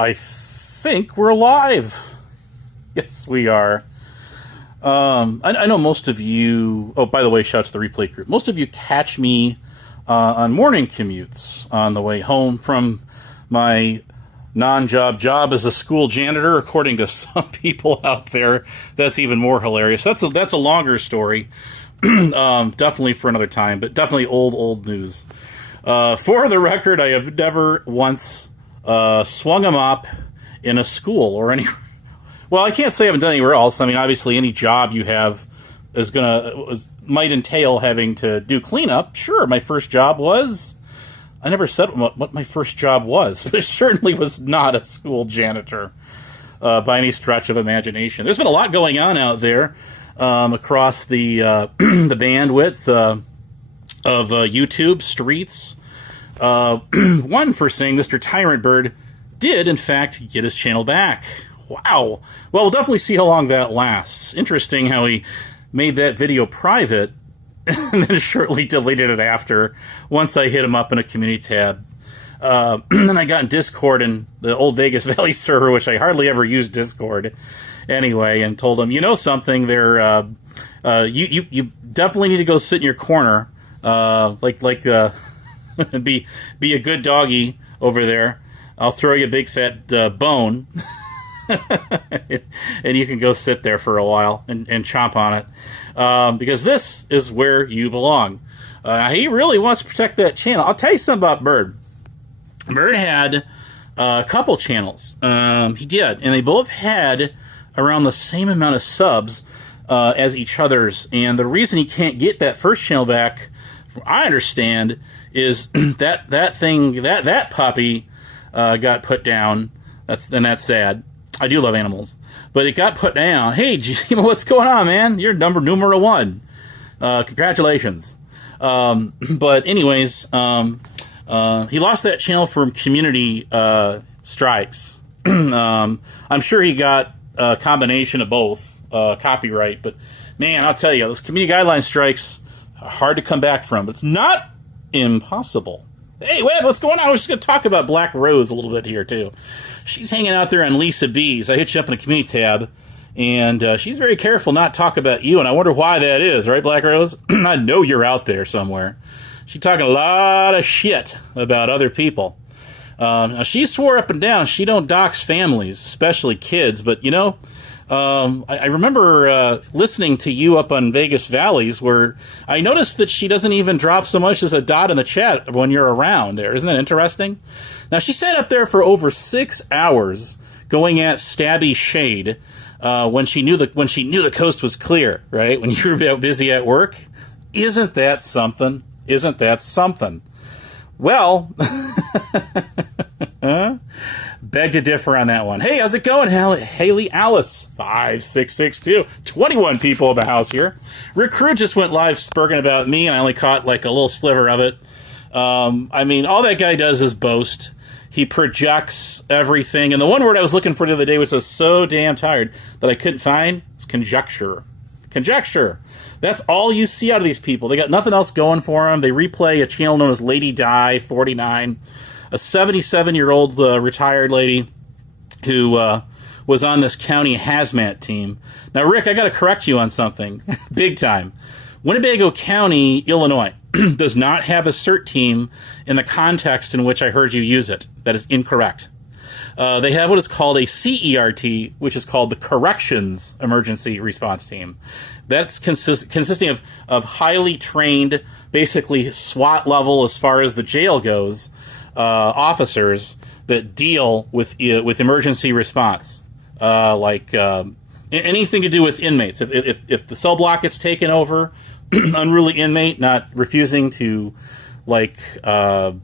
I think we're live. Yes, we are. I know most of you... Oh, by the way, shout out to the replay group. Most of you catch me on morning commutes on the way home from my job as a school janitor. According to some people out there, that's even more hilarious. That's a longer story. Definitely for another time, but definitely old news. For the record, I have never once swung a mop in a school or any. Well, I can't say I haven't done anywhere else. I mean, obviously, any job you have might entail having to do cleanup. Sure, my first job was. I never said what my first job was, but it certainly was not a school janitor by any stretch of imagination. There's been a lot going on out there across the the bandwidth of YouTube streets. One for saying Mr. Tyrant Bird did, in fact, get his channel back. Wow. Well, we'll definitely see how long that lasts. Interesting how he made that video private and then shortly deleted it after, once I hit him up in a community tab. Then I got in Discord and the old Vegas Valley server, which I hardly ever use Discord anyway, and told him, you know something, you definitely need to go sit in your corner, be a good doggy over there. I'll throw you a big fat bone, and you can go sit there for a while and chomp on it, because this is where you belong. He really wants to protect that channel. I'll tell you something about Bird. Bird had a couple channels. He did, and they both had around the same amount of subs as each other's. And the reason he can't get that first channel back, from what I understand, is that puppy got put down. That's sad. I do love animals, but it got put down. Hey, what's going on, man? You're numero one. Congratulations. But anyways, he lost that channel from community strikes. I'm sure he got a combination of both, copyright. But man, I'll tell you, those community guideline strikes are hard to come back from. But it's not impossible. Hey, Webb, what's going on? I was just going to talk about Black Rose a little bit here, too. She's hanging out there on Lisa B's. I hit you up in a community tab, and she's very careful not to talk about you, and I wonder why that is, right, Black Rose? I know you're out there somewhere. She's talking a lot of shit about other people. Now, she swore up and down she don't dox families, especially kids, but, you know, I remember listening to you up on Vegas Valleys where I noticed that she doesn't even drop so much as a dot in the chat when you're around there. Isn't that interesting? Now, she sat up there for over 6 hours going at Stabby Shade when she knew the coast was clear, right? When you were busy at work. Isn't that something? Isn't that something? Well, beg to differ on that one. Hey, how's it going, Haley Alice? 5662. 21 people in the house here. Rick Crew just went live spurging about me, and I only caught like a little sliver of it. I mean, all that guy does is boast. He projects everything. And the one word I was looking for the other day, which I was so damn tired that I couldn't find, is conjecture. Conjecture. That's all you see out of these people. They got nothing else going for them. They replay a channel known as Lady Di 49, a 77-year-old retired lady who was on this county hazmat team. Now, Rick, I got to correct you on something. Big time. Winnebago County, Illinois, does not have a CERT team in the context in which I heard you use it. That is incorrect. They have what is called a CERT, which is called the Corrections Emergency Response Team. That's consisting of highly trained, basically SWAT level as far as the jail goes, officers that deal with emergency response, like anything to do with inmates. If the cell block gets taken over, unruly inmate not refusing to, whatever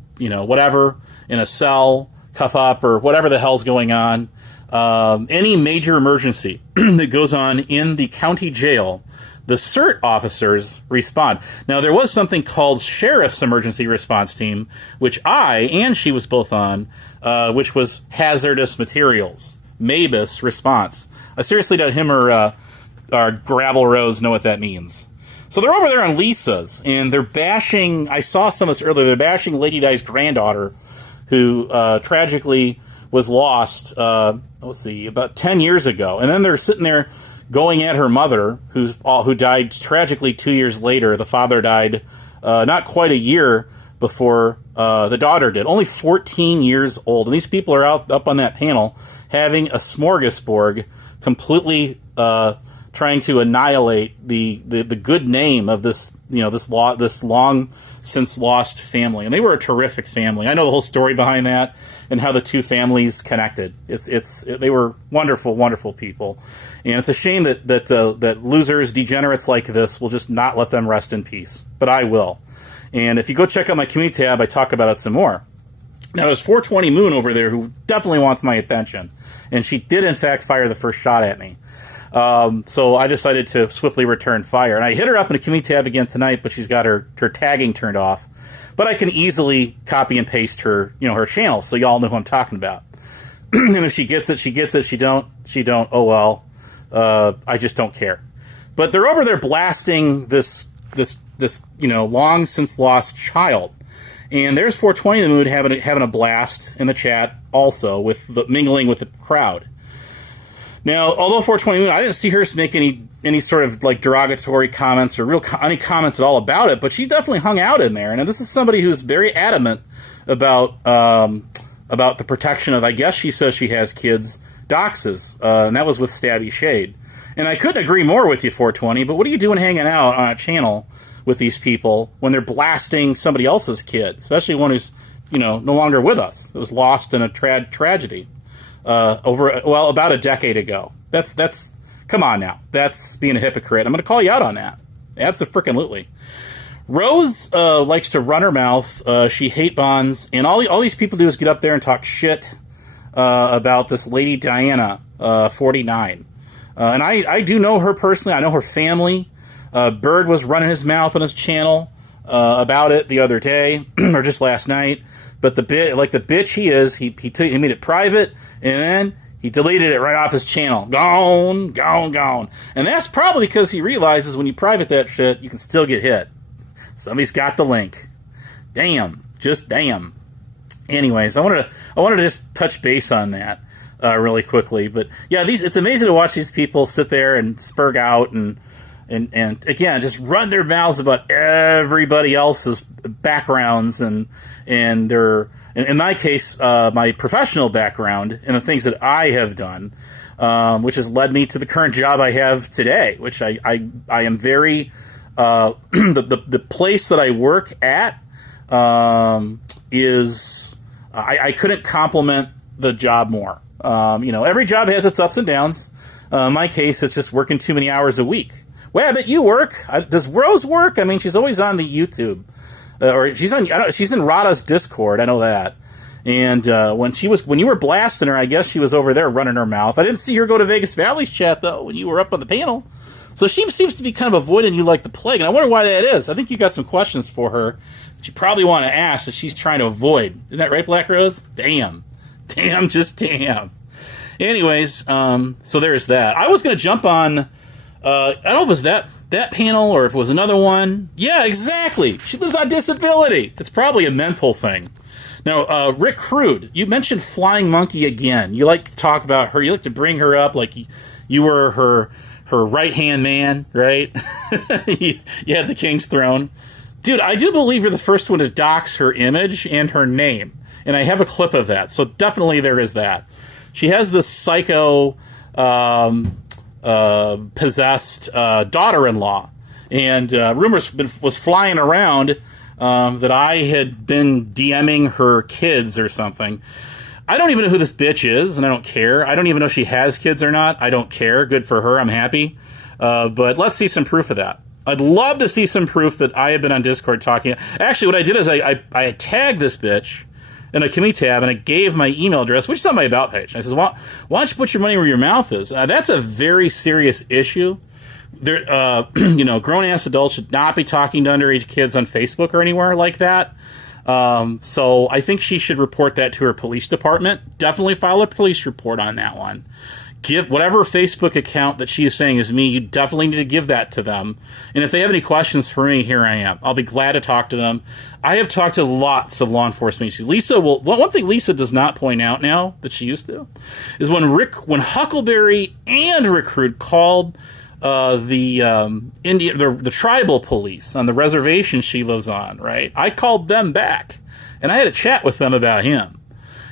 in a cell, cuff up, or whatever the hell's going on, any major emergency that goes on in the county jail, the CERT officers respond. Now, there was something called Sheriff's Emergency Response Team, which I and she was both on, which was Hazardous Materials, MABUS response. I seriously doubt him or Gravel Rose know what that means. So they're over there on Lisa's, and they're bashing, I saw some of this earlier, they're bashing Lady Di's granddaughter, who tragically was lost, let's see, about 10 years ago. And then they're sitting there going at her mother, who died tragically 2 years later. The father died not quite a year before the daughter did, only 14 years old. And these people are up on that panel having a smorgasbord, completely trying to annihilate the good name of this this long since lost family. And they were a terrific family. I know the whole story behind that and how the two families connected. They were wonderful, wonderful people. And it's a shame that losers, degenerates like this will just not let them rest in peace. But I will. And if you go check out my community tab, I talk about it some more. Now, there's 420 Moon over there who definitely wants my attention. And she did, in fact, fire the first shot at me. So I decided to swiftly return fire. And I hit her up in the community tab again tonight, but she's got her tagging turned off. But I can easily copy and paste her channel, so y'all know who I'm talking about. And if she gets it, she gets it. She don't, oh well. I just don't care. But they're over there blasting this long since lost child. And there's 420 in the mood having a blast in the chat also, mingling with the crowd. Now, although 420 Moon, I didn't see her make any sort of like derogatory comments or any comments at all about it, but she definitely hung out in there. And this is somebody who's very adamant about the protection of, I guess she says she has kids, doxes, and that was with Stabby Shade. And I couldn't agree more with you, 420, but what are you doing hanging out on a channel with these people when they're blasting somebody else's kid, especially one who's no longer with us, that was lost in a tragedy? About a decade ago. That's come on now. That's being a hypocrite. I'm going to call you out on that. Abso-frickin-lutely. Rose likes to run her mouth. She hate bonds, and all these people do is get up there and talk shit about this lady Diana, 49. And I do know her personally. I know her family. Bird was running his mouth on his channel about it the other day or just last night. But the bitch he is, he made it private, and then he deleted it right off his channel. Gone. And that's probably because he realizes when you private that shit, you can still get hit. Somebody's got the link. Damn. Just damn. Anyways, I wanted to just touch base on that really quickly. But yeah, it's amazing to watch these people sit there and spurg out and again, just run their mouths about everybody else's backgrounds and their, in my case, my professional background and the things that I have done, which has led me to the current job I have today, which I am very, the place that I work at is, I couldn't compliment the job more. Every job has its ups and downs. In my case, it's just working too many hours a week. Well, I bet you work. Does Rose work? I mean, she's always on the YouTube, or she's in Rada's Discord. I know that. And when you were blasting her, I guess she was over there running her mouth. I didn't see her go to Vegas Valley's chat though when you were up on the panel. So she seems to be kind of avoiding you like the plague, and I wonder why that is. I think you got some questions for her that you probably want to ask that she's trying to avoid. Isn't that right, Black Rose? Damn, just damn. Anyways, so there's that. I was going to jump on. I don't know if it was that panel or if it was another one. Yeah, exactly. She lives on disability. It's probably a mental thing. Now, Rick Crude, you mentioned Flying Monkey again. You like to talk about her. You like to bring her up like you were her right-hand man, right? You had the king's throne. Dude, I do believe you're the first one to dox her image and her name. And I have a clip of that. So definitely there is that. She has this psycho... possessed daughter-in-law, and rumors was flying around that I had been DMing her kids or something. I don't even know who this bitch is, and I don't care. I don't even know if she has kids or not. I don't care. Good for her. I'm happy. But let's see some proof of that. I'd love to see some proof that I have been on Discord talking. Actually, what I did is I tagged this bitch in a community tab, and I gave my email address, which is on my About page. I says, why don't you put your money where your mouth is? That's a very serious issue. There, grown-ass adults should not be talking to underage kids on Facebook or anywhere like that. So I think she should report that to her police department. Definitely file a police report on that one. Give whatever Facebook account that she is saying is me, you definitely need to give that to them. And if they have any questions for me, here I am. I'll be glad to talk to them. I have talked to lots of law enforcement agencies. Lisa will. One thing Lisa does not point out now that she used to is when Huckleberry and Recruit called the tribal police on the reservation she lives on, right? I called them back, and I had a chat with them about him.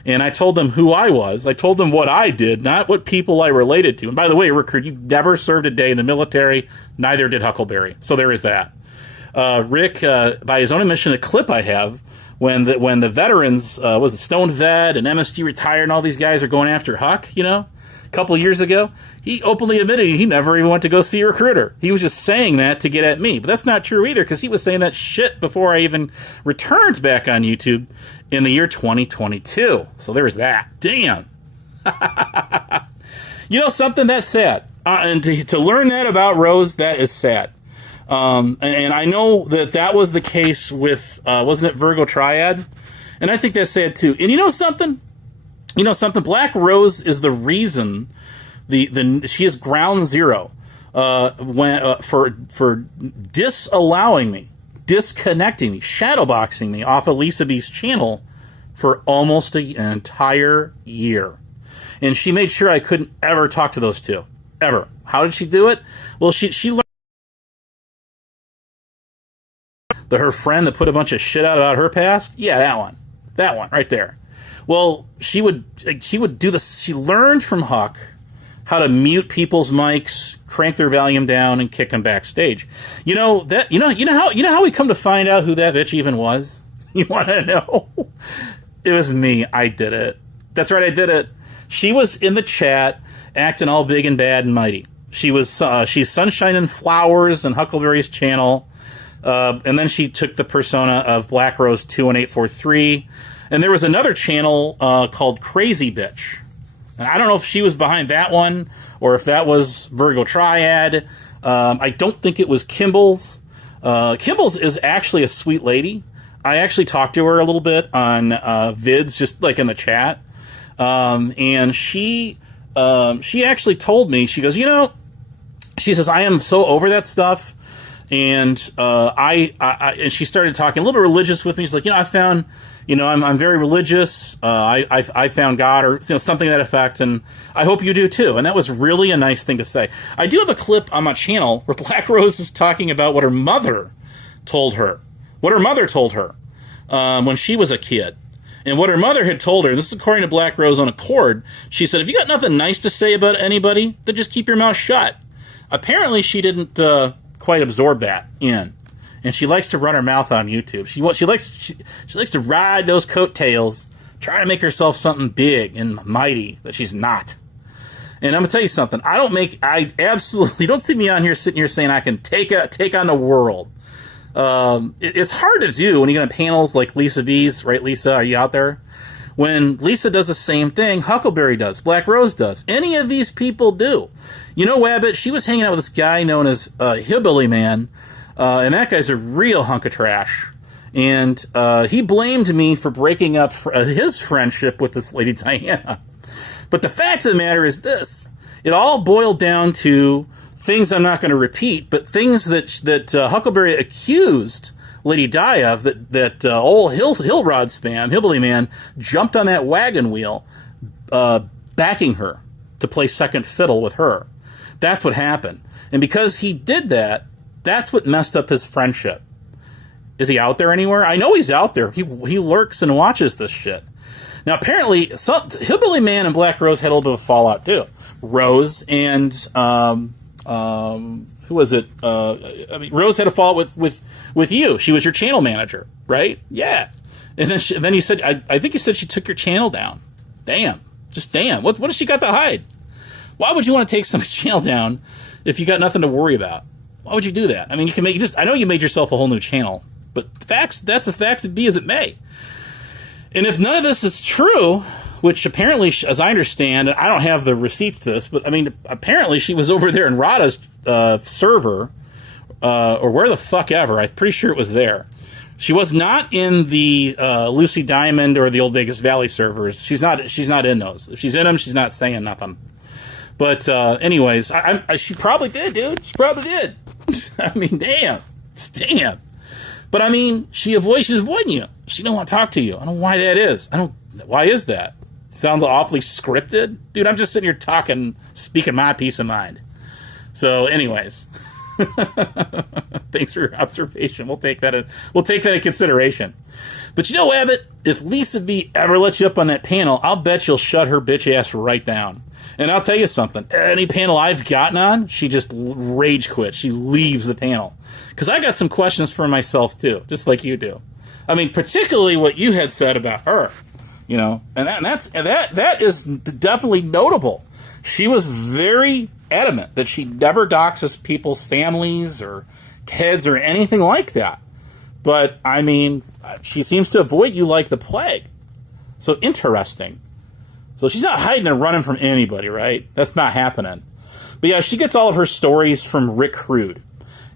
And I told them who I was. I told them what I did, not what people I related to. And by the way, Recruit, you never served a day in the military. Neither did Huckleberry. So there is that. Rick, by his own admission, a clip I have when the veterans, was it Stone Vet and MSG retired and all these guys are going after Huck, a couple of years ago, he openly admitted he never even went to go see a recruiter. He was just saying that to get at me. But that's not true either, because he was saying that shit before I even returned back on YouTube in the year 2022. So there was that. Damn. Something that's sad. And to learn that about Rose, that is sad. And I know that was the case with, wasn't it Virgo Triad? And I think that's sad too. And you know something? Black Rose is the reason she is ground zero for disallowing me, disconnecting me, shadowboxing me off of Lisa B's channel for almost an entire year. And she made sure I couldn't ever talk to those two. Ever. How did she do it? Well, she learned her friend that put a bunch of shit out about her past. Yeah, that one right there. Well, she would do this. She learned from Huck how to mute people's mics, crank their volume down, and kick them backstage. You know how we come to find out who that bitch even was? You want to know? It was me. I did it. That's right. I did it. She was in the chat acting all big and bad and mighty. She's Sunshine and Flowers and Huckleberry's channel. And then she took the persona of Black Rose 21843. And there was another channel called Crazy Bitch. And I don't know if she was behind that one or if that was Virgo Triad. I don't think it was Kimball's. Kimball's is actually a sweet lady. I actually talked to her a little bit on vids, just like in the chat. And she actually told me, she goes, she says, I am so over that stuff. And and she started talking a little bit religious with me. She's like, I found, I'm very religious. I found God, or something to that effect, and I hope you do too. And that was really a nice thing to say. I do have a clip on my channel where Black Rose is talking about what her mother told her. When she was a kid. And what her mother had told her, and this is according to Black Rose on Accord, she said, if you got nothing nice to say about anybody, then just keep your mouth shut. Apparently she didn't quite absorb that in. And she likes to run her mouth on YouTube. She likes to ride those coattails, trying to make herself something big and mighty that she's not. And I'm going to tell you something. I absolutely don't see me on here sitting here saying I can take on the world. It's hard to do when you get on panels like Lisa B's, right, Lisa? Are you out there? When Lisa does the same thing, Huckleberry does, Black Rose does. Any of these people do. Wabbit, she was hanging out with this guy known as Hillbilly Man, and that guy's a real hunk of trash. And he blamed me for breaking up his friendship with this lady Diana. But the fact of the matter is this. It all boiled down to things I'm not going to repeat, but things that Huckleberry accused Lady Di of, that old Hillrod spam, Hillbilly Man, jumped on that wagon wheel, backing her to play second fiddle with her. That's what happened. And because he did that, that's what messed up his friendship. Is he out there anywhere? I know he's out there. He lurks and watches this shit. Now, apparently, Hillbilly Man and Black Rose had a little bit of a fallout, too. Rose and... who was it? Rose had a fault with you. She was your channel manager, right? Yeah. And then you said, I think you said she took your channel down. Damn. Just damn. What has she got to hide? Why would you want to take somebody's channel down if you got nothing to worry about? Why would you do that? I mean, I know you made yourself a whole new channel, but that's the facts, be as it may. And if none of this is true, which apparently, as I understand, I don't have the receipts to this, but I mean, apparently she was over there in Rada's server, or where the fuck ever. I'm pretty sure it was there. She was not in the Lucy Diamond or the Old Vegas Valley servers. She's not in those. If she's in them, she's not saying nothing. But anyways, she probably did, dude. She probably did. I mean, damn. But I mean, she's avoiding you. She don't want to talk to you. I don't know why that is. Why is that? Sounds awfully scripted. Dude, I'm just sitting here talking, speaking my peace of mind. So anyways, thanks for your observation. We'll take that in consideration. But you know, Abbott, if Lisa B ever lets you up on that panel, I'll bet you'll shut her bitch ass right down. And I'll tell you something. Any panel I've gotten on, she just rage quits. She leaves the panel. Because I got some questions for myself, too, just like you do. I mean, particularly what you had said about her, you know, and that is definitely notable. She was very adamant that she never doxes people's families or kids or anything like that. But, I mean, she seems to avoid you like the plague. So interesting. So she's not hiding and running from anybody, right? That's not happening. But yeah, she gets all of her stories from Rick Crude.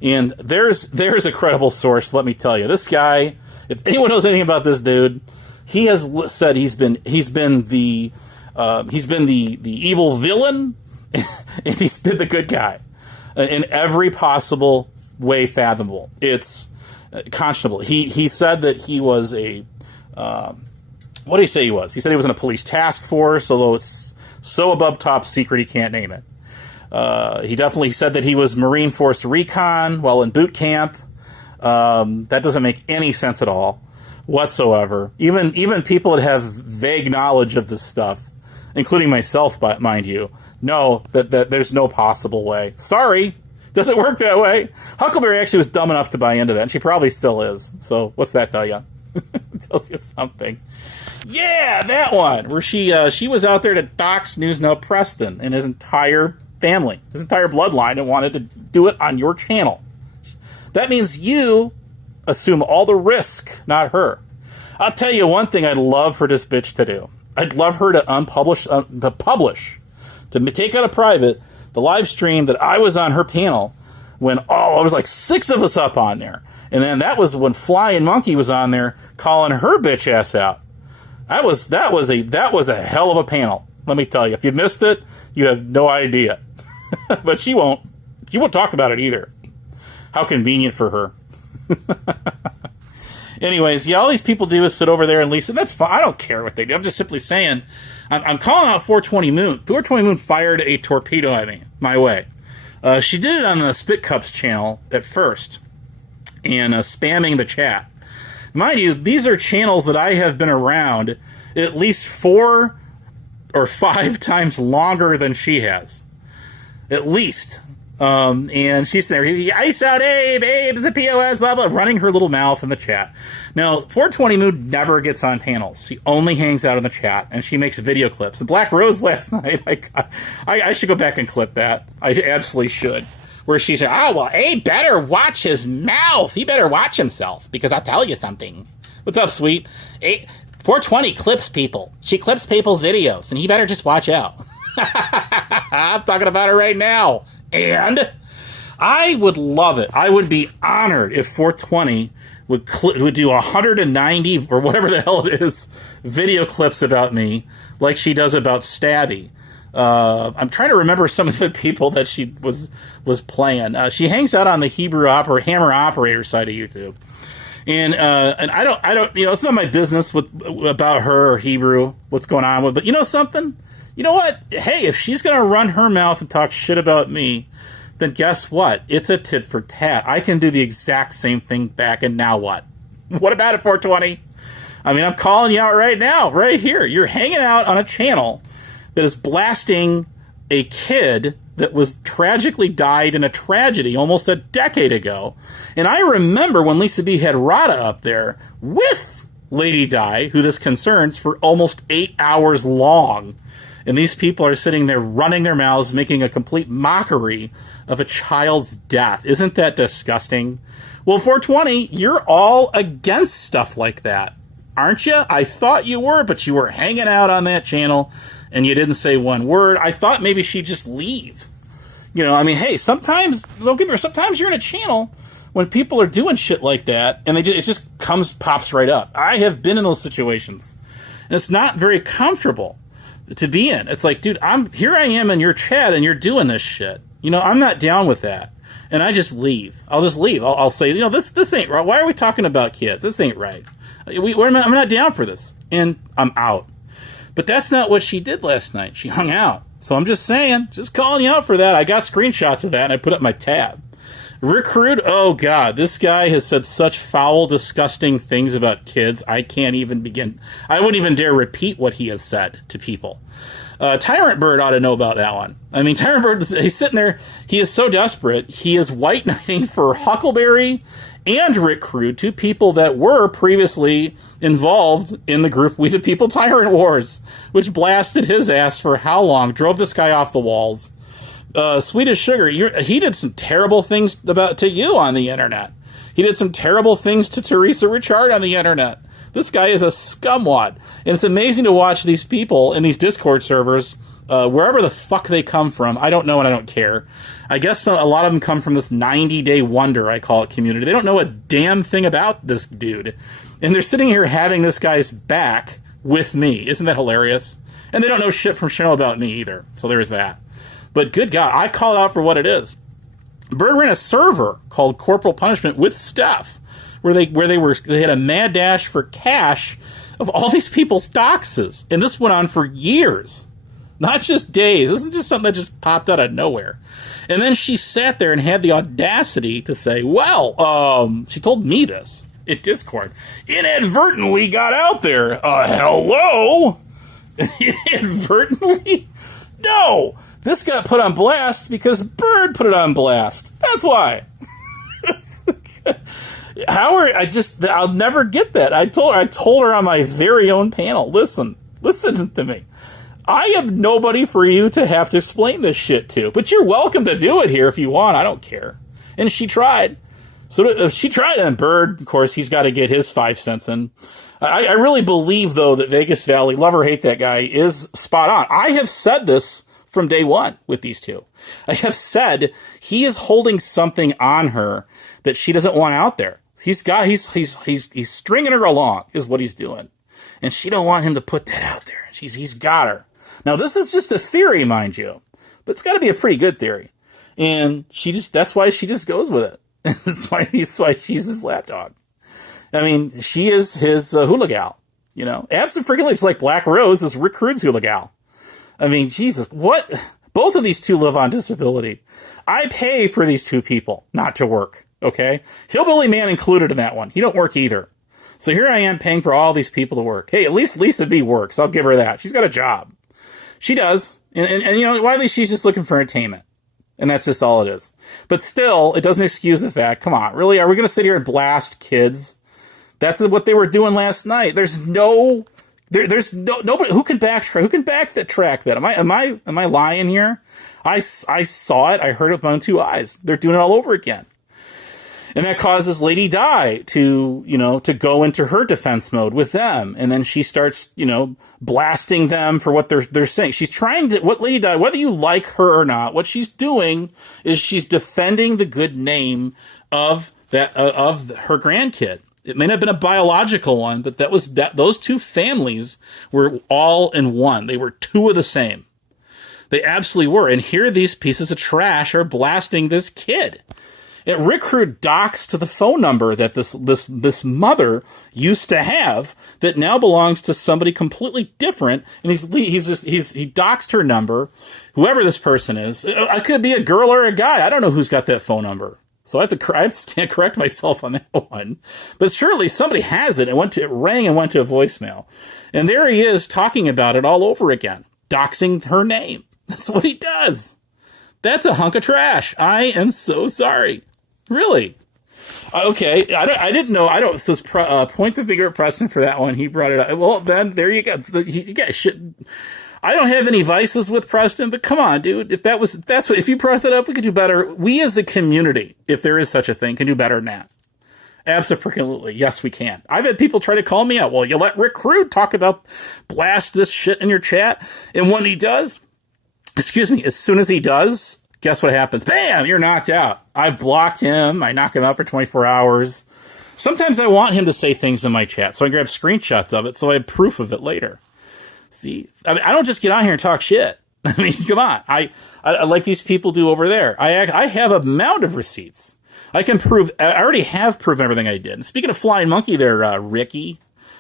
And there's a credible source, let me tell you. This guy, if anyone knows anything about this dude, he has said he's been the evil villain and he's been the good guy in every possible way fathomable. It's conscionable. He said that he was a what did he say he was? He said he was in a police task force, although it's so above top secret he can't name it. He definitely said that he was Marine Force Recon while in boot camp. That doesn't make any sense at all whatsoever. Even people that have vague knowledge of this stuff, including myself, mind you, know that there's no possible way. Sorry, doesn't work that way. Huckleberry actually was dumb enough to buy into that, and she probably still is. So what's that tell you? It tells you something. Yeah, that one where she was out there to dox News Now Preston and his entire family, his entire bloodline, and wanted to do it on your channel. That means you assume all the risk, not her. I'll tell you one thing I'd love for this bitch to do. I'd love her to to take out a private, the live stream that I was on her panel when, I was like 6 of us up on there. And then that was when Flying Monkey was on there calling her bitch ass out. That was a hell of a panel. Let me tell you. If you missed it, you have no idea. But she won't talk about it either. How convenient for her. Anyways, yeah, all these people do is sit over there and listen. That's fine. I don't care what they do. I'm just simply saying, I'm calling out 420 Moon. 420 Moon fired a torpedo at me, my way. She did it on the Spit Cups channel at first, and spamming the chat. Mind you, these are channels that I have been around at least 4 or 5 times longer than she has. At least. And she's there, ice out, Abe, it's a POS, blah, blah, running her little mouth in the chat. Now, 420 Moon never gets on panels. She only hangs out in the chat, and she makes video clips. The Black Rose last night, I should go back and clip that. I absolutely should. Where she said, well, Abe better watch his mouth. He better watch himself, because I'll tell you something. What's up, sweet? 420 clips people. She clips people's videos, and he better just watch out. I'm talking about her right now. And I would love it. I would be honored if 420 would do 190 or whatever the hell it is video clips about me, like she does about Stabby. I'm trying to remember some of the people that she was playing. She hangs out on the Hammer Operator side of YouTube, and I don't, it's not my business about her or Hebrew, what's going on with. But you know something? You know what? Hey, if she's going to run her mouth and talk shit about me, then guess what? It's a tit for tat. I can do the exact same thing back, and now what? What about it, 420? I mean, I'm calling you out right now, right here. You're hanging out on a channel that is blasting a kid that was tragically died in a tragedy almost a decade ago. And I remember when Lisa B had Rada up there with Lady Di, who this concerns, for almost 8 hours long. And these people are sitting there running their mouths, making a complete mockery of a child's death. Isn't that disgusting? Well, 420, you're all against stuff like that, aren't you? I thought you were, but you were hanging out on that channel, and you didn't say one word. I thought maybe she'd just leave. I mean, hey, sometimes you're in a channel when people are doing shit like that, and it just pops right up. I have been in those situations, and it's not very comfortable to be in. It's like, dude, here I am in your chat, and you're doing this shit. You know, I'm not down with that. And I just leave. I'll just leave. I'll say, you know, this ain't right. Why are we talking about kids? This ain't right. I'm not down for this. And I'm out. But that's not what she did last night. She hung out. So I'm just saying, just calling you out for that. I got screenshots of that, and I put up my tab. Rick Rude, oh God, this guy has said such foul, disgusting things about kids. I can't even begin. I wouldn't even dare repeat what he has said to people. Tyrant Bird ought to know about that one. I mean, Tyrant Bird, he's sitting there. He is so desperate. He is white knighting for Huckleberry and Rick Rude, two people that were previously involved in the group We the People Tyrant Wars, which blasted his ass for how long? Drove this guy off the walls. Swedish Sugar, he did some terrible things to you on the internet. He did some terrible things to Teresa Richard on the internet. This guy is a scumwad. And it's amazing to watch these people in these Discord servers, wherever the fuck they come from. I don't know and I don't care. I guess a lot of them come from this 90-day wonder, I call it, community. They don't know a damn thing about this dude. And they're sitting here having this guy's back with me. Isn't that hilarious? And they don't know shit from Chanel about me either. So there's that. But good God, I call it out for what it is. Bird ran a server called Corporal Punishment with Steph, where they had a mad dash for cash of all these people's doxes. And this went on for years, not just days. This isn't just something that just popped out of nowhere. And then she sat there and had the audacity to say, well, she told me this at Discord. Inadvertently got out there. Hello? Inadvertently? No. This got put on blast because Bird put it on blast. That's why. I'll never get that. I told her on my very own panel, listen to me. I am nobody for you to have to explain this shit to, but you're welcome to do it here if you want. I don't care. And she tried. So she tried, and Bird, of course, he's got to get his 5 cents in. I really believe, though, that Vegas Valley, love or hate that guy, is spot on. I have said this from day one with these two. I have said he is holding something on her that she doesn't want out there. He's stringing her along, is what he's doing, and she don't want him to put that out there. He's got her. Now this is just a theory, mind you, but it's got to be a pretty good theory, and that's why she just goes with it. That's why she's his lapdog. I mean, she is his hula gal. You know, absent freaking lips like Black Rose is Rick Rude's hula gal. I mean, Jesus, what? Both of these two live on disability. I pay for these two people not to work, okay? Hillbilly Man included in that one. He don't work either. So here I am paying for all these people to work. Hey, at least Lisa B works. I'll give her that. She's got a job. She does. And you know, why she's just looking for entertainment. And that's just all it is. But still, it doesn't excuse the fact, come on, really? Are we going to sit here and blast kids? That's what they were doing last night. There's nobody who can backtrack that. Am I lying here? I saw it. I heard it with my own two eyes. They're doing it all over again. And that causes Lady Di to go into her defense mode with them. And then she starts, blasting them for what they're saying. She's trying to, what Lady Di, whether you like her or not, what she's doing is she's defending the good name of her grandkid. It may not have been a biological one, but those two families were all in one. They were two of the same. They absolutely were. And here these pieces of trash are blasting this kid. And Rick Rude docks to the phone number that this mother used to have that now belongs to somebody completely different. And he doxed her number, whoever this person is. It could be a girl or a guy. I don't know who's got that phone number. So I have to correct myself on that one. But surely somebody has it. It rang and went to a voicemail. And there he is talking about it all over again. Doxing her name. That's what he does. That's a hunk of trash. I am so sorry. Really? Okay. I didn't know. I don't. So point the finger at Preston for that one. He brought it up. Well, then there you go. You got shit. I don't have any vices with Preston, but come on, dude. If you brought that up, we could do better. We as a community, if there is such a thing, can do better than that. Absolutely. Yes, we can. I've had people try to call me out. Well, you let Rick Rude talk about blast this shit in your chat. And when he does, as soon as he does, guess what happens? Bam! You're knocked out. I've blocked him. I knock him out for 24 hours. Sometimes I want him to say things in my chat, so I grab screenshots of it so I have proof of it later. See, I don't just get on here and talk shit. I mean, come on. I like these people do over there. I have a mound of receipts. I can prove. I already have proven everything I did. And speaking of Flying Monkey there, Ricky.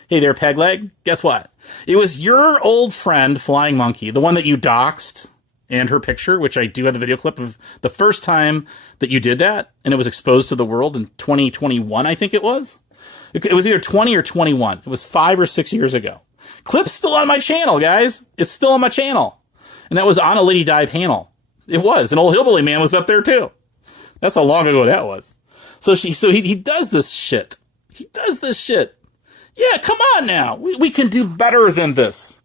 Hey there, Pegleg. Guess what? It was your old friend, Flying Monkey, the one that you doxed, and her picture, which I do have the video clip of the first time that you did that, and it was exposed to the world in 2021, I think it was. It was either 20 or 21. It was 5 or 6 years ago. Clip's still on my channel, guys. It's still on my channel. And that was on a Lady Di panel. It was. An old hillbilly man was up there, too. That's how long ago that was. So he does this shit. He does this shit. Yeah, come on now. We can do better than this.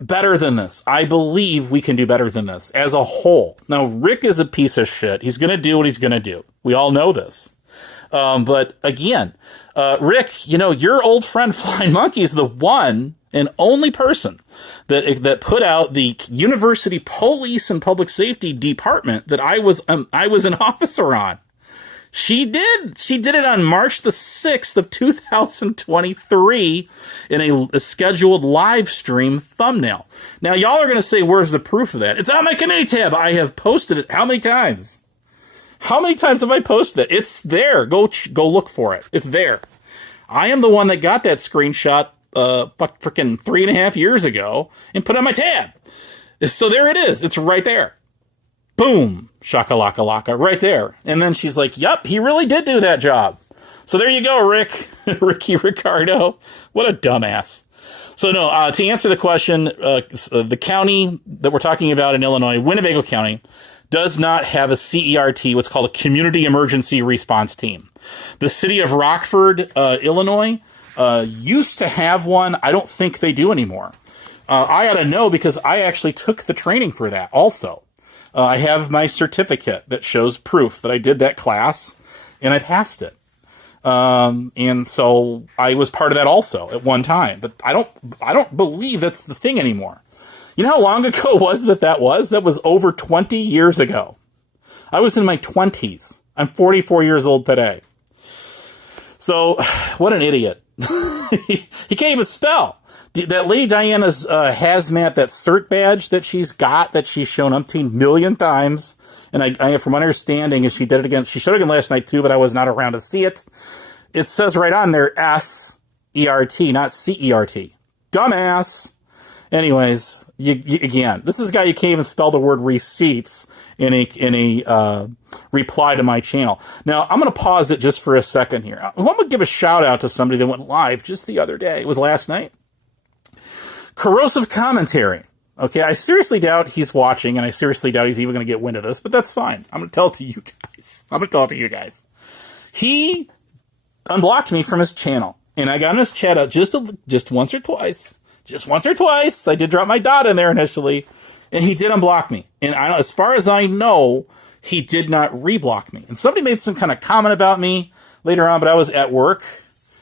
Better than this. I believe we can do better than this as a whole. Now, Rick is a piece of shit. He's going to do what he's going to do. We all know this. But again, Rick, your old friend Flying Monkey is the one and only person that put out the University Police and Public Safety Department that I was an officer on. She did. She did it on March the 6th of 2023 in a scheduled live stream thumbnail. Now, y'all are going to say, where's the proof of that? It's on my community tab. I have posted it. How many times? How many times have I posted it? It's there. Go look for it. It's there. I am the one that got that screenshot freaking 3.5 years ago and put it on my tab. So there it is. It's right there. Boom. Shakalaka laka. Right there. And then she's like, yup, he really did do that job. So there you go, Rick. Ricky Ricardo. What a dumbass. So no, to answer the question, the county that we're talking about in Illinois, Winnebago County, does not have a CERT, what's called a Community Emergency Response Team. The city of Rockford, Illinois, used to have one. I don't think they do anymore. I ought to know because I actually took the training for that also. I have my certificate that shows proof that I did that class and I passed it. And so I was part of that also at one time, but I don't believe that's the thing anymore. You know how long ago was that was? That was over 20 years ago. I was in my 20s. I'm 44 years old today. So what an idiot. He can't even spell. That Lady Diana's hazmat, that cert badge that she's got, that she's shown umpteen million times, and I from understanding, is she did it again. She showed it again last night too, but I was not around to see it. It says right on there S-E-R-T, not C-E-R-T. Dumbass. Anyways, again, this is a guy you can't even spell the word receipts in a reply to my channel. Now, I'm going to pause it just for a second here. I'm going to give a shout out to somebody that went live just the other day. It was last night. Corrosive Commentary. Okay, I seriously doubt he's watching, and I seriously doubt he's even going to get wind of this, but that's fine. I'm going to tell it to you guys. He unblocked me from his channel, and I got in his chat out just once or twice. Just once or twice. I did drop my dot in there initially, and he did unblock me. And as far as I know, he did not reblock me. And somebody made some kind of comment about me later on, but I was at work,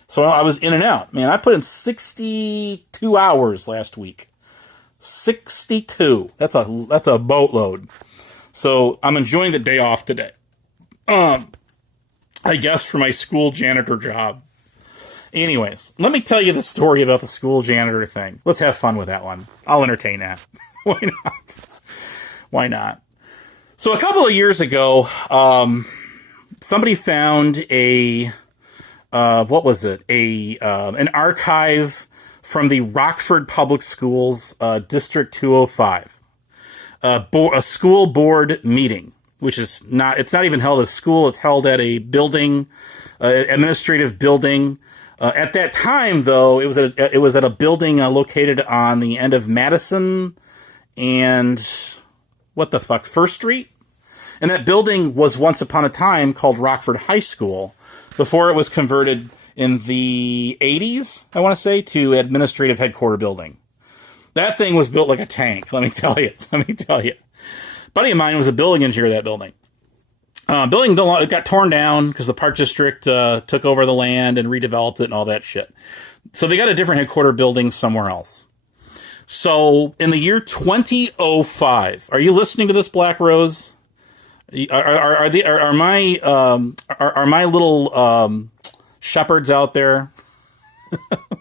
so I was in and out. Man, I put in 62 hours last week. 62. That's a boatload. So I'm enjoying the day off today. I guess for my school janitor job. Anyways, let me tell you the story about the school janitor thing. Let's have fun with that one. I'll entertain that. Why not? Why not? So a couple of years ago, somebody found an archive from the Rockford Public Schools, District 205, a school board meeting, which is not, it's not even held at school. It's held at a building, administrative building. At that time, though, it was at a building located on the end of Madison and First Street. And that building was once upon a time called Rockford High School before it was converted in the 80s, I want to say, to administrative headquarter building. That thing was built like a tank, let me tell you. A buddy of mine was a building engineer of that building. Building it got torn down because the Park District took over the land and redeveloped it and all that shit. So they got a different headquarter building somewhere else. So in the year 2005, are you listening to this, Black Rose? Are my little shepherds out there?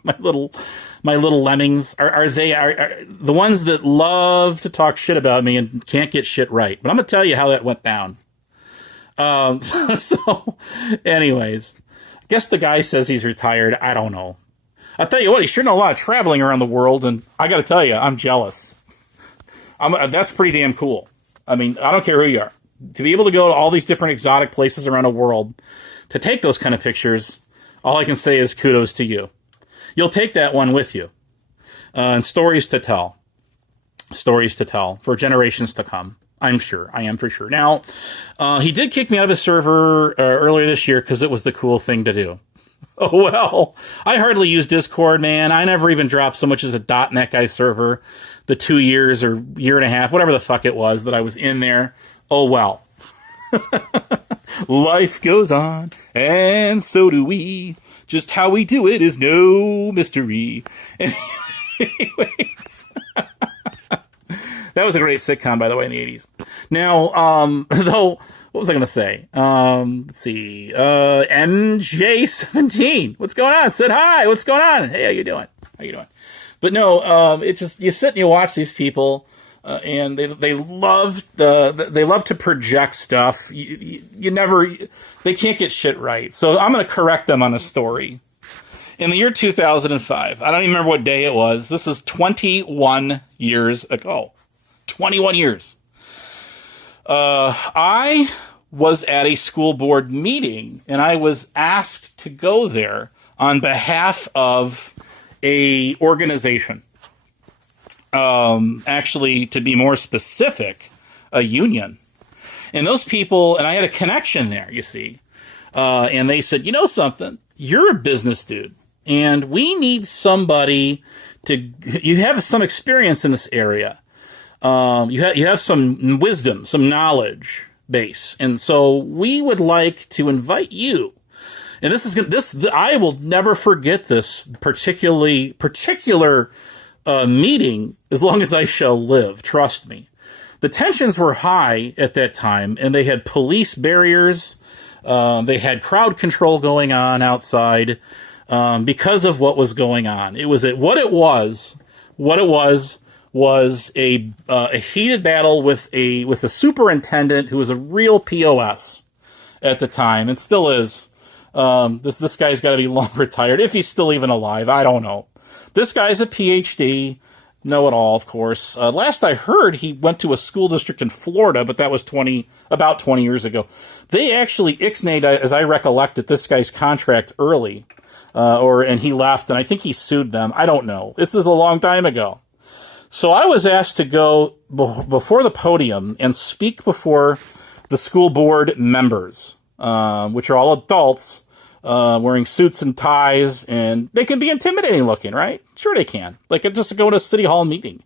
my little lemmings, are they the ones that love to talk shit about me and can't get shit right? But I'm gonna tell you how that went down. So anyways, I guess the guy says he's retired. I don't know. I'll tell you what, he sure done a lot of traveling around the world, and I gotta tell you, I'm jealous. That's pretty damn cool. I mean, I don't care who you are. To be able to go to all these different exotic places around the world to take those kind of pictures, all I can say is kudos to you. You'll take that one with you. And stories to tell. Stories to tell for generations to come. I'm sure. I am for sure. Now, he did kick me out of his server earlier this year because it was the cool thing to do. Oh, well, I hardly use Discord, man. I never even dropped so much as a .NET Guy server the 2 years or year and a half, whatever the fuck it was that I was in there. Oh, well. Life goes on, and so do we. Just how we do it is no mystery. Anyways. That was a great sitcom, by the way, in the 80s. Now, though, what was I going to say? Let's see. MJ17. What's going on? Said hi. What's going on? Hey, how you doing? How you doing? But no, it's just, you sit and you watch these people, and they love to project stuff. They can't get shit right. So I'm going to correct them on a story. In the year 2005, I don't even remember what day it was. This is 21 years ago. 21 years. I was at a school board meeting, and I was asked to go there on behalf of a organization. Actually, to be more specific, a union. And those people, and I had a connection there, you see. And they said, you know something? You're a business dude. And we need somebody you have some experience in this area. You have some wisdom, some knowledge base. And so we would like to invite you. And I will never forget this particular meeting as long as I shall live. Trust me. The tensions were high at that time, and they had police barriers. They had crowd control going on outside. Because of what was going on. What it was a heated battle with a superintendent who was a real POS at the time, and still is. This guy's got to be long retired, if he's still even alive. I don't know. This guy's a PhD, know-it-all, of course. Last I heard, he went to a school district in Florida, but that was about 20 years ago. They actually ixnayed, as I recollect it, this guy's contract early. And he left, and I think he sued them. I don't know. This is a long time ago. So I was asked to go before the podium and speak before the school board members, which are all adults, wearing suits and ties, and they can be intimidating looking, right? Sure they can. Like just go to a city hall meeting.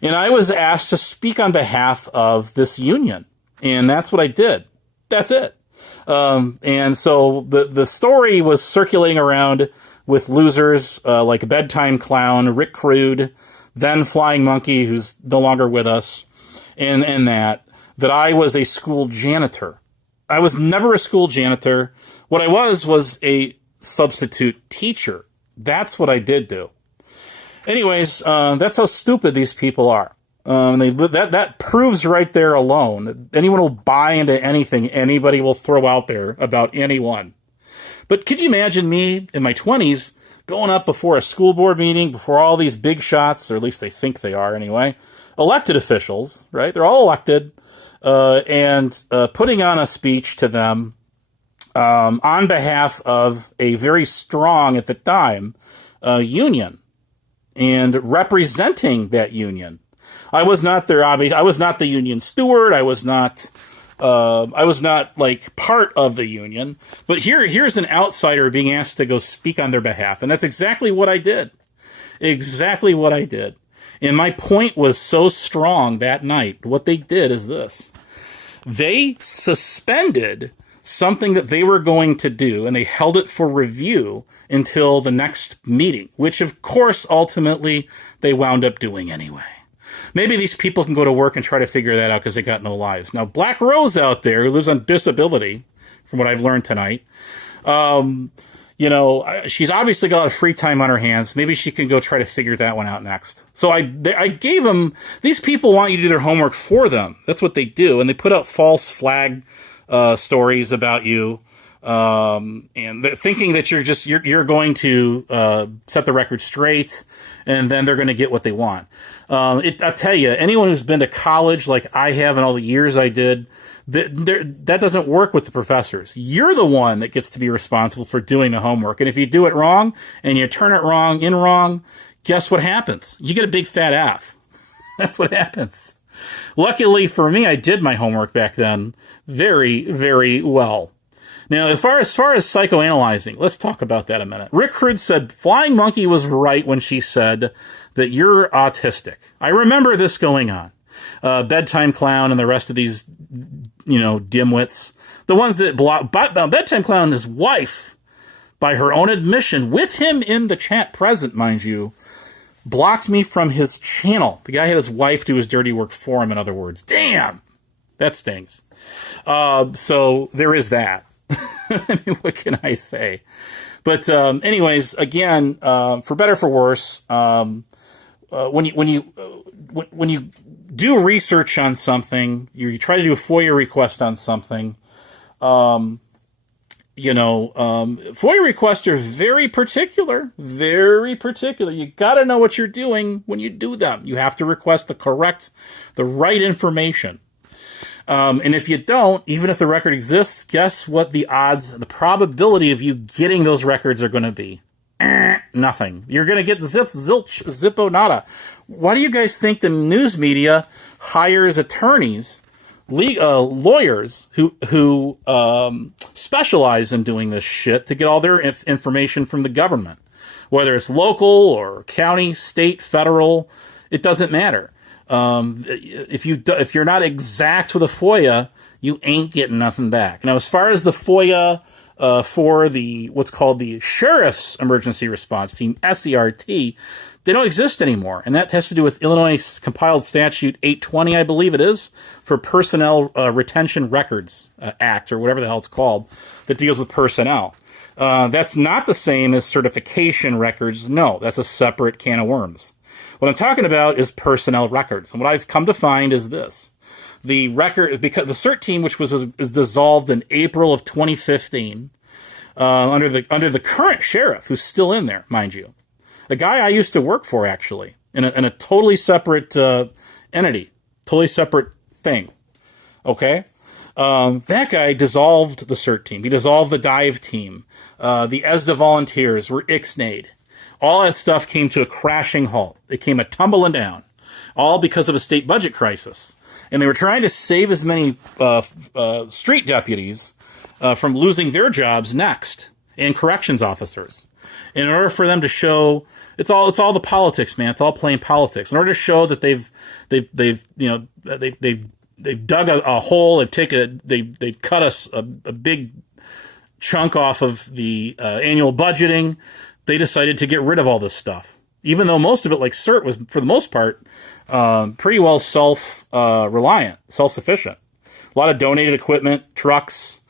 And I was asked to speak on behalf of this union, and that's what I did. That's it. And so the story was circulating around with losers like Bedtime Clown, Rick Crude, then Flying Monkey, who's no longer with us, and that I was a school janitor. I was never a school janitor. What I was a substitute teacher. That's what I did do. Anyways, that's how stupid these people are. That proves right there alone. Anyone will buy into anything anybody will throw out there about anyone. But could you imagine me in my 20s going up before a school board meeting, before all these big shots, or at least they think they are anyway, elected officials, right? They're all elected, and putting on a speech to them on behalf of a very strong, at the time, union, and representing that union. I was not the union steward. I was not like part of the union. But here's an outsider being asked to go speak on their behalf, and that's exactly what I did. Exactly what I did. And my point was so strong that night. What they did is this: they suspended something that they were going to do, and they held it for review until the next meeting, which of course ultimately they wound up doing anyway. maybe these people can go to work and try to figure that out because they got no lives. Now, Black Rose out there who lives on disability, from what I've learned tonight, she's obviously got a lot of free time on her hands. Maybe she can go try to figure that one out next. So I gave them, these people want you to do their homework for them. That's what they do. And they put out false flag stories about you. And thinking that you're going to set the record straight, and then they're going to get what they want. I'll tell you, anyone who's been to college like I have in all the years I did, that doesn't work with the professors. You're the one that gets to be responsible for doing the homework. And if you do it wrong and you turn it wrong, guess what happens? You get a big fat F. That's what happens. Luckily for me, I did my homework back then very, very well. Now, as far as psychoanalyzing, let's talk about that a minute. Rick Hood said Flying Monkey was right when she said that you're autistic. I remember this going on. Bedtime Clown and the rest of these, dimwits. The ones that Bedtime Clown and his wife, by her own admission, with him in the chat present, mind you, blocked me from his channel. The guy had his wife do his dirty work for him, in other words. Damn! That stings. So there is that. I mean, what can I say? But anyways, again, for better or for worse, when you do research on something, you try to do a FOIA request on something. FOIA requests are very particular, very particular. You got to know what you're doing when you do them. You have to request the right information. And if you don't, even if the record exists, guess what the probability of you getting those records are going to be? Nothing. You're going to get zilch, zippo, nada. Why do you guys think the news media hires attorneys, lawyers who specialize in doing this shit to get all their information from the government? Whether it's local or county, state, federal, it doesn't matter. If you're not exact with a FOIA, you ain't getting nothing back. Now, as far as the FOIA for what's called the Sheriff's Emergency Response Team, SERT, they don't exist anymore. And that has to do with Illinois compiled statute 820, I believe it is, for Personnel Retention Records Act, or whatever the hell it's called, that deals with personnel. That's not the same as certification records. No, that's a separate can of worms. What I'm talking about is personnel records. And what I've come to find is this. The record, because the CERT team, which is dissolved in April of 2015, under the current sheriff, who's still in there, mind you. A guy I used to work for, actually, in a totally separate entity, totally separate thing. Okay? That guy dissolved the CERT team. He dissolved the dive team. The ESDA volunteers were ixnayed. All that stuff came to a crashing halt. It came a tumbling down, all because of a state budget crisis. And they were trying to save as many street deputies from losing their jobs next, and corrections officers. In order for them to show, it's all the politics, man. It's all plain politics. In order to show that they've dug a hole, they've cut us a big chunk off of the annual budgeting. They decided to get rid of all this stuff, even though most of it, like CERT, was for the most part pretty well self-reliant, self-sufficient. A lot of donated equipment, trucks,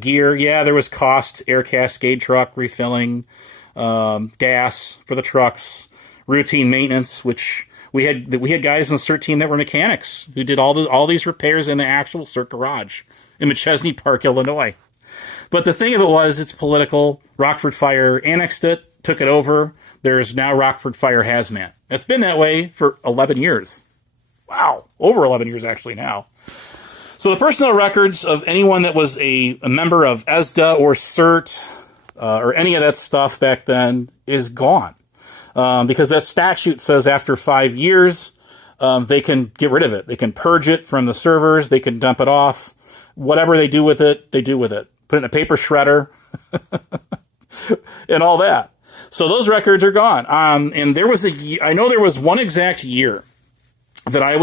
gear. Yeah, there was cost, air cascade truck refilling, gas for the trucks, routine maintenance, which we had guys in the CERT team that were mechanics who did all these repairs in the actual CERT garage in Machesney Park, Illinois. But the thing of it was, it's political. Rockford Fire annexed it, took it over. There's now Rockford Fire Hazmat. It's been that way for 11 years. Wow, over 11 years actually now. So the personnel records of anyone that was a member of ESDA or CERT or any of that stuff back then is gone. Because that statute says after 5 years, they can get rid of it. They can purge it from the servers. They can dump it off. Whatever they do with it, they do with it. Put it in a paper shredder and all that. So those records are gone. And I know there was one exact year that I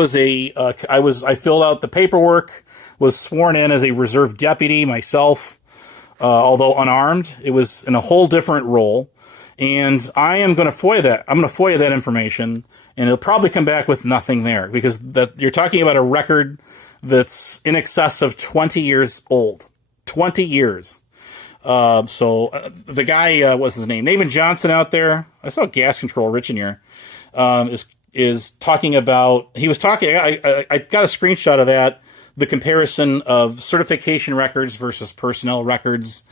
filled out the paperwork, was sworn in as a reserve deputy myself, although unarmed. It was in a whole different role. And I am going to FOIA that. I'm going to FOIA that information, and it'll probably come back with nothing there, because you're talking about a record that's in excess of 20 years old. 20 years. The guy, what's his name? Nathan Johnson out there. I saw Gas Control Rich in here. Is talking about, he was talking, I got a screenshot of that, the comparison of certification records versus personnel records.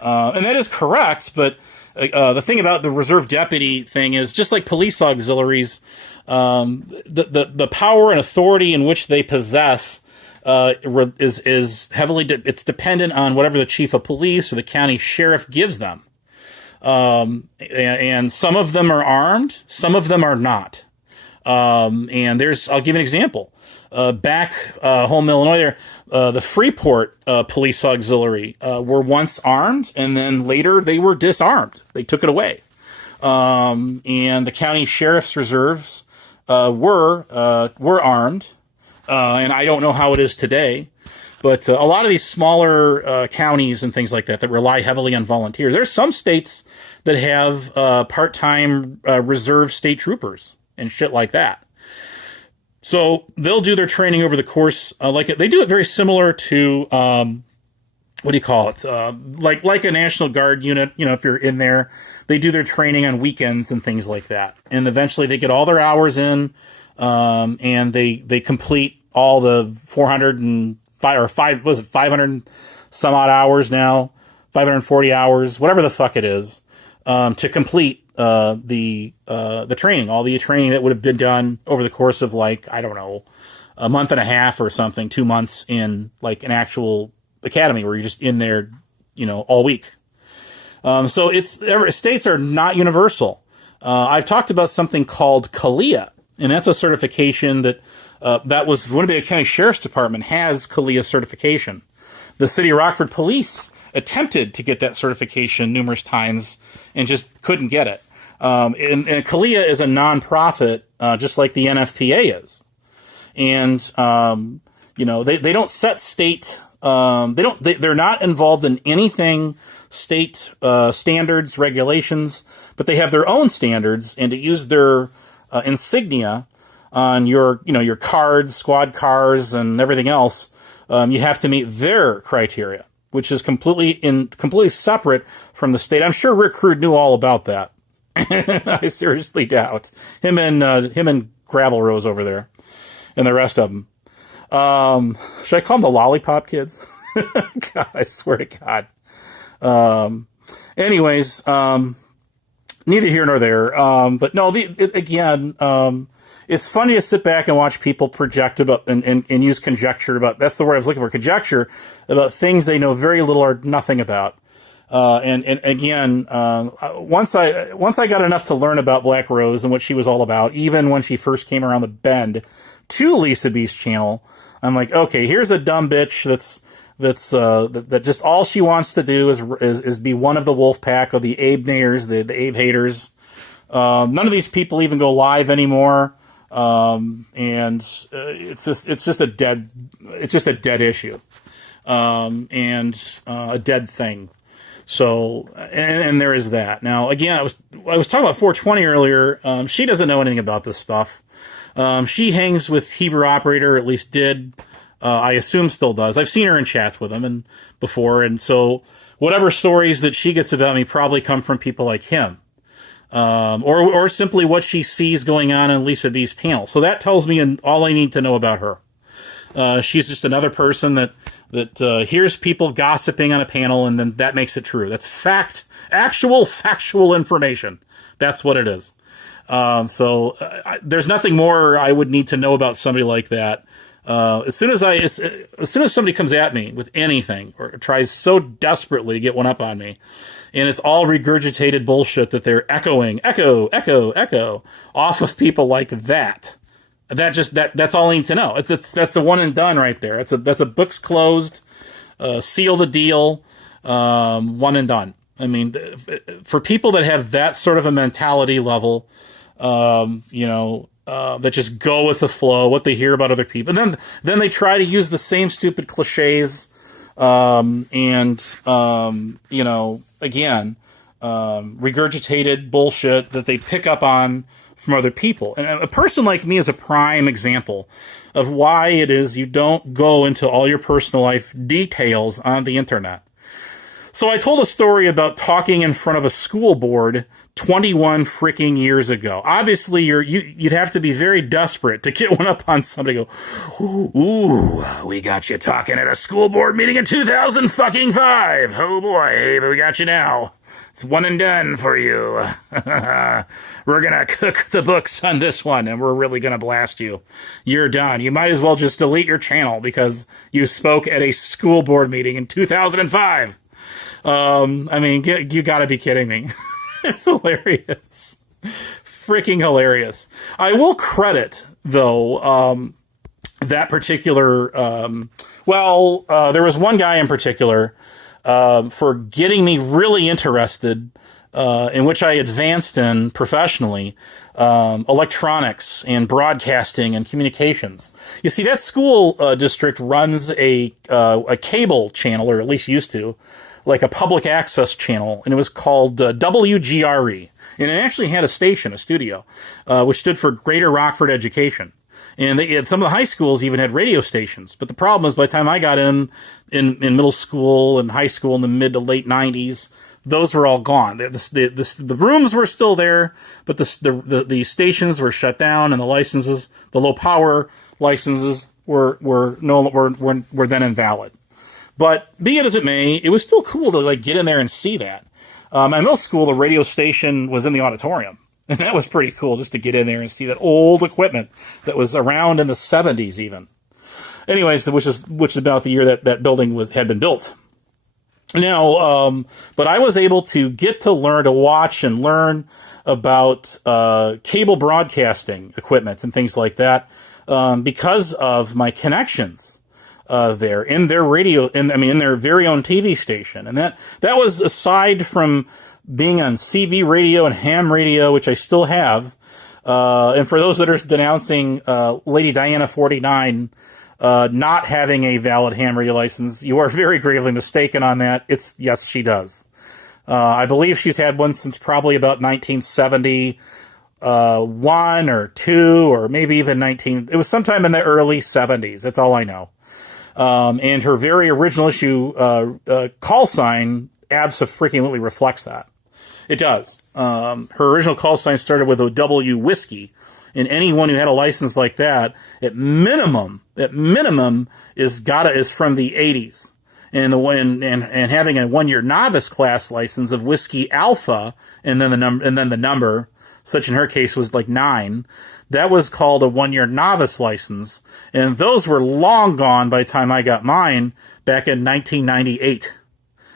And that is correct, but the thing about the reserve deputy thing is, just like police auxiliaries, the power and authority in which they possess is heavily, it's dependent on whatever the chief of police or the county sheriff gives them. And some of them are armed, some of them are not. And I'll give an example. Back home in Illinois there, the Freeport police auxiliary were once armed, and then later they were disarmed. They took it away. And the county sheriff's reserves were armed. And I don't know how it is today, but a lot of these smaller counties and things like that rely heavily on volunteers. There's some states that have part-time reserve state troopers and shit like that. So they'll do their training over the course, they do it very similar to, what do you call it? Like a National Guard unit, if you're in there, they do their training on weekends and things like that. And eventually they get all their hours in, and they complete all the 500 some odd hours now, 540 hours, whatever the fuck it is, to complete the training, all the training that would have been done over the course of a month and a half or something, 2 months in an actual academy where you're just in there, all week. So states are not universal. I've talked about something called CALEA, and that's a certification that was Winnebago County Sheriff's Department has CALEA certification. The City of Rockford Police attempted to get that certification numerous times and just couldn't get it. And CALEA is a nonprofit, just like the NFPA is. And, they don't set state, they're not involved in anything state, standards, regulations, but they have their own standards, and to use their, insignia on your cards, squad cars, and everything else, you have to meet their criteria, which is completely separate from the state. I'm sure Rick Crude knew all about that. I seriously doubt him and Gravel Rose over there, and the rest of them. Should I call them the Lollipop Kids? God, I swear to God. Anyways, neither here nor there. But no, it's funny to sit back and watch people project about and use conjecture about, that's the word I was looking for, conjecture about things they know very little or nothing about. And again, once I got enough to learn about Black Rose and what she was all about, even when she first came around the bend to Lisa B's channel, I'm like, okay, here's a dumb bitch that just all she wants to do is be one of the wolf pack of the Abe Nayers, the Abe haters. None of these people even go live anymore. And it's just a dead issue. And a dead thing. So, and there is that. Now, again, I was talking about 420 earlier. She doesn't know anything about this stuff. She hangs with Hebrew Operator, at least did. I assume still does. I've seen her in chats with him before. And so whatever stories that she gets about me probably come from people like him. Or simply what she sees going on in Lisa B's panel. So that tells me all I need to know about her. She's just another person that hears people gossiping on a panel, and then that makes it true. That's factual information. That's what it is. There's nothing more I would need to know about somebody like that. As soon as somebody comes at me with anything or tries so desperately to get one up on me, and it's all regurgitated bullshit that they're echoing off of people like that. That's all I need to know. That's a one and done right there. That's a book's closed, seal the deal, one and done. I mean, for people that have that sort of a mentality level, that just go with the flow, what they hear about other people, and then they try to use the same stupid cliches, again, regurgitated bullshit that they pick up on from other people. And a person like me is a prime example of why it is you don't go into all your personal life details on the internet. So I told a story about talking in front of a school board 21 freaking years ago. Obviously, you'd have to be very desperate to get one up on somebody and go, ooh, we got you talking at a school board meeting in 2005. Oh boy, but we got you now. It's one and done for you. We're going to cook the books on this one, and we're really going to blast you. You're done. You might as well just delete your channel because you spoke at a school board meeting in 2005. I mean, you gotta be kidding me. It's hilarious. Freaking hilarious. I will credit, though, that particular, there was one guy in particular, for getting me really interested, in which I advanced in professionally, electronics and broadcasting and communications. You see, that school, district runs a cable channel, or at least used to, like a public access channel, and it was called WGRE. And it actually had a station, a studio, which stood for Greater Rockford Education. And some of the high schools even had radio stations. But the problem is, by the time I got in middle school and high school in the mid to late 90s, those were all gone. The rooms were still there, but the stations were shut down, and the licenses, the low power licenses, were then invalid. But be it as it may, it was still cool to get in there and see that. At middle school, the radio station was in the auditorium, and that was pretty cool just to get in there and see that old equipment that was around in the 70s even. Anyways, which is about the year that building had been built. Now, but I was able to get to watch and learn about cable broadcasting equipment and things like that because of my connections. There in their radio, in their very own TV station. And that was aside from being on CB radio and ham radio, which I still have. And for those that are denouncing, Lady Diana 49, not having a valid ham radio license, you are very gravely mistaken on that. Yes, she does. I believe she's had one since probably about 1971 or 2, or maybe even it was sometime in the early 70s. That's all I know. And her very original issue call sign abso-freaking-lutely reflects that. It does. Her original call sign started with a W whiskey, and anyone who had a license like that, at minimum, is from the 80s. And having a 1-year novice class license of whiskey alpha, and then the number, such in her case was 9. That was called a 1-year novice license, and those were long gone by the time I got mine back in 1998,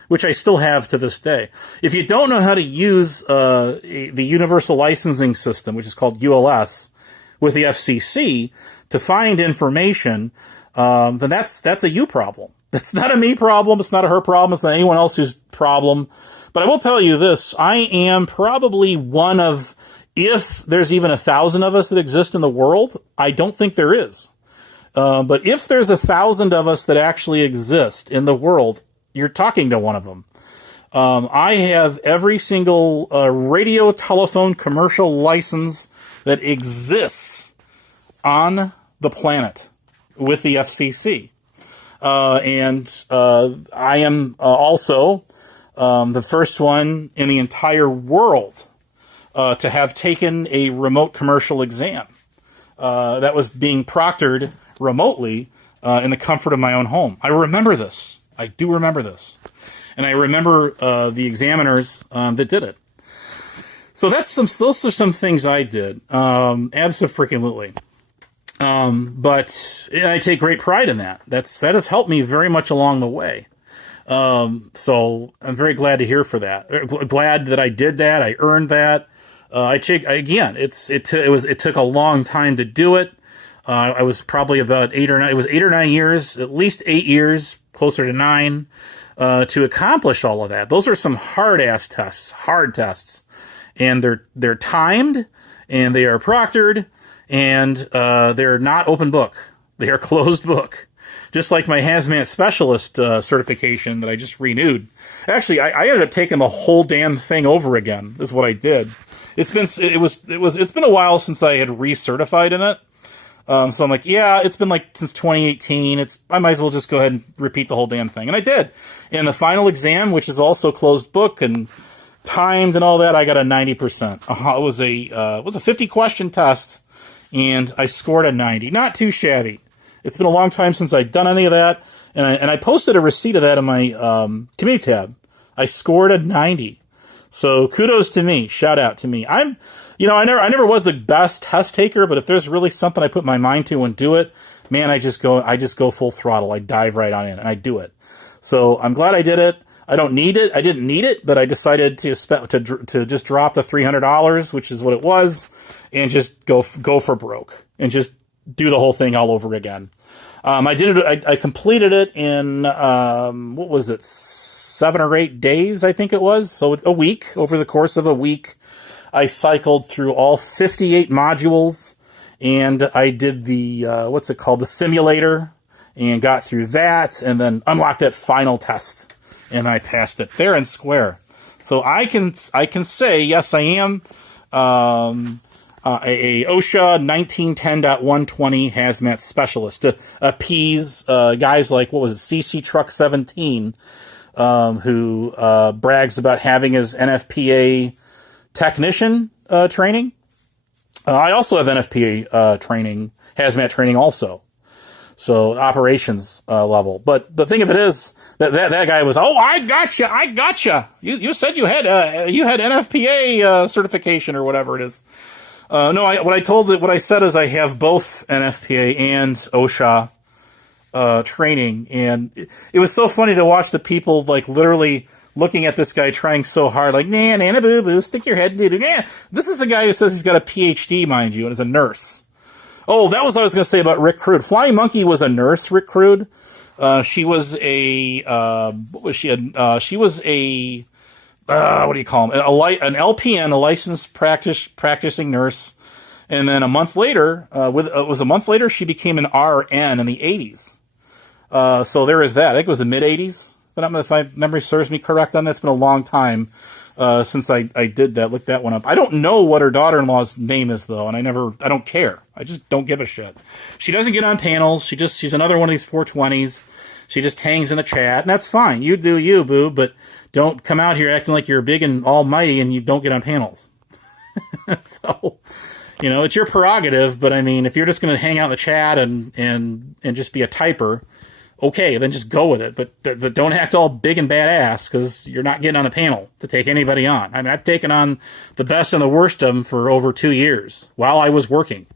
which I still have to this day. If you don't know how to use the Universal Licensing System, which is called ULS, with the FCC to find information, then that's a you problem. That's not a me problem. It's not a her problem. It's not anyone else's problem. But I will tell you this: I am probably one of, if there's even 1,000 of us that exist in the world, I don't think there is. But if there's 1,000 of us that actually exist in the world, you're talking to one of them. I have every single radio, telephone, commercial license that exists on the planet with the FCC. And I am also the first one in the entire world to have taken a remote commercial exam. That was being proctored remotely in the comfort of my own home. I remember this. I do remember this. And I remember the examiners that did it. So those are some things I did. Abso-freaking-lutely. But I take great pride in that. That has helped me very much along the way. So I'm very glad to hear for that. Glad that I did that. I earned that. It took a long time to do it. I was probably about 8 or 9. It was 8 or 9 years, at least 8 years, closer to 9, to accomplish all of that. Those are some hard tests, and they're timed, and they are proctored, and they're not open book. They are closed book. Just like my hazmat specialist certification that I just renewed. Actually, I ended up taking the whole damn thing over again. Is what I did. It's been a while since I had recertified in it. So I'm like, yeah, it's been like since 2018. I might as well just go ahead and repeat the whole damn thing, and I did. And the final exam, which is also closed book and timed and all that, I got a 90%. It was a 50 question test, and I scored a 90. Not too shabby. It's been a long time since I'd done any of that, and I posted a receipt of that in my community tab. I scored a 90, so kudos to me. Shout out to me. I never was the best test taker, but if there's really something I put my mind to and do it, man, I just go full throttle. I dive right on in and I do it. So I'm glad I did it. I don't need it. I didn't need it, but I decided to just drop the $300, which is what it was, and just go for broke and just do the whole thing all over again. I did it. I completed it in what was it, 7 or 8 days, I think it was. So a week. Over the course of a week, I cycled through all 58 modules, and I did the the simulator, and got through that, and then unlocked that final test, and I passed it fair and square. So I can say yes, I am. A OSHA 1910.120 hazmat specialist to appease guys like, what was it, CC Truck 17, who brags about having his NFPA technician training. I also have NFPA training, hazmat training also. So operations level. But the thing of it is that guy was, oh, I gotcha. You said you had NFPA certification or whatever it is. No, what I said is I have both NFPA and OSHA training, and it was so funny to watch the people like literally looking at this guy trying so hard, like, nah, nana boo boo, stick your head in it. Yeah, this is a guy who says he's got a PhD, mind you, and is a nurse. Oh, that was what I was going to say about Rick Crude. Flying Monkey was a nurse, Rick Crude. She was a what was she? She was a what do you call them? An LPN, a licensed practicing nurse, and then a month later, she became an RN in the 80s. So there is that. I think it was the mid 80s. But if my memory serves me correct on that, it's been a long time since I did that. Look that one up. I don't know what her daughter-in-law's name is though, and I don't care. I just don't give a shit. She doesn't get on panels. She's another one of these 420s. She just hangs in the chat, and that's fine. You do you, boo, but don't come out here acting like you're big and almighty and you don't get on panels. So, it's your prerogative, but I mean, if you're just going to hang out in the chat and just be a typer, okay, then just go with it. But don't act all big and badass, because you're not getting on a panel to take anybody on. I mean, I've taken on the best and the worst of them for over 2 years while I was working,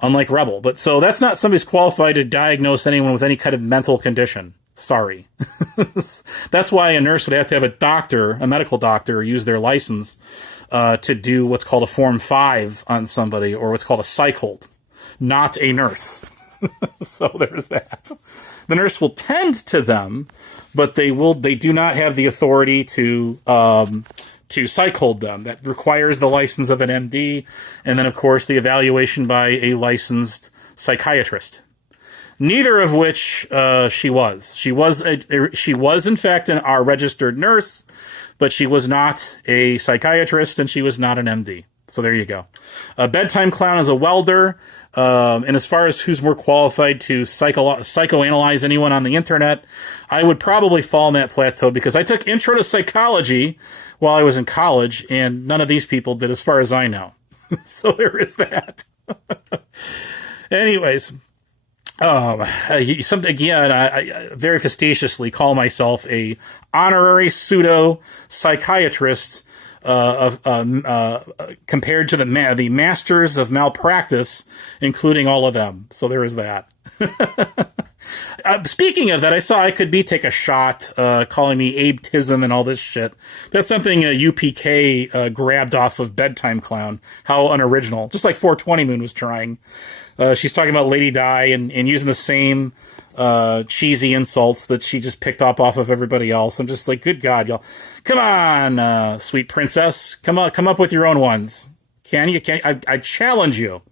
unlike Rebel. But so that's not somebody's qualified to diagnose anyone with any kind of mental condition. Sorry. That's why a nurse would have to have a medical doctor, use their license to do what's called a Form 5 on somebody, or what's called a psych hold. Not a nurse. So there's that. The nurse will tend to them, but they do not have the authority to psych hold them. That requires the license of an MD, and then of course the evaluation by a licensed psychiatrist. Neither of which she was. She was in fact our registered nurse, but she was not a psychiatrist, and she was not an MD. So there you go. Bedtime Clown is a welder. And as far as who's more qualified to psychoanalyze anyone on the internet, I would probably fall in that plateau, because I took Intro to Psychology while I was in college, and none of these people did, as far as I know. So there is that. Anyways, I very facetiously call myself a honorary pseudo psychiatrist compared to the masters of malpractice, including all of them. So there is that. Speaking of that, I saw I Could Be take a shot, calling me Abe Tism and all this shit. That's something UPK grabbed off of Bedtime Clown. How unoriginal. Just like 420 Moon was trying. She's talking about Lady Di and using the same cheesy insults that she just picked up off of everybody else. I'm just like, good God, y'all. Come on, sweet princess. Come up with your own ones. Can you? I challenge you.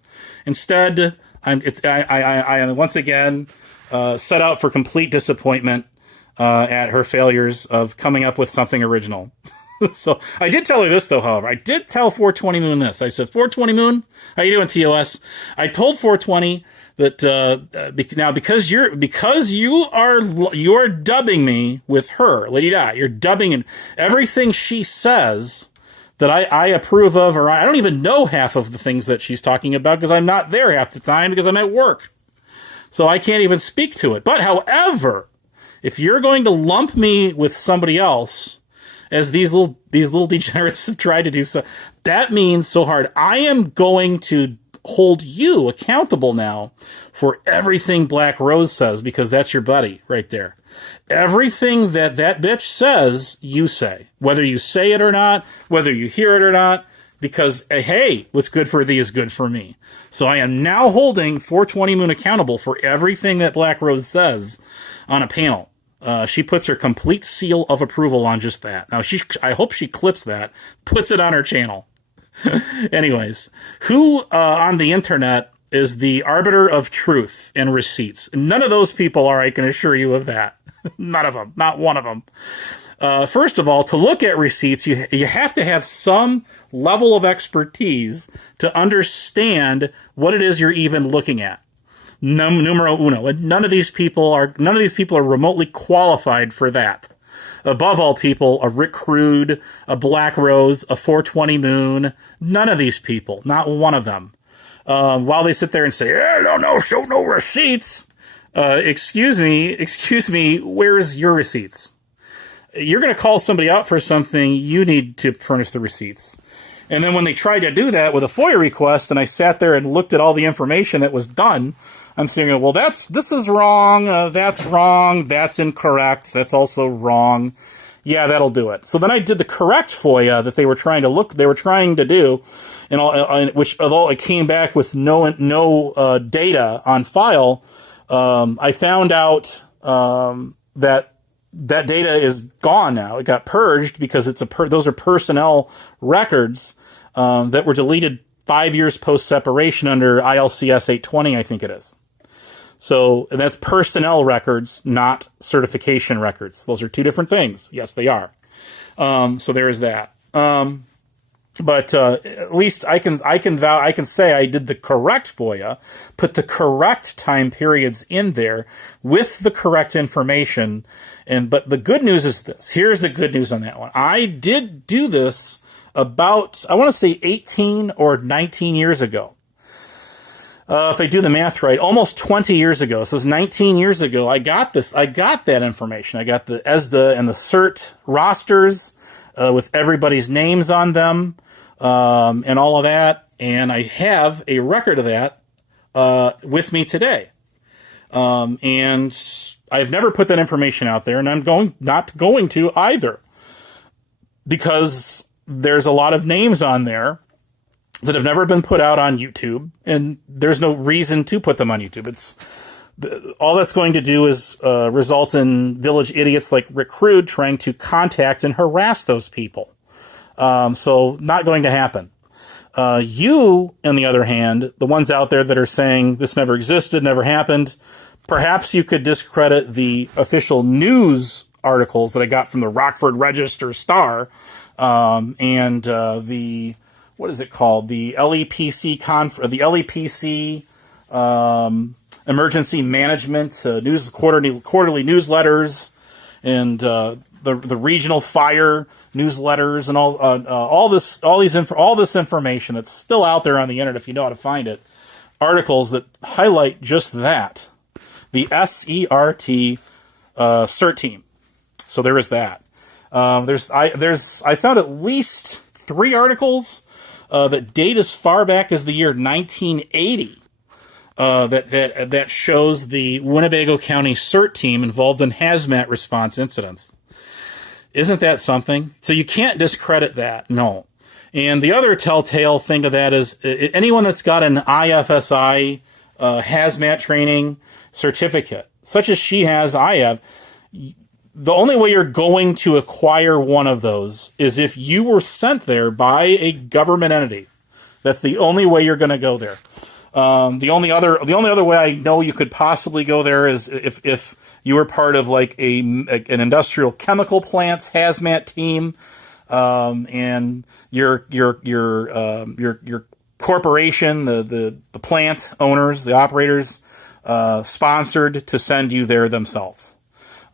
Instead, I once again set out for complete disappointment at her failures of coming up with something original. So I did tell her this, though, however. I did tell 420 Moon this. I said, 420 Moon, how you doing, TOS? I told 420 that now because you're dubbing me with her, Lady Di. You're dubbing in everything she says that I approve of, or I don't even know half of the things that she's talking about because I'm not there half the time because I'm at work. So I can't even speak to it. But however, if you're going to lump me with somebody else, as these little degenerates have tried to do, so that means so hard. I am going to hold you accountable now for everything Black Rose says, because that's your buddy right there. Everything that bitch says, you say. Whether you say it or not, whether you hear it or not, because, hey, what's good for thee is good for me. So I am now holding 420 Moon accountable for everything that Black Rose says on a panel. She puts her complete seal of approval on just that. Now, I hope she clips that, puts it on her channel. Anyways, who on the internet is the arbiter of truth and receipts? None of those people are, I can assure you of that. None of them. Not one of them. First of all, to look at receipts, you have to have some level of expertise to understand what it is you're even looking at. Numero uno. And none of these people are remotely qualified for that. Above all people, a Rick Crude, a Black Rose, a 420 Moon, none of these people, not one of them. While they sit there and say, no, show no receipts. Excuse me, where's your receipts? You're going to call somebody out for something, you need to furnish the receipts. And then when they tried to do that with a FOIA request, and I sat there and looked at all the information that was done, I'm saying, well, this is wrong, that's wrong, that's incorrect, that's also wrong. Yeah, that'll do it. So then I did the correct FOIA that they were trying to do, which although it came back with no data on file, I found out that data is gone now. It got purged because those are personnel records that were deleted 5 years post-separation under ILCS 820, I think it is. So that's personnel records, not certification records. Those are two different things. Yes, they are. So there is that. But at least I can say I did the correct FOIA, put the correct time periods in there with the correct information. But the good news is this. Here's the good news on that one. I did do this about, I want to say 18 or 19 years ago. If I do the math right, almost 20 years ago. So it was 19 years ago. I got that information. I got the ESDA and the CERT rosters with everybody's names on them and all of that. And I have a record of that with me today. And I've never put that information out there, and I'm not going to either, because there's a lot of names on there that have never been put out on YouTube, and there's no reason to put them on YouTube. All that's going to do is result in village idiots like Rick Crude trying to contact and harass those people. So not going to happen. You, on the other hand, the ones out there that are saying this never existed, never happened, perhaps you could discredit the official news articles that I got from the Rockford Register Star and the... what is it called? The LEPC emergency management news quarterly newsletters, and the regional fire newsletters, and all this information that's still out there on the internet if you know how to find it. Articles that highlight just that, the SERT CERT team. So there is that. I found at least 3 articles that date as far back as the year 1980 that shows the Winnebago County CERT team involved in hazmat response incidents. Isn't that something? So you can't discredit that, no. And the other telltale thing of that is anyone that's got an IFSI hazmat training certificate, such as she has, I have, the only way you're going to acquire one of those is if you were sent there by a government entity. That's the only way you're going to go there. The only other way I know you could possibly go there is if you were part of like an industrial chemical plant's hazmat team, and your corporation, the plant owners, the operators, sponsored to send you there themselves.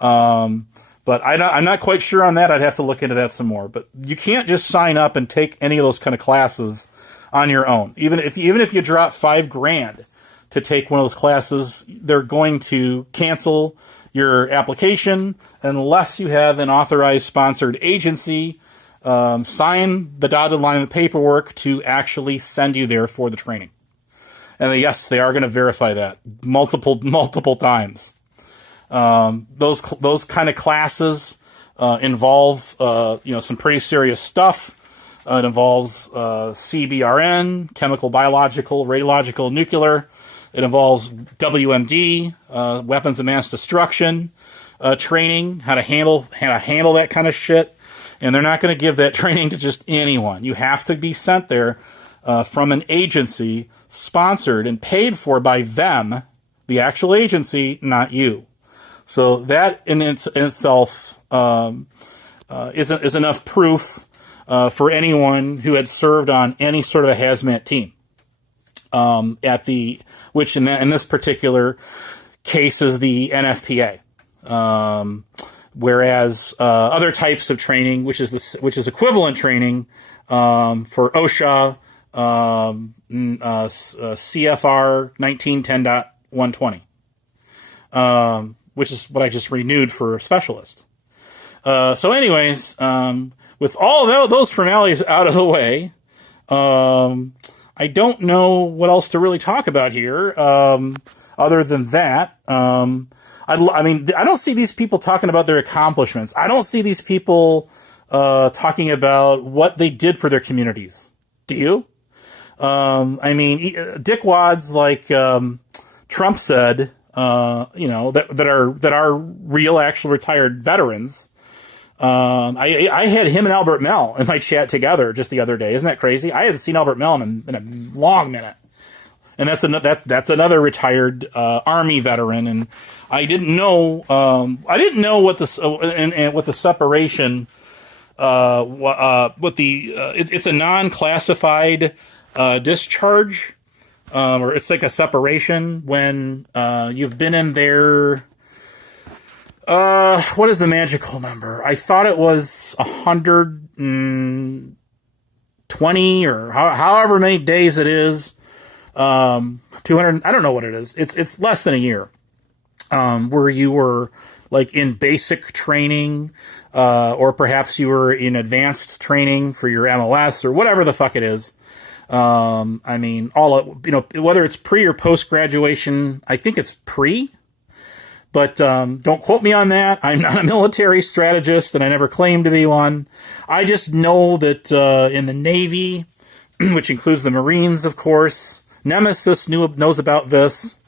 But I'm not quite sure on that. I'd have to look into that some more. But you can't just sign up and take any of those kind of classes on your own. Even if you drop $5,000 to take one of those classes, they're going to cancel your application unless you have an authorized sponsored agency sign the dotted line of the paperwork to actually send you there for the training. And yes, they are going to verify that multiple times. Those kind of classes involve some pretty serious stuff. It involves CBRN, chemical, biological, radiological, nuclear. It involves WMD, weapons of mass destruction training, how to handle that kind of shit. And they're not going to give that training to just anyone. You have to be sent there from an agency sponsored and paid for by them, the actual agency, not you. So that in itself is enough proof for anyone who had served on any sort of a hazmat team. Which in this particular case is the NFPA. Whereas other types of training, which is equivalent training for OSHA, CFR 1910.120, which is what I just renewed for specialist. So anyways, with all of those formalities out of the way, I don't know what else to really talk about here, other than that. I mean, I don't see these people talking about their accomplishments. I don't see these people talking about what they did for their communities. Do you? I mean, dickwads like Trump said, that are real, actual retired veterans. I had him and Albert Mell in my chat together just the other day. Isn't that crazy? I hadn't seen Albert Mell in a long minute. And that's another retired Army veteran, and I didn't know what the separation it's a non-classified discharge, or it's like a separation when you've been in there. What is the magical number? I thought it was 120 or however many days it is. 200, I don't know what it is. It's less than a year. Where you were like in basic training, or perhaps you were in advanced training for your MOS or whatever the fuck it is. I mean, whether it's pre or post graduation, I think it's pre. But don't quote me on that. I'm not a military strategist, and I never claimed to be one. I just know that in the Navy, which includes the Marines, of course, Nemesis knows about this.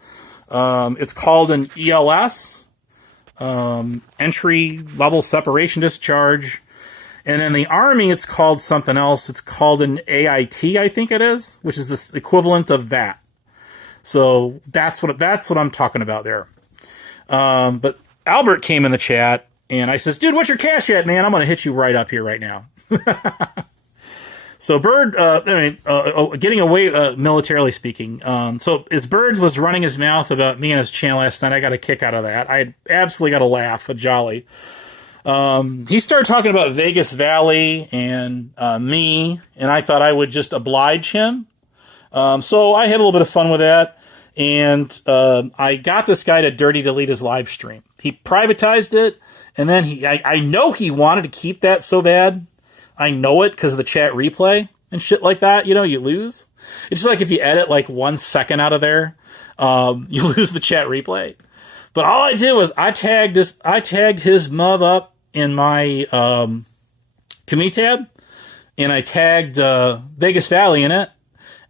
It's called an ELS, entry level separation discharge. And in the Army, it's called something else. It's called an AIT, I think it is, which is the equivalent of that. So that's what I'm talking about there. But Albert came in the chat, and I says, dude, what's your cash at, man? I'm going to hit you right up here right now. So Bird, getting away, militarily speaking. So as Bird was running his mouth about me and his channel last night, I got a kick out of that. I absolutely got a laugh, a jolly. He started talking about Vegas Valley and me, and I thought I would just oblige him. So I had a little bit of fun with that. And I got this guy to dirty delete his live stream. He privatized it, and then I know he wanted to keep that so bad. I know it because of the chat replay and shit like that. You lose. It's just like if you edit like 1 second out of there, you lose the chat replay. But all I did was I tagged his mub up in my community tab, and I tagged Vegas Valley in it.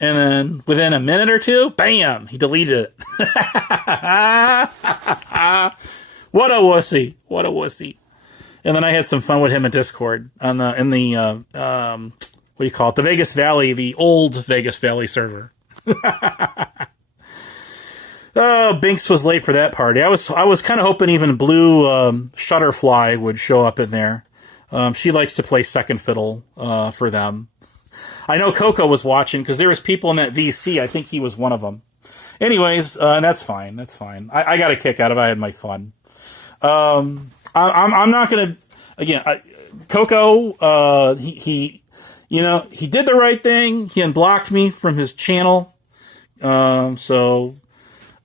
And then within a minute or two, bam, he deleted it. What a wussy. What a wussy. And then I had some fun with him in Discord in the what do you call it? The Vegas Valley, the old Vegas Valley server. Oh, Binks was late for that party. I was kind of hoping even Blue Shutterfly would show up in there. She likes to play second fiddle for them. I know Coco was watching because there was people in that VC. I think he was one of them. Anyways, and that's fine. That's fine. I got a kick out of it. I had my fun. I'm not gonna again. Coco. He did the right thing. He unblocked me from his channel. So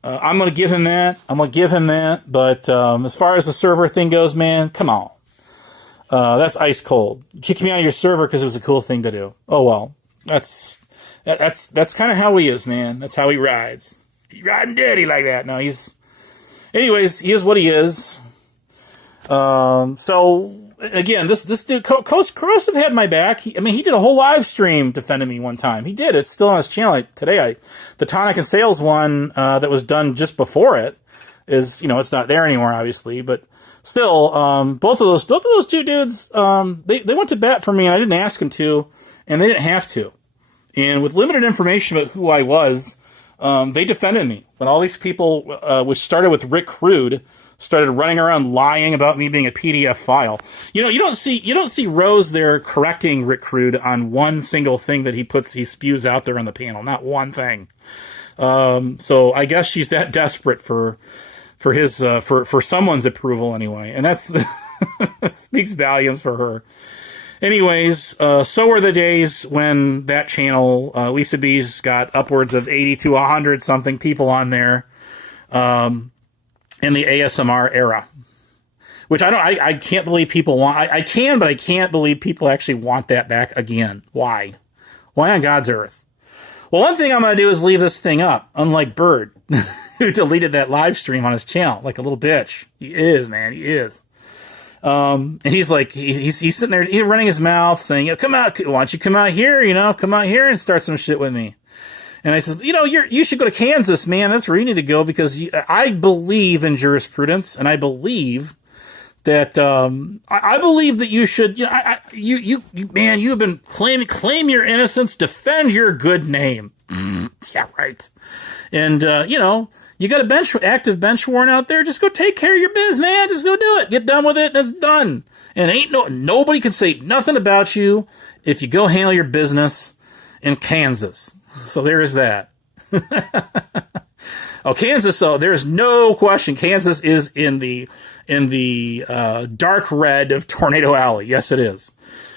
I'm gonna give him that. But as far as the server thing goes, man, come on. That's ice cold. You kicked me out of your server because it was a cool thing to do. Oh well, that's kind of how he is, man. That's how he rides. He's riding dirty like that. No, anyways, he is what he is. So again, this dude, Corrosive had my back. He did a whole live stream defending me one time. He did. It's still on his channel today. The Tonic and Sales one that was done just before it is, it's not there anymore, obviously, but still, both of those two dudes, they went to bat for me, and I didn't ask them to, and they didn't have to. And with limited information about who I was, they defended me. When all these people, which started with Rick Crude, started running around lying about me being a PDF file. You don't see Rose there correcting Rick Crude on one single thing that he spews out there on the panel. Not one thing. So I guess she's that desperate for his for someone's approval anyway, and that's speaks volumes for her. Anyways, so were the days when that channel, Lisa B's, got upwards of 80 to 100 something people on there, in the ASMR era, which I can't believe people want. I can, but I can't believe people actually want that back again. Why on God's earth? Well, one thing I'm going to do is leave this thing up, unlike Bird, who deleted that live stream on his channel like a little bitch. He is, man. He is. And he's like, he's sitting there, he's running his mouth saying, come out, why don't you come out here, come out here and start some shit with me. And I said, you should go to Kansas, man. That's where you need to go because I believe in jurisprudence, and I believe that I believe that you should. You have been claim your innocence, defend your good name. Yeah, right. And you got a active bench warrant out there. Just go take care of your biz, man. Just go do it. Get done with it. That's done. And nobody can say nothing about you if you go handle your business in Kansas. So there is that. Oh, Kansas. So there's no question. Kansas is in the dark red of Tornado Alley. Yes, it is.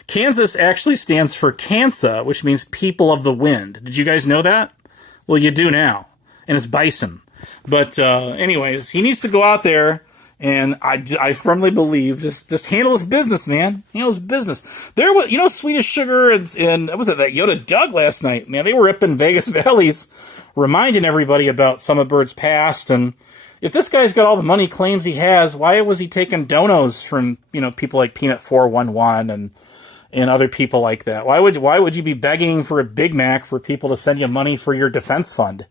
Kansas actually stands for Kansa, which means people of the wind. Did you guys know that? Well, you do now. And it's bison. But anyways, he needs to go out there, and I firmly believe just handle his business, man. Handle his business. There was, Swedish Sugar and what was it, that Yoda Doug last night, man. They were up in Vegas Valleys reminding everybody about Summit Bird's past. And if this guy's got all the money he claims he has, why was he taking donos from, people like Peanut 411 and other people like that? Why would you be begging for a Big Mac for people to send you money for your defense fund?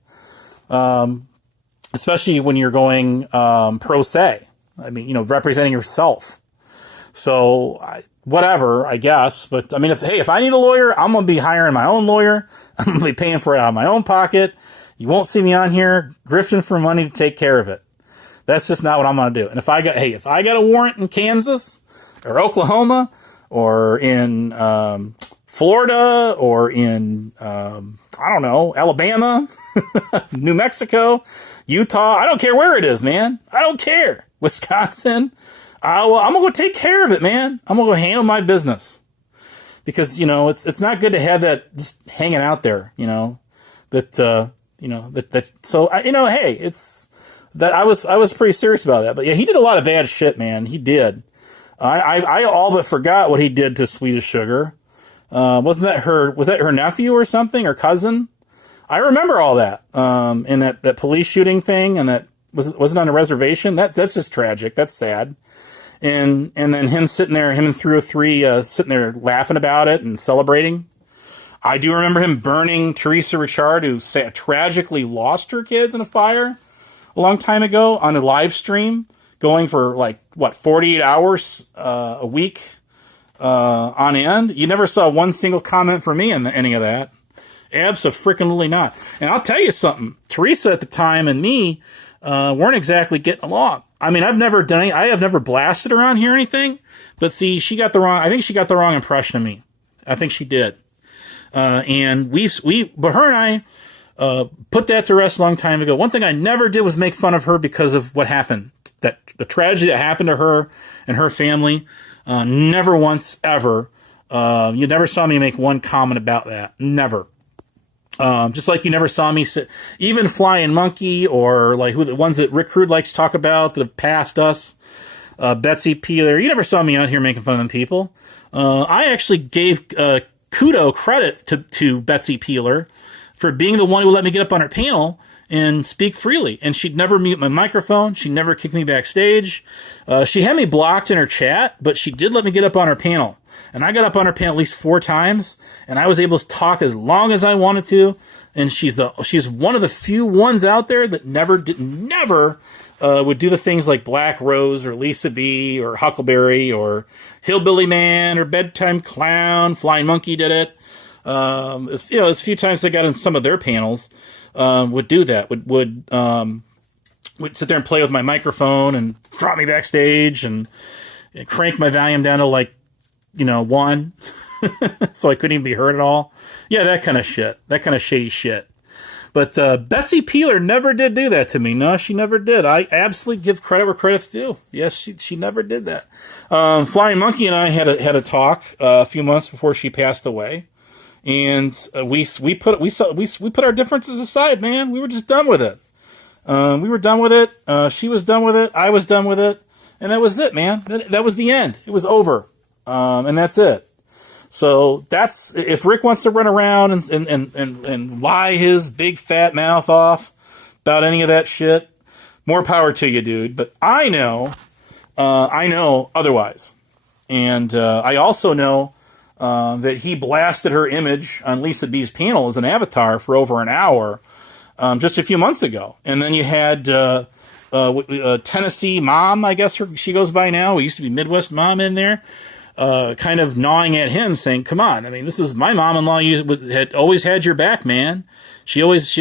Especially when you're going pro se. Representing yourself. So, whatever, I guess. But, if I need a lawyer, I'm going to be hiring my own lawyer. I'm going to be paying for it out of my own pocket. You won't see me on here grifting for money to take care of it. That's just not what I'm going to do. And if I got a warrant in Kansas or Oklahoma or in Florida or in, Alabama, New Mexico, Utah, I don't care where it is, man. I don't care. Wisconsin, I'm going to go take care of it, man. I'm going to go handle my business. Because, it's not good to have that just hanging out there, hey, it's that I was pretty serious about that. But yeah, he did a lot of bad shit, man. He did. I all but forgot what he did to Swedish Sugar. Was that her nephew or something, or cousin? I remember all that. And that police shooting thing, and that wasn't on a reservation. That's just tragic. That's sad. And then him and 303 sitting there laughing about it and celebrating. I do remember him burning Teresa Richard, who tragically lost her kids in a fire a long time ago, on a live stream, going for 48 hours a week on end. You never saw one single comment from me on any of that. Abso-freaking-lutely not. And I'll tell you something. Teresa at the time and me weren't exactly getting along. I mean, I have never blasted her on here or anything, but see, I think she got the wrong impression of me. I think she did. And but her and I put that to rest a long time ago. One thing I never did was make fun of her because of what happened. The tragedy that happened to her and her family. Never once, ever. You never saw me make one comment about that. Never. Just like you never saw me even Flying Monkey or like the ones that Rick Crude likes to talk about that have passed us. Betsy Peeler. You never saw me out here making fun of them people. I actually gave credit to Betsy Peeler for being the one who let me get up on her panel and speak freely. And she'd never mute my microphone. She never kicked me backstage. She had me blocked in her chat, but she did let me get up on her panel. And I got up on her panel at least 4 times, and I was able to talk as long as I wanted to. And she's one of the few ones out there that never would do the things like Black Rose or Lisa B or Huckleberry or Hillbilly Man or Bedtime Clown. Flying Monkey did it. As a few times I got in some of their panels, would do that. Would sit there and play with my microphone and drop me backstage and crank my volume down to 1, so I couldn't even be heard at all. Yeah, that kind of shit. That kind of shady shit. But Betsy Peeler never did do that to me. No, she never did. I absolutely give credit where credit's due. Yes, she never did that. Flying Monkey and I had a talk a few months before she passed away, and we put our differences aside. Man, we were just done with it. We were done with it. She was done with it. I was done with it, and that was it, man. That was the end. It was over, and that's it. So that's, if Rick wants to run around and lie his big fat mouth off about any of that shit, more power to you, dude. But I know otherwise. And I also know that he blasted her image on Lisa B's panel as an avatar for over an hour just a few months ago. And then you had Tennessee Mom, I guess she goes by now. We used to be Midwest Mom in there. Kind of gnawing at him, saying, "Come on! I mean, this is my mom-in-law. You had always had your back, man. She always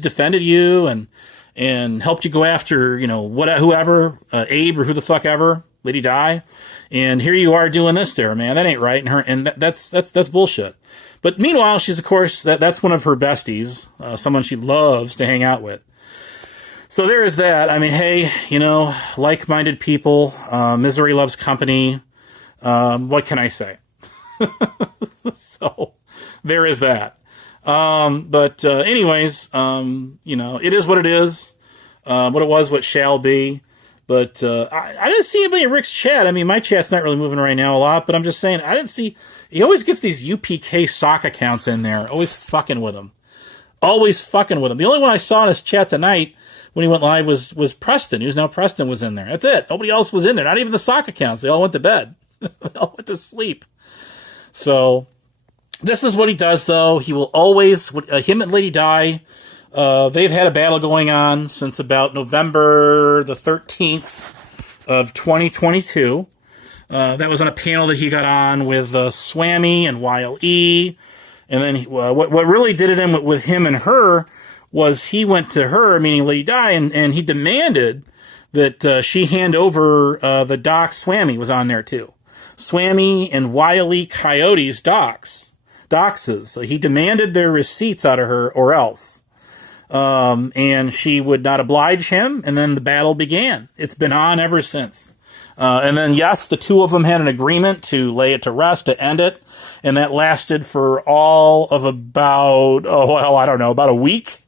defended you and helped you go after whoever, Abe or who the fuck ever, Lady Di. And here you are doing this there, man. That ain't right." And that's bullshit. But meanwhile, she's of course that's one of her besties, someone she loves to hang out with. So there is that. I mean, hey, like-minded people. Misery loves company. What can I say? So there is that. But anyways, it is what it is. What it was, what shall be. But I didn't see anybody in Rick's chat. I mean, my chat's not really moving right now a lot, but I'm just saying, I didn't see. He always gets these UPK sock accounts in there, always fucking with them. Always fucking with them. The only one I saw in his chat tonight when he went live was Preston. Who's now Preston was in there. That's it. Nobody else was in there. Not even the sock accounts. They all went to bed. They all went to sleep. So this is what he does, though. He will always, him and Lady Di, they've had a battle going on since about November the 13th of 2022. That was on a panel that he got on with Swami and YLE. And then what really did it in with him and her was he went to her, meaning Lady Di, and he demanded that she hand over the docs. Swami was on there, too. Swami and Wile E. Coyote's doxes. So he demanded their receipts out of her or else. And she would not oblige him, and then the battle began. It's been on ever since. And then, yes, the two of them had an agreement to lay it to rest, to end it, and that lasted for all of about a week,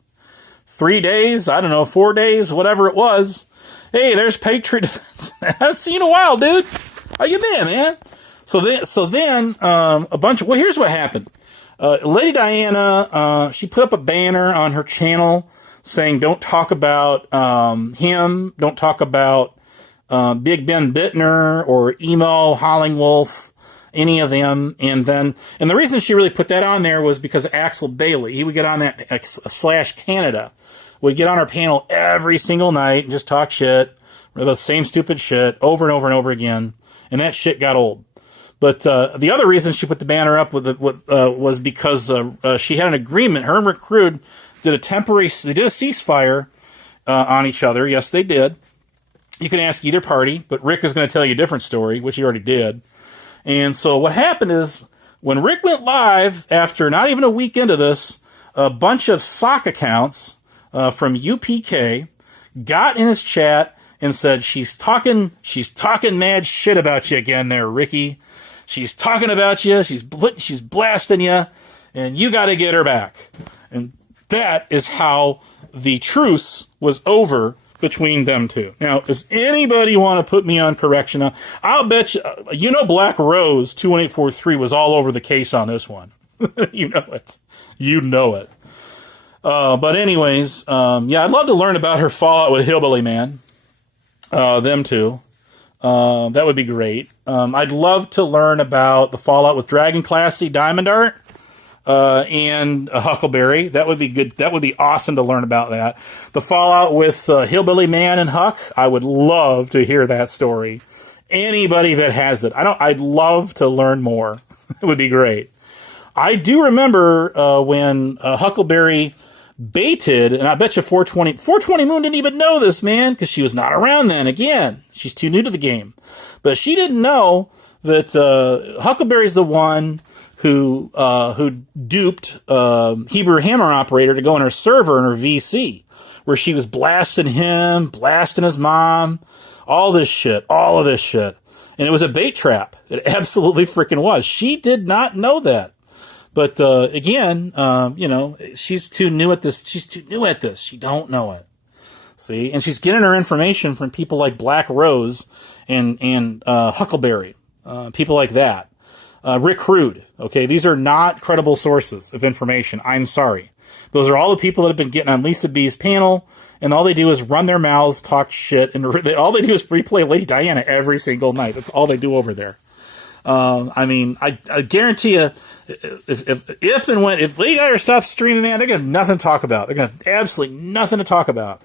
3 days, 4 days, whatever it was. Hey, there's Patriot Defense. I haven't seen you in a while, dude. How you been, man? So then, here's what happened. Lady Diana, she put up a banner on her channel saying, don't talk about him, don't talk about Big Ben Bittner or Emo Hollingwolf, any of them. And the reason she really put that on there was because of Axel Bailey. He would get on that, Slash Canada, would get on our panel every single night and just talk shit about the same stupid shit over and over and over again. And that shit got old. But the other reason she put the banner up was because she had an agreement. Her and Rick Rude did a ceasefire on each other. Yes, they did. You can ask either party, but Rick is going to tell you a different story, which he already did. And so what happened is when Rick went live after not even a week into this, a bunch of sock accounts from UPK got in his chat and said, she's talking mad shit about you again there, Ricky. She's talking about you. She's blasting you, and you got to get her back. And that is how the truce was over between them two. Now, does anybody want to put me on correction? I'll bet you, Black Rose 21843 was all over the case on this one. You know it. But anyways, I'd love to learn about her fallout with Hillbilly Man. Them two. That would be great. I'd love to learn about the fallout with Dragon Classy, Diamond Art, and Huckleberry. That would be good. That would be awesome to learn about that. The fallout with Hillbilly Man and Huck. I would love to hear that story. Anybody that has it. I'd love to learn more. It would be great. I do remember when Huckleberry baited, and I bet you 420 Moon didn't even know this, man, because she was not around then. Again, she's too new to the game. But she didn't know that Huckleberry's the one who duped Hebrew Hammer Operator to go on her server in her VC, where she was blasting him, blasting his mom, all of this shit. And it was a bait trap. It absolutely freaking was. She did not know that. But again, she's too new at this. She don't know it. See, and she's getting her information from people like Black Rose and Huckleberry, people like that. Rick Rude. Okay, these are not credible sources of information. I'm sorry. Those are all the people that have been getting on Lisa B's panel, and all they do is run their mouths, talk shit, and all they do is replay Lady Diana every single night. That's all they do over there. I guarantee you, if Lady Diana stops streaming, man, they're gonna have nothing to talk about. They're gonna have absolutely nothing to talk about.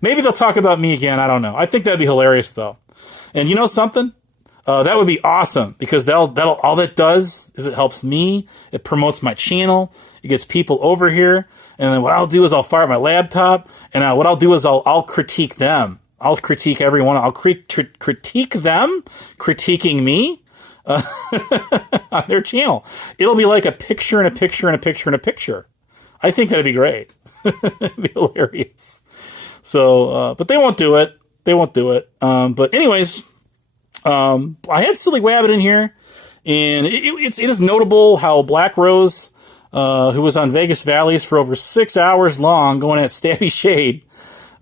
Maybe they'll talk about me again. I don't know. I think that'd be hilarious, though. And you know something? That would be awesome, because that'll all that does is it helps me. It promotes my channel. It gets people over here. And then what I'll do is I'll fire up my laptop, and what I'll do is I'll critique them. I'll critique everyone. I'll critique them critiquing me on their channel. It'll be like a picture and a picture and a picture and a picture. I think that'd be great. It'd be hilarious. So, but they won't do it. But anyways, I had Silly Wabbit in here, and it is notable how Black Rose, who was on Vegas Valleys for over 6 hours long, going at Stabby Shade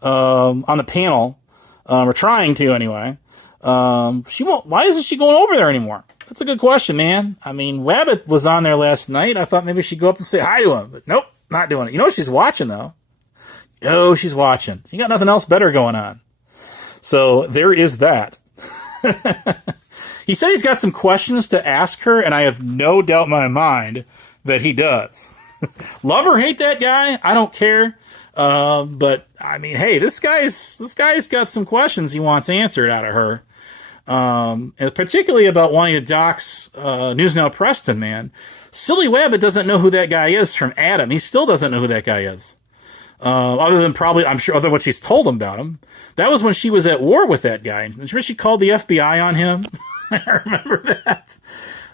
on the panel, or trying to anyway. She won't. Why isn't she going over there anymore? That's a good question, man. I mean, Wabbit was on there last night. I thought maybe she'd go up and say hi to him, but nope, not doing it. You know she's watching, though. Oh, she's watching. You got nothing else better going on. So there is that. He said he's got some questions to ask her, and I have no doubt in my mind that he does. Love or hate that guy, I don't care. But I mean, hey, this guy's got some questions he wants answered out of her. And particularly about wanting to dox News Now Preston, man. Silly Wabbit doesn't know who that guy is from Adam. He still doesn't know who that guy is. Other than probably, I'm sure, other than what she's told him about him. That was when she was at war with that guy. Remember she called the FBI on him? I remember that.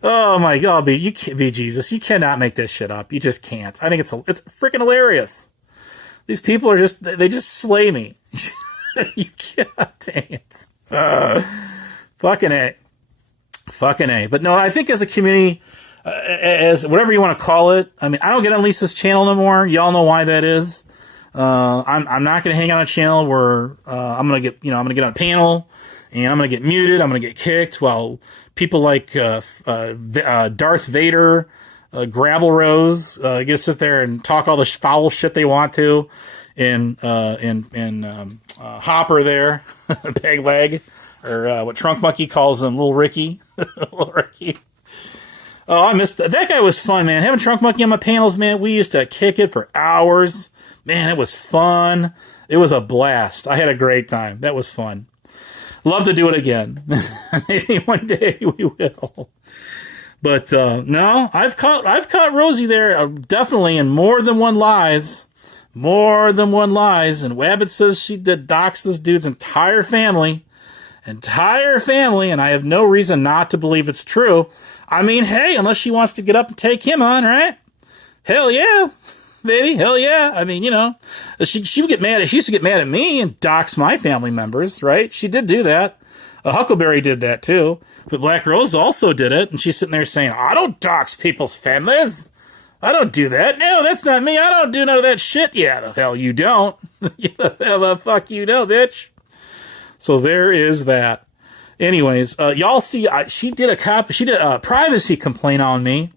Oh my God, you can't be Jesus. You cannot make this shit up. You just can't. I think it's freaking hilarious. These people are they just slay me. You can't, dang it. Fucking A. But no, I think as a community, as whatever you want to call it, I mean, I don't get on Lisa's channel no more. Y'all know why that is. I'm not going to hang out on a channel where I'm going to get on a panel and I'm going to get muted. I'm going to get kicked while people like Darth Vader, Gravel Rose get to sit there and talk all the foul shit they want to, and Hopper there, Peg Leg, or what Trunk Monkey calls him, Little Ricky. Little Ricky. Oh, I missed that. That guy was fun, man. Having Trunk Monkey on my panels, man, we used to kick it for hours. Man, it was fun. It was a blast. I had a great time. That was fun. Love to do it again. Maybe one day we will. But no, I've caught Rosie there definitely in more than one lies. More than one lies. And Wabbit says she did dox this dude's entire family. And I have no reason not to believe it's true. I mean, hey, unless she wants to get up and take him on, right? Hell yeah, baby, hell yeah. I mean, you know, she would get mad. She used to get mad at me and dox my family members, right? She did do that. Huckleberry did that too. But Black Rose also did it. And she's sitting there saying, I don't dox people's families. I don't do that. No, that's not me. I don't do none of that shit. Yeah, the hell you don't. The hell the fuck you don't, bitch. So there is that. Anyways, y'all see, she did a privacy complaint on me.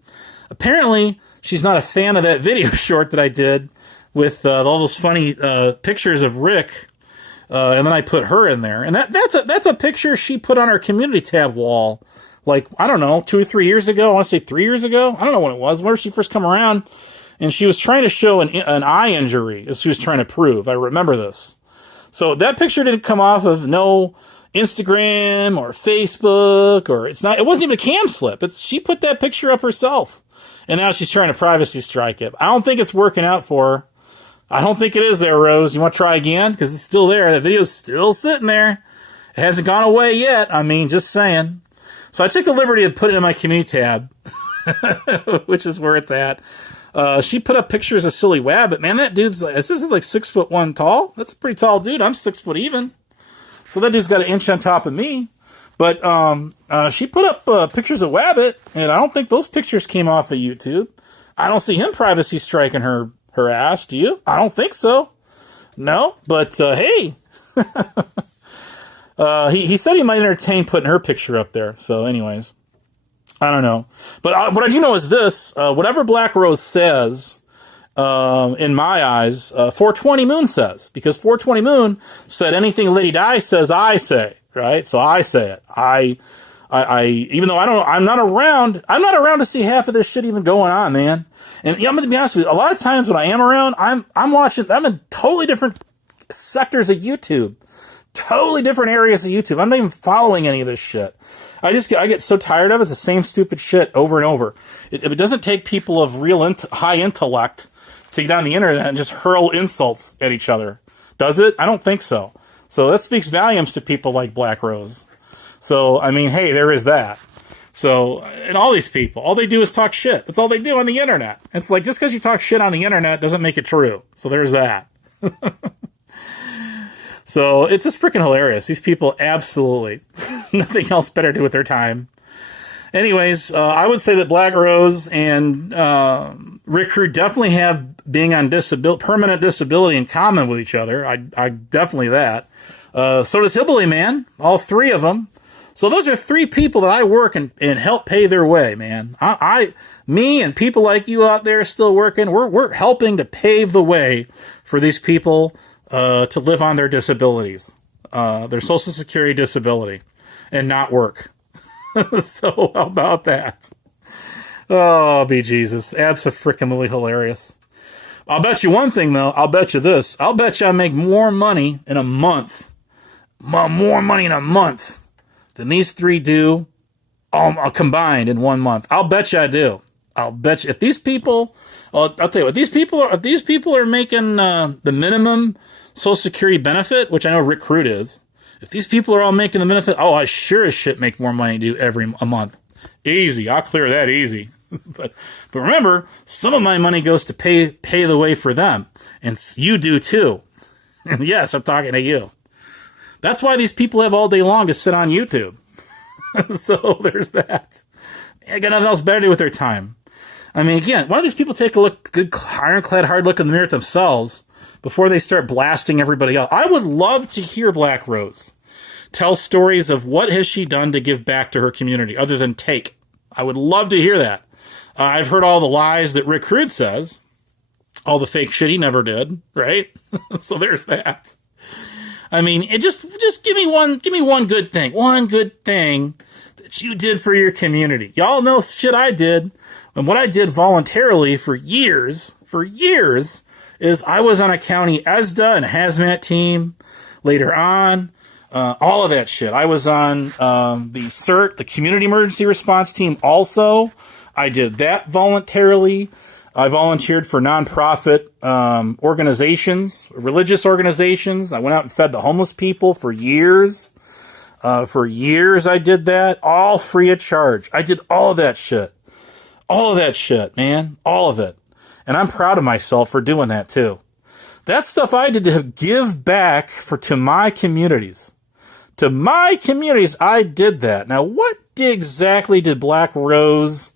Apparently, she's not a fan of that video short that I did with all those funny pictures of Rick, and then I put her in there. And that's a picture she put on her community tab wall, like, I don't know, 2 or 3 years ago. I want to say 3 years ago. I don't know when it was. Where did she first come around? And she was trying to show an eye injury, as she was trying to prove. I remember this. So that picture didn't come off of no Instagram or Facebook, or it wasn't even a cam slip. She put that picture up herself. And now she's trying to privacy strike it. I don't think it's working out for her. I don't think it is there, Rose. You want to try again? Because it's still there. That video's still sitting there. It hasn't gone away yet. I mean, just saying. So I took the liberty to put it in my community tab, which is where it's at. She put up pictures of Silly Wabbit. Man, that dude's this is like 6'1" tall. That's a pretty tall dude. I'm 6 foot even. So that dude's got an inch on top of me. But she put up pictures of Wabbit, and I don't think those pictures came off of YouTube. I don't see him privacy striking her ass. Do you? I don't think so. No, but hey, he said he might entertain putting her picture up there. So, anyways, I don't know. But what I do know is this: whatever Black Rose says, in my eyes, 420 Moon says, because 420 Moon said anything Lady Di says, I say. Right, so I say it. I even though I'm not around to see half of this shit even going on, man. And I'm gonna be honest with you. A lot of times when I am around, I'm in totally different sectors of YouTube, totally different areas of YouTube. I'm not even following any of this shit. I get so tired of it. It's the same stupid shit over and over. It doesn't take people of real high intellect to get on the internet and just hurl insults at each other, does it? I don't think so. So that speaks volumes to people like Black Rose. So, I mean, hey, there is that. So, and all these people, all they do is talk shit. That's all they do on the internet. It's like, just because you talk shit on the internet doesn't make it true. So there's that. So it's just freaking hilarious. These people, absolutely nothing else better to do with their time. Anyways, I would say that Black Rose and Rick Rude definitely have being on permanent disability in common with each other. I definitely that. So does Hillbilly Man, all three of them. So those are 3 people that I work and help pay their way, man. Me and people like you out there still working, we're helping to pave the way for these people to live on their disabilities, their Social Security disability, and not work. So how about that? Oh, be Jesus. Abso-frickin-lily hilarious. I'll bet you one thing, though. I'll bet you this. I'll bet you I make more money in a month. More money in a month than these 3 do combined in 1 month. I'll bet you I do. I'll bet you. If these people... I'll tell you what. If these people are making the minimum Social Security benefit, which I know Rick Rude is, if these people are all making the benefit, I sure as shit make more money to do a month. Easy. I'll clear that easy. But remember, some of my money goes to pay the way for them. And you do too. And yes, I'm talking to you. That's why these people have all day long to sit on YouTube. So there's that. They got nothing else better to do with their time. I mean, again, why don't these people take a good ironclad hard look in the mirror at themselves before they start blasting everybody else? I would love to hear Black Rose tell stories of what has she done to give back to her community other than take. I would love to hear that. I've heard all the lies that Rick Rude says, all the fake shit he never did, right? So there's that. I mean, just give me one good thing that you did for your community. Y'all know shit I did, and what I did voluntarily for years is I was on a county ESDA and hazmat team. Later on, all of that shit. I was on the CERT, the Community Emergency Response Team also. I did that voluntarily. I volunteered for nonprofit organizations, religious organizations. I went out and fed the homeless people for years. For years I did that, all free of charge. I did all of that shit. All of that shit, man. All of it. And I'm proud of myself for doing that too. That's stuff I did to give back to my communities. To my communities, I did that. Now, what exactly did Black Rose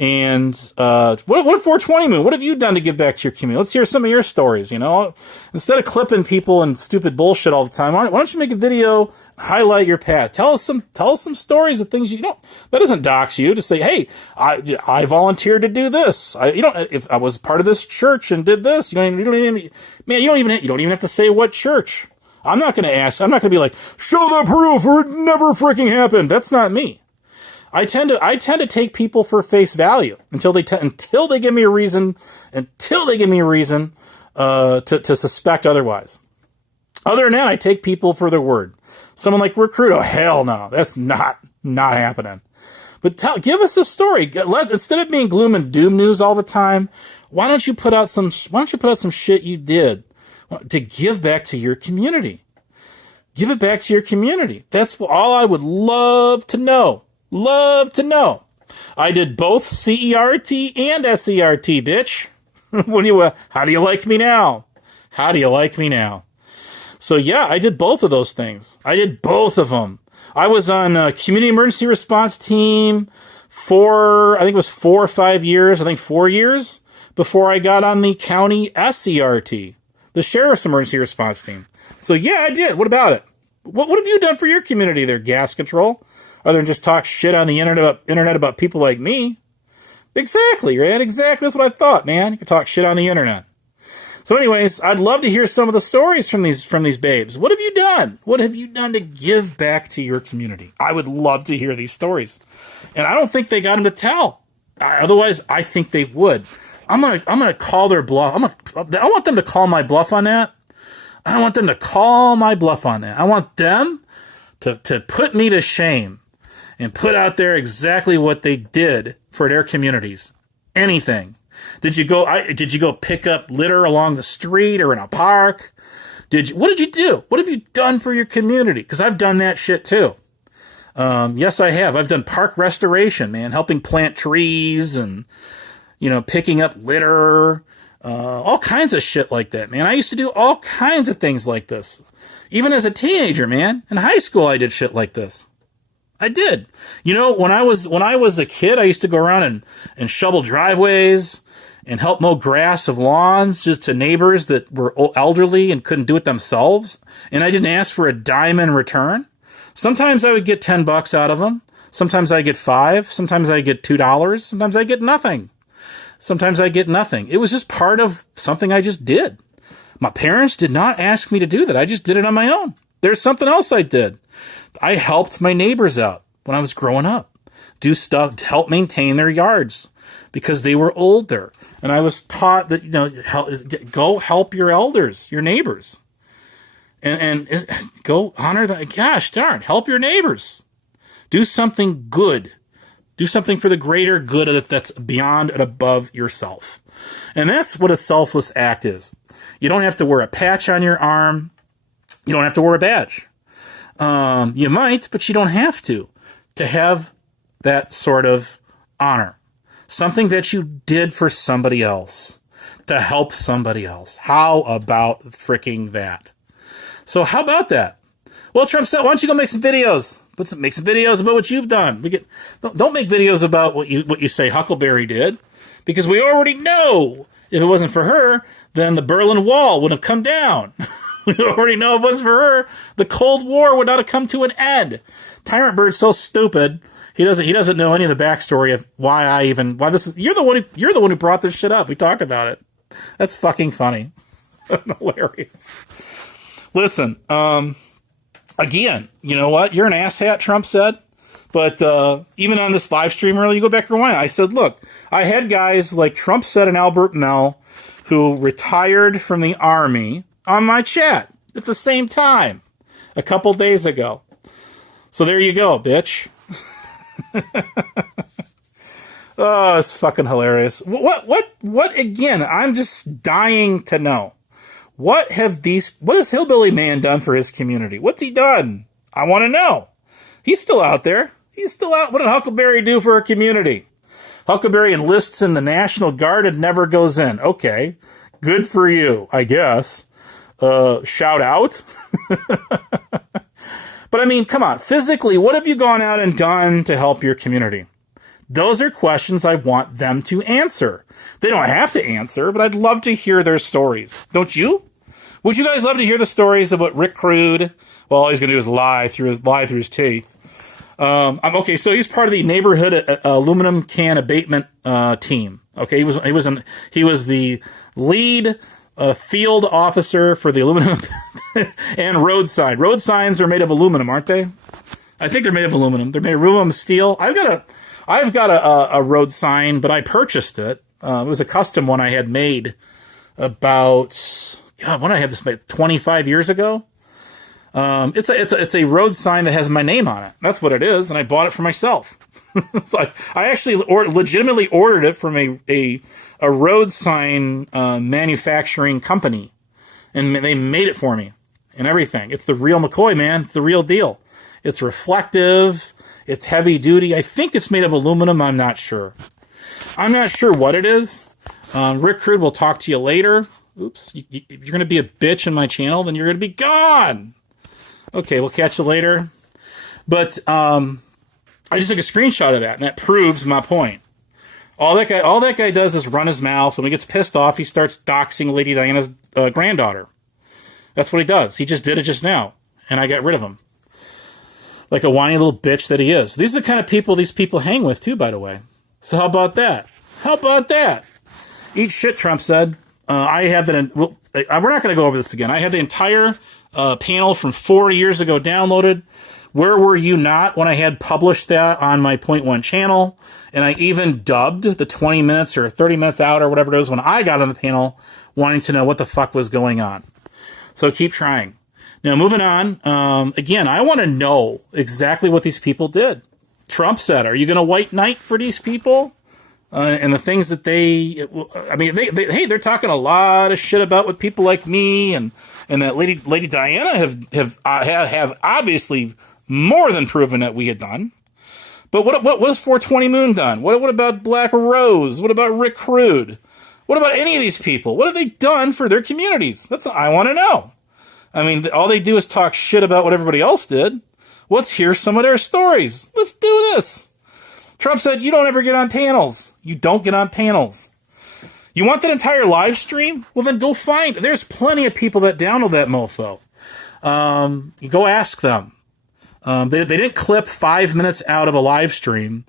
and what 420 Moon? What have you done to give back to your community? Let's hear some of your stories. You know, instead of clipping people and stupid bullshit all the time, why don't you make a video, highlight your path, tell us some stories of things you don't. That doesn't dox you to say, hey, I volunteered to do this. If I was part of this church and did this, you don't even have to say what church. I'm not going to ask. I'm not going to be like, show the proof or it never freaking happened. That's not me. I tend to take people for face value until they give me a reason to suspect otherwise. Other than that, I take people for their word. Someone like Recruit, oh hell no, that's not happening. But give us a story. Instead of being gloom and doom news all the time, why don't you put out some shit you did to give back to your community? Give it back to your community. That's all I would love to know. Love to know. I did both CERT and SERT, bitch. How do you like me now? How do you like me now? So yeah, I did both of those things. I did both of them. I was on a Community Emergency Response Team I think it was 4 or 5 years, I think 4 years, before I got on the county SERT, the Sheriff's Emergency Response Team. So yeah, I did. What about it? What have you done for your community there, Gas Control? Other than just talk shit on the internet about people like me. Exactly, right? Exactly. That's what I thought, man. You can talk shit on the internet. So anyways, I'd love to hear some of the stories from these babes. What have you done? What have you done to give back to your community? I would love to hear these stories. And I don't think they got them to tell. Otherwise, I think they would. I'm gonna call their bluff. I want them to call my bluff on that. I want them to call my bluff on that. I want them to put me to shame and put out there exactly what they did for their communities. Anything. Did you go pick up litter along the street or in a park? What did you do? What have you done for your community? Because I've done that shit too. Yes, I have. I've done park restoration, man, helping plant trees and, picking up litter, all kinds of shit like that, man. I used to do all kinds of things like this. Even as a teenager, man. In high school, I did shit like this. I did. When I was a kid, I used to go around and shovel driveways and help mow grass of lawns just to neighbors that were elderly and couldn't do it themselves. And I didn't ask for a dime in return. Sometimes I would get $10 out of them. Sometimes I get $5. Sometimes I get $2. Sometimes I get nothing. It was just part of something I just did. My parents did not ask me to do that. I just did it on my own. There's something else I did. I helped my neighbors out when I was growing up. Do stuff to help maintain their yards because they were older. And I was taught that, go help your elders, your neighbors. And go honor them. Gosh darn, help your neighbors. Do something good. Do something for the greater good that's beyond and above yourself. And that's what a selfless act is. You don't have to wear a patch on your arm. You don't have to wear a badge. You might, but you don't have to have that sort of honor. Something that you did for somebody else, to help somebody else. How about freaking that? So how about that? Well, Trump said, why don't you go make some videos? Make some videos about what you've done. Don't make videos about what you say Huckleberry did, because we already know if it wasn't for her, then the Berlin Wall would have come down. We already know if it wasn't for her, the Cold War would not have come to an end. Tyrant Bird's so stupid. He doesn't know any of the backstory of why this is. You're the one who brought this shit up. We talked about it. That's fucking funny. Hilarious. Listen, again, you know what? You're an asshat, Trump said. But even on this live stream earlier, you go back and rewind. I said, look, I had guys like Trump said and Albert Mell who retired from the Army on my chat at the same time. a couple days ago. So there you go, bitch. Oh, it's fucking hilarious. What again? I'm just dying to know. What has Hillbilly Man done for his community? What's he done? I want to know. He's still out there. He's still out. What did Huckleberry do for a community? Huckleberry enlists in the National Guard and never goes in. Okay. Good for you, I guess. Shout out. But I mean, come on. Physically, what have you gone out and done to help your community? Those are questions I want them to answer. They don't have to answer, but I'd love to hear their stories. Don't you? Would you guys love to hear the stories of what Rick Crude, well, all he's going to do is lie through his teeth. Okay, so he's part of the neighborhood aluminum can abatement team. Okay, he was the lead field officer for the aluminum and road sign. Road signs are made of aluminum, aren't they? I think they're made of aluminum. They're made of aluminum steel. I've got a road sign, but I purchased it. It was a custom one I had made about, God, when did I have this made? 25 years ago. It's a road sign that has my name on it. That's what it is, and I bought it for myself. So I actually legitimately ordered it from a road sign manufacturing company, and they made it for me and everything. It's the real McCoy, man. It's the real deal. It's reflective. It's heavy duty. I think it's made of aluminum. I'm not sure. I'm not sure what it is. Rick Crude will talk to you later. Oops. If you're going to be a bitch in my channel, then you're going to be gone. Okay, we'll catch you later. But I just took a screenshot of that, and that proves my point. All that guy does is run his mouth. When he gets pissed off, he starts doxing Lady Diana's granddaughter. That's what he does. He just did it just now, and I got rid of him. Like a whiny little bitch that he is. These are the kind of people these people hang with, too, by the way. So how about that? How about that? Eat shit, Trump said. I have that. We're not going to go over this again. I have the entire panel from 4 years ago downloaded. Where were you not when I had published that on my Point One channel? And I even dubbed the 20 minutes or 30 minutes out or whatever it was when I got on the panel wanting to know what the fuck was going on. So keep trying. Now, moving on. Again, I want to know exactly what these people did. Trump said, are you going to white knight for these people? And the things that they're talking a lot of shit about what people like me and that Lady Diana have obviously more than proven that we had done. But what has 420 Moon done? What about Black Rose? What about Rick Crude? What about any of these people? What have they done for their communities? That's what I want to know. I mean, all they do is talk shit about what everybody else did. Let's hear some of their stories. Let's do this. Trump said, you don't ever get on panels. You don't get on panels. You want that entire live stream? Well, then go find. There's plenty of people that download that mofo. You go ask them. They didn't clip 5 minutes out of a live stream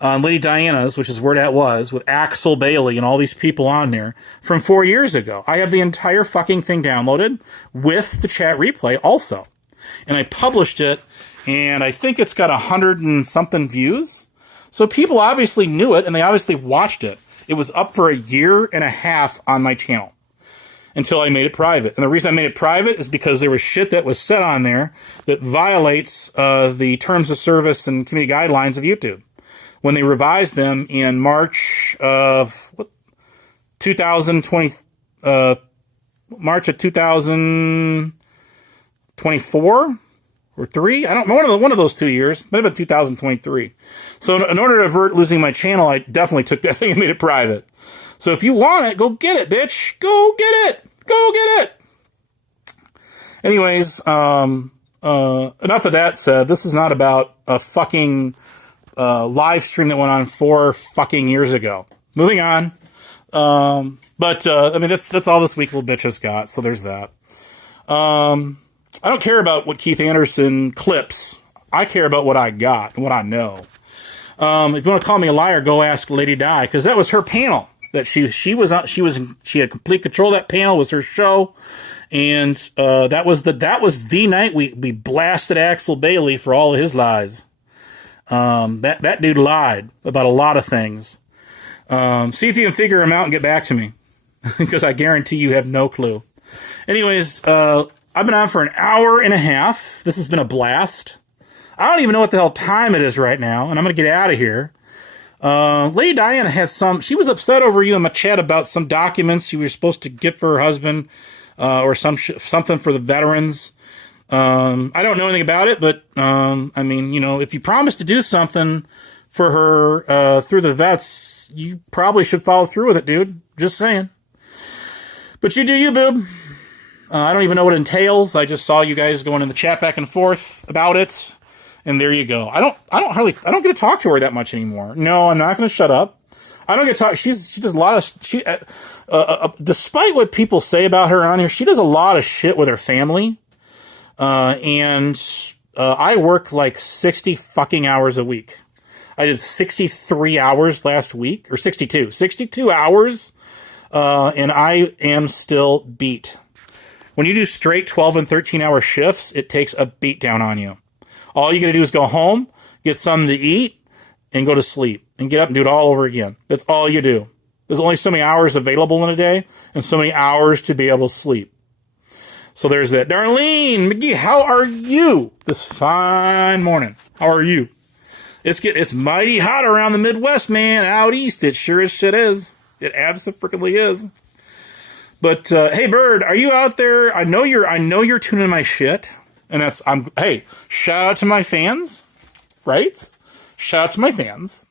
on Lady Diana's, which is where that was, with Axel Bailey and all these people on there from 4 years ago. I have the entire fucking thing downloaded with the chat replay also. And I published it, and I think it's got 100 and something views. So people obviously knew it, and they obviously watched it. It was up for a year and a half on my channel until I made it private. And the reason I made it private is because there was shit that was said on there that violates the terms of service and community guidelines of YouTube when they revised them in March of 2020, March of 2024 or 3. I don't know, one of those 2 years. Might have been 2023. So in order to avert losing my channel, I definitely took that thing and made it private. So if you want it, go get it, bitch. Go get it. Go get it. Anyways, enough of that said. This is not about a fucking live stream that went on 4 fucking years ago. Moving on. But I mean, that's all this week little bitch has got. So there's that. I don't care about what Keith Anderson clips. I care about what I got and what I know. If you want to call me a liar, go ask Lady Di, because that was her panel. That she had complete control of that panel. It was her show, and that was the night we blasted Axel Bailey for all of his lies. That dude lied about a lot of things. See if you can figure him out and get back to me, because I guarantee you have no clue. Anyways, I've been on for an hour and a half. This has been a blast. I don't even know what the hell time it is right now, and I'm going to get out of here. Lady Diana had she was upset over you in my chat about some documents she was supposed to get for her husband, or something for the veterans. I don't know anything about it, but, I mean, you know, if you promise to do something for her, through the vets, you probably should follow through with it, dude. Just saying. But you do you, boob. I don't even know what it entails. I just saw you guys going in the chat back and forth about it. And there you go. I don't get to talk to her that much anymore. No, I'm not going to shut up. I don't get to talk. She does a lot of, despite what people say about her on here, she does a lot of shit with her family. And I work like 60 fucking hours a week. I did 63 hours last week, or 62 hours. And I am still beat. When you do straight 12 and 13 hour shifts, it takes a beat down on you. All you got to do is go home, get something to eat, and go to sleep. And get up and do it all over again. That's all you do. There's only so many hours available in a day, and so many hours to be able to sleep. So there's that. Darlene McGee, how are you this fine morning? How are you? It's mighty hot around the Midwest, man. Out east, it sure as shit is. It absolutely is. But hey, Bird, are you out there? I know you're tuning my shit. And hey, shout out to my fans, right? Shout out to my fans.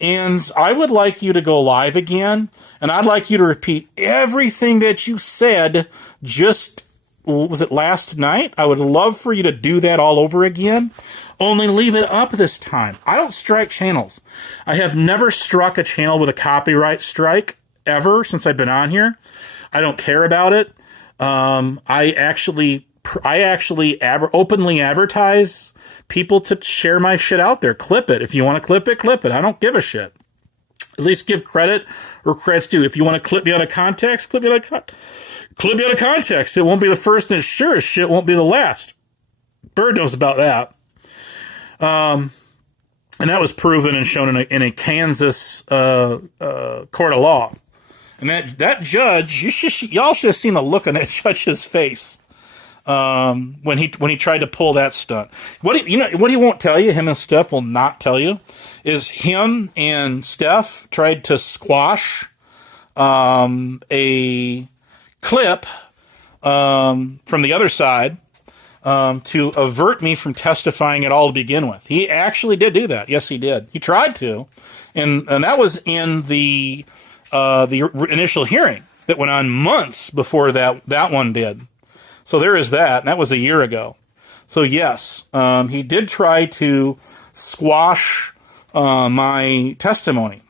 And I would like you to go live again, and I'd like you to repeat everything that you said was it last night? I would love for you to do that all over again, only leave it up this time. I don't strike channels. I have never struck a channel with a copyright strike ever since I've been on here. I don't care about it. I actually openly advertise people to share my shit out there. Clip it. If you want to clip it, clip it. I don't give a shit. At least give credit where credit's due. If you want to clip me out of context, clip me out of context. It won't be the first, and it sure as shit won't be the last. Bird knows about that. And that was proven and shown in a Kansas court of law. And that judge, y'all should have seen the look on that judge's face. When he tried to pull that stunt. What he won't tell you, him and Steph will not tell you, is him and Steph tried to squash a clip from the other side to avert me from testifying at all to begin with. He actually did do that. Yes, he did. He tried to, and that was in the initial hearing that went on months before that one did. So there is that, and that was a year ago. So yes, he did try to squash my testimony,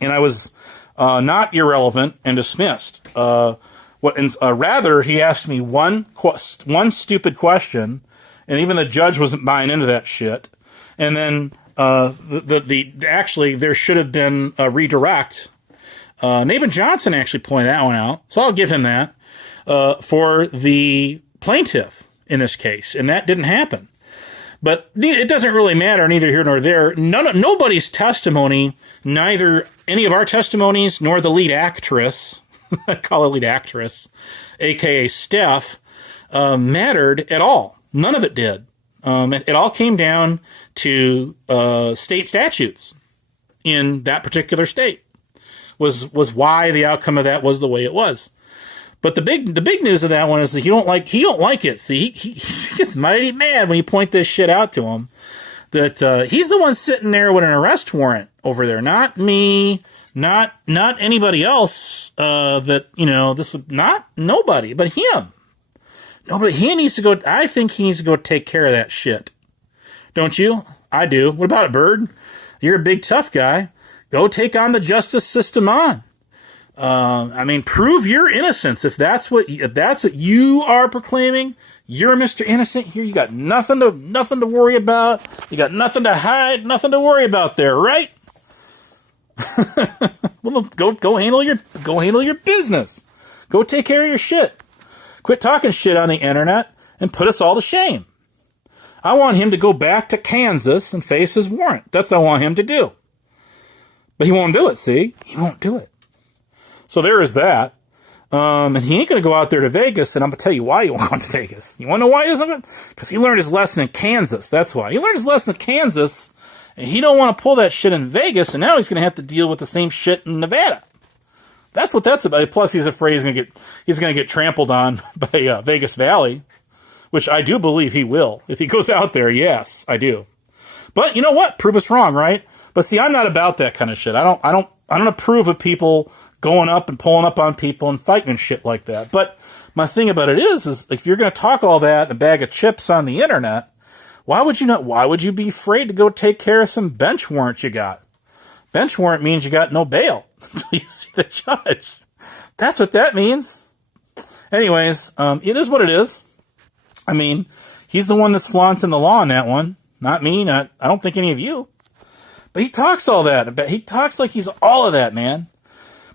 and I was not irrelevant and dismissed. Rather, he asked me one stupid question, and even the judge wasn't buying into that shit. And then actually there should have been a redirect. Nathan Johnson actually pointed that one out, so I'll give him that. For the plaintiff in this case, and that didn't happen. But it doesn't really matter, neither here nor there. Nobody's testimony, neither any of our testimonies nor the lead actress, I call her lead actress, aka Steph, mattered at all. None of it did. It all came down to state statutes in that particular state. Was why the outcome of that was the way it was. But the big news of that one is that he don't like it. See, he gets mighty mad when you point this shit out to him. That he's the one sitting there with an arrest warrant over there, not me, not anybody else. Nobody, but him. Nobody. He needs to go. I think he needs to go take care of that shit. Don't you? I do. What about it, Bird? You're a big tough guy. Go take on the justice system on. Prove your innocence. If that's what you are proclaiming, you're Mr. Innocent here. You got nothing to worry about. You got nothing to hide, nothing to worry about there, right? Well, go handle your business. Go take care of your shit. Quit talking shit on the internet and put us all to shame. I want him to go back to Kansas and face his warrant. That's what I want him to do. But he won't do it, see? He won't do it. So there is that. And he ain't going to go out there to Vegas, and I'm going to tell you why he won't go to Vegas. You want to know why he doesn't? Because he learned his lesson in Kansas. That's why. He learned his lesson in Kansas, and he don't want to pull that shit in Vegas, and now he's going to have to deal with the same shit in Nevada. That's what that's about. Plus, he's afraid he's going to get trampled on by Vegas Valley, which I do believe he will. If he goes out there, yes, I do. But you know what? Prove us wrong, right? But see, I'm not about that kind of shit. I don't approve of people going up and pulling up on people and fighting and shit like that. But my thing about it is if you're going to talk all that in a bag of chips on the internet, why would you be afraid to go take care of some bench warrant you got? Bench warrant means you got no bail until you see the judge. That's what that means. Anyways, it is what it is. I mean, he's the one that's flaunting the law on that one. Not me, I don't think any of you. But he talks all that. He talks like he's all of that, man.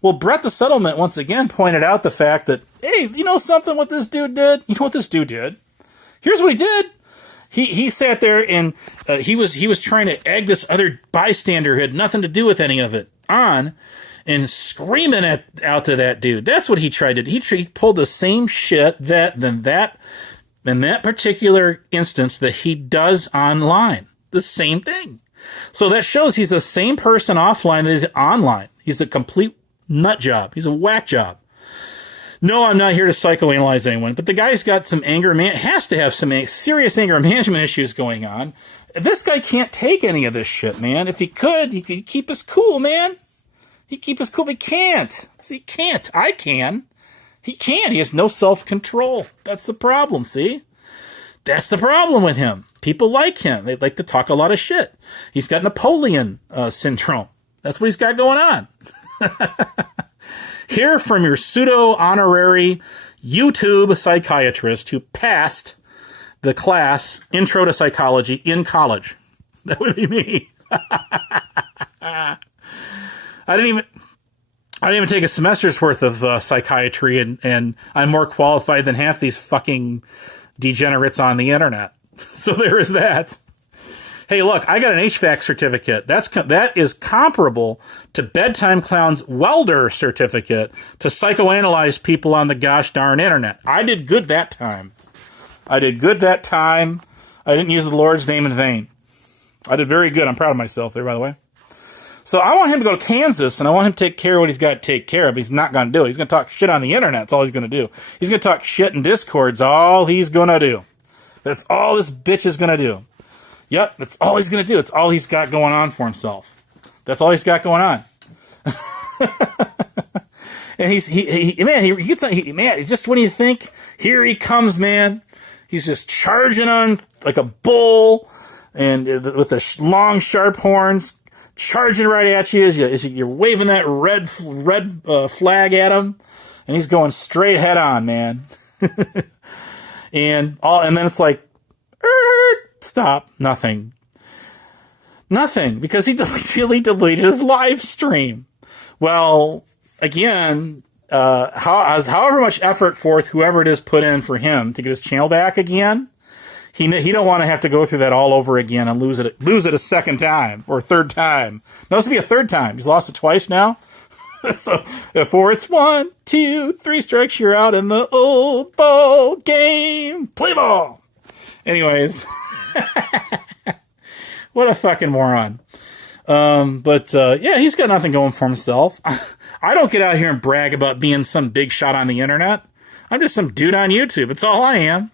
Well, Brett the Settlement once again pointed out the fact that, hey, you know something what this dude did? You know what this dude did? Here's what he did. He sat there and he was trying to egg this other bystander who had nothing to do with any of it on and screaming out to that dude. That's what he tried to do. He pulled the same shit in that particular instance that he does online. The same thing. So that shows he's the same person offline that he's online. He's a complete nut job. He's a whack job. No, I'm not here to psychoanalyze anyone, but the guy's got some has to have some serious anger management issues going on. This guy can't take any of this shit, man. If he could keep us cool, man. He'd keep us cool, but he can't. See, he can't. I can. He can't. He has no self-control. That's the problem, see? That's the problem with him. People like him. They like to talk a lot of shit. He's got Napoleon syndrome. That's what he's got going on. Hear from your pseudo-honorary YouTube psychiatrist who passed the class Intro to Psychology in college. That would be me. I didn't even take a semester's worth of psychiatry, and I'm more qualified than half these fucking degenerates on the internet. So there is that. Hey, look, I got an HVAC certificate. That is comparable to Bedtime Clown's welder certificate to psychoanalyze people on the gosh darn internet. I did good that time. I didn't use the Lord's name in vain. I did very good. I'm proud of myself there, by the way. So I want him to go to Kansas, and I want him to take care of what he's got to take care of. He's not going to do it. He's going to talk shit on the internet. That's all he's going to do. He's going to talk shit in Discord's all he's going to do. That's all this bitch is going to do. Yep, that's all he's going to do. It's all he's got going on for himself. That's all he's got going on. And just when you think, here he comes, man. He's just charging on like a bull and with the long, sharp horns, charging right at you as you're waving that red flag at him. And he's going straight head on, man. and then it's like, stop. Nothing. Because he deleted his live stream. Well, again, however much effort whoever it is put in for him to get his channel back again, he don't want to have to go through that all over again and lose it a second time or a third time. No, this will be a third time. He's lost it twice now. So before it's 1, 2, 3 strikes, you're out in the old ball game. Play ball. Anyways. What a fucking moron. Yeah, he's got nothing going for himself. I don't get out here and brag about being some big shot on the internet. I'm just some dude on YouTube. That's all I am.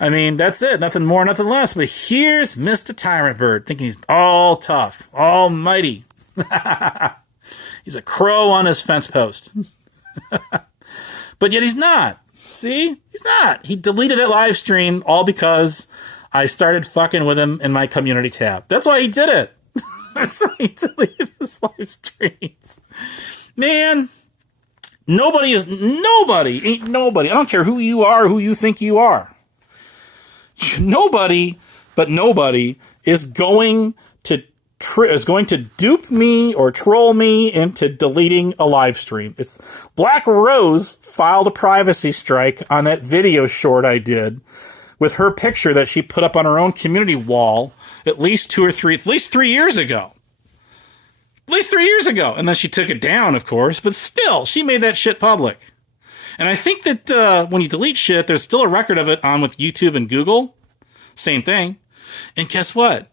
I mean, that's it. Nothing more, nothing less. But here's Mr. Tyrant Bird thinking he's all tough, almighty. He's a crow on his fence post. But yet he's not. See? He's not. He deleted that live stream all because I started fucking with him in my community tab. That's why he did it. That's why he deleted his live streams. Man, ain't nobody. I don't care who you are, who you think you are. Nobody is going to dupe me or troll me into deleting a live stream. It's Black Rose filed a privacy strike on that video short I did with her picture that she put up on her own community wall at least 3 years ago. At least 3 years ago. And then she took it down, of course, but still, she made that shit public. And I think that when you delete shit, there's still a record of it on with YouTube and Google. Same thing. And guess what?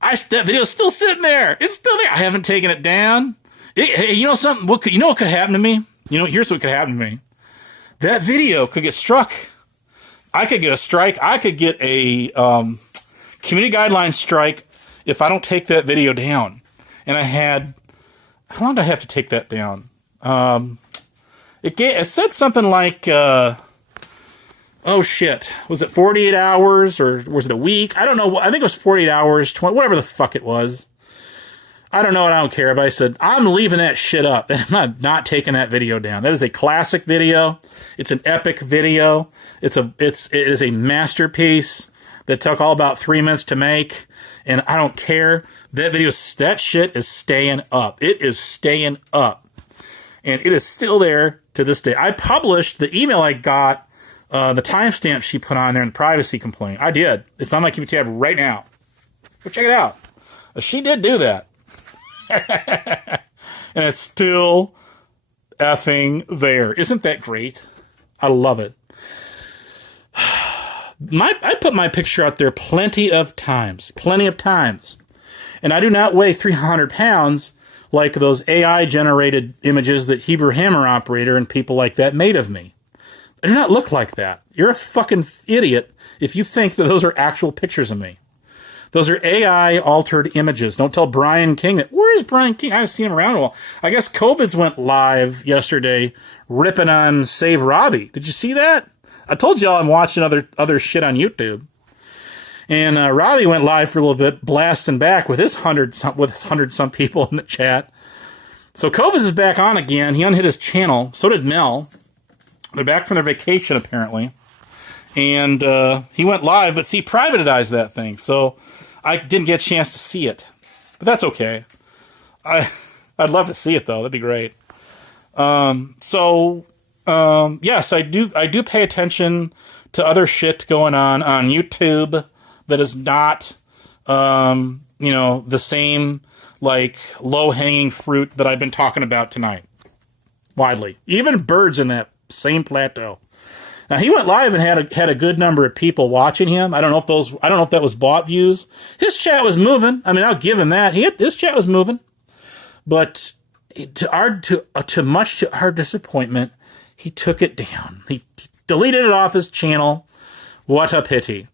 That video's still sitting there. It's still there. I haven't taken it down. Hey, you know something? You know what could happen to me? Here's what could happen to me. That video could get struck. I could get a strike. I could get a community guidelines strike if I don't take that video down. And how long do I have to take that down? It said something like, oh shit, was it 48 hours or was it a week? I don't know. I think it was 48 hours, 20, whatever the fuck it was. I don't know and I don't care, but I said, I'm leaving that shit up. I'm not taking that video down. That is a classic video. It's an epic video. It is a masterpiece that took all about 3 minutes to make. And I don't care. That shit is staying up. It is staying up. And it is still there to this day. I published the email I got, the timestamp she put on there in the privacy complaint. I did. It's on my QB tab right now. Go check it out. She did do that. And it's still effing there. Isn't that great? I love it. I put my picture out there plenty of times. And I do not weigh 300 pounds like those AI-generated images that Hebrew Hammer Operator and people like that made of me. I do not look like that. You're a fucking idiot if you think that those are actual pictures of me. Those are AI-altered images. Don't tell Brian King that. Where is Brian King? I haven't seen him around in a while. I guess COVID's went live yesterday ripping on Save Robbie. Did you see that? I told y'all I'm watching other shit on YouTube. And Robbie went live for a little bit, blasting back with his 100-some people in the chat. So COVID is back on again. He unhit his channel. So did Mel. They're back from their vacation, apparently. And he went live, but see, privatized that thing. So I didn't get a chance to see it. But that's okay. I'd love to see it, though. That'd be great. Yes, I do pay attention to other shit going on YouTube that is not, the same, like, low-hanging fruit that I've been talking about tonight. Widely. Even birds in that same plateau. Now, he went live and had a good number of people watching him. I don't know if that was bot views. His chat was moving. I mean, I'll give him that. His chat was moving. But much to our disappointment, he took it down. He deleted it off his channel. What a pity.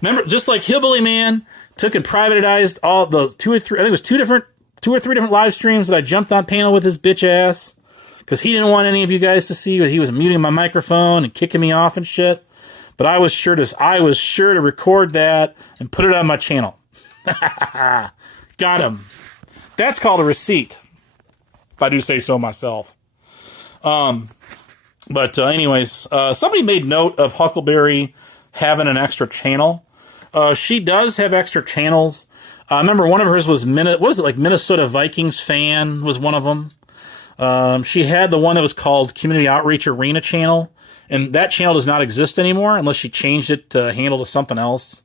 Remember, just like Hillbilly Man took and privatized all those two or three different live streams that I jumped on panel with his bitch ass because he didn't want any of you guys to see. He was muting my microphone and kicking me off and shit. But I was sure to record that and put it on my channel. Got him. That's called a receipt, if I do say so myself. Anyways, somebody made note of Huckleberry having an extra channel. She does have extra channels. I remember one of hers was Minnesota Vikings fan was one of them. She had the one that was called Community Outreach Arena channel, and that channel does not exist anymore unless she changed it to handle to something else.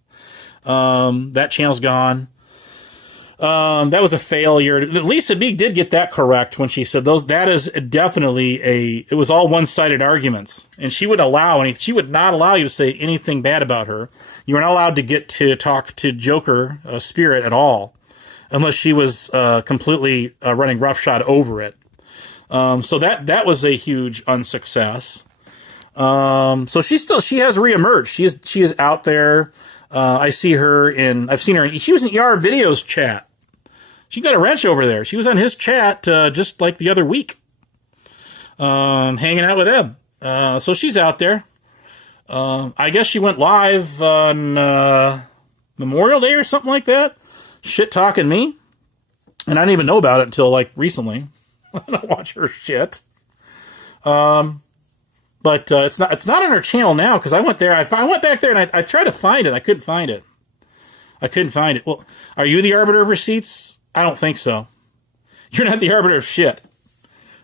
That channel's gone. That was a failure. Lisa B did get that correct when she said that is definitely it was all one-sided arguments. And she would not allow you to say anything bad about her. You were not allowed to get to talk to Joker Spirit at all, unless she was completely running roughshod over it. So that was a huge unsuccess. So she has reemerged. She is out there. I've seen her she was in ER Videos chat. She got a wrench over there. She was on his chat just like the other week, hanging out with him. So she's out there. I guess she went live on Memorial Day or something like that, shit talking me, and I didn't even know about it until like recently. I don't watch her shit. But it's not on her channel now because I went there. I went back there and I tried to find it. I couldn't find it. Well, are you the arbiter of receipts? I don't think so. You're not the arbiter of shit.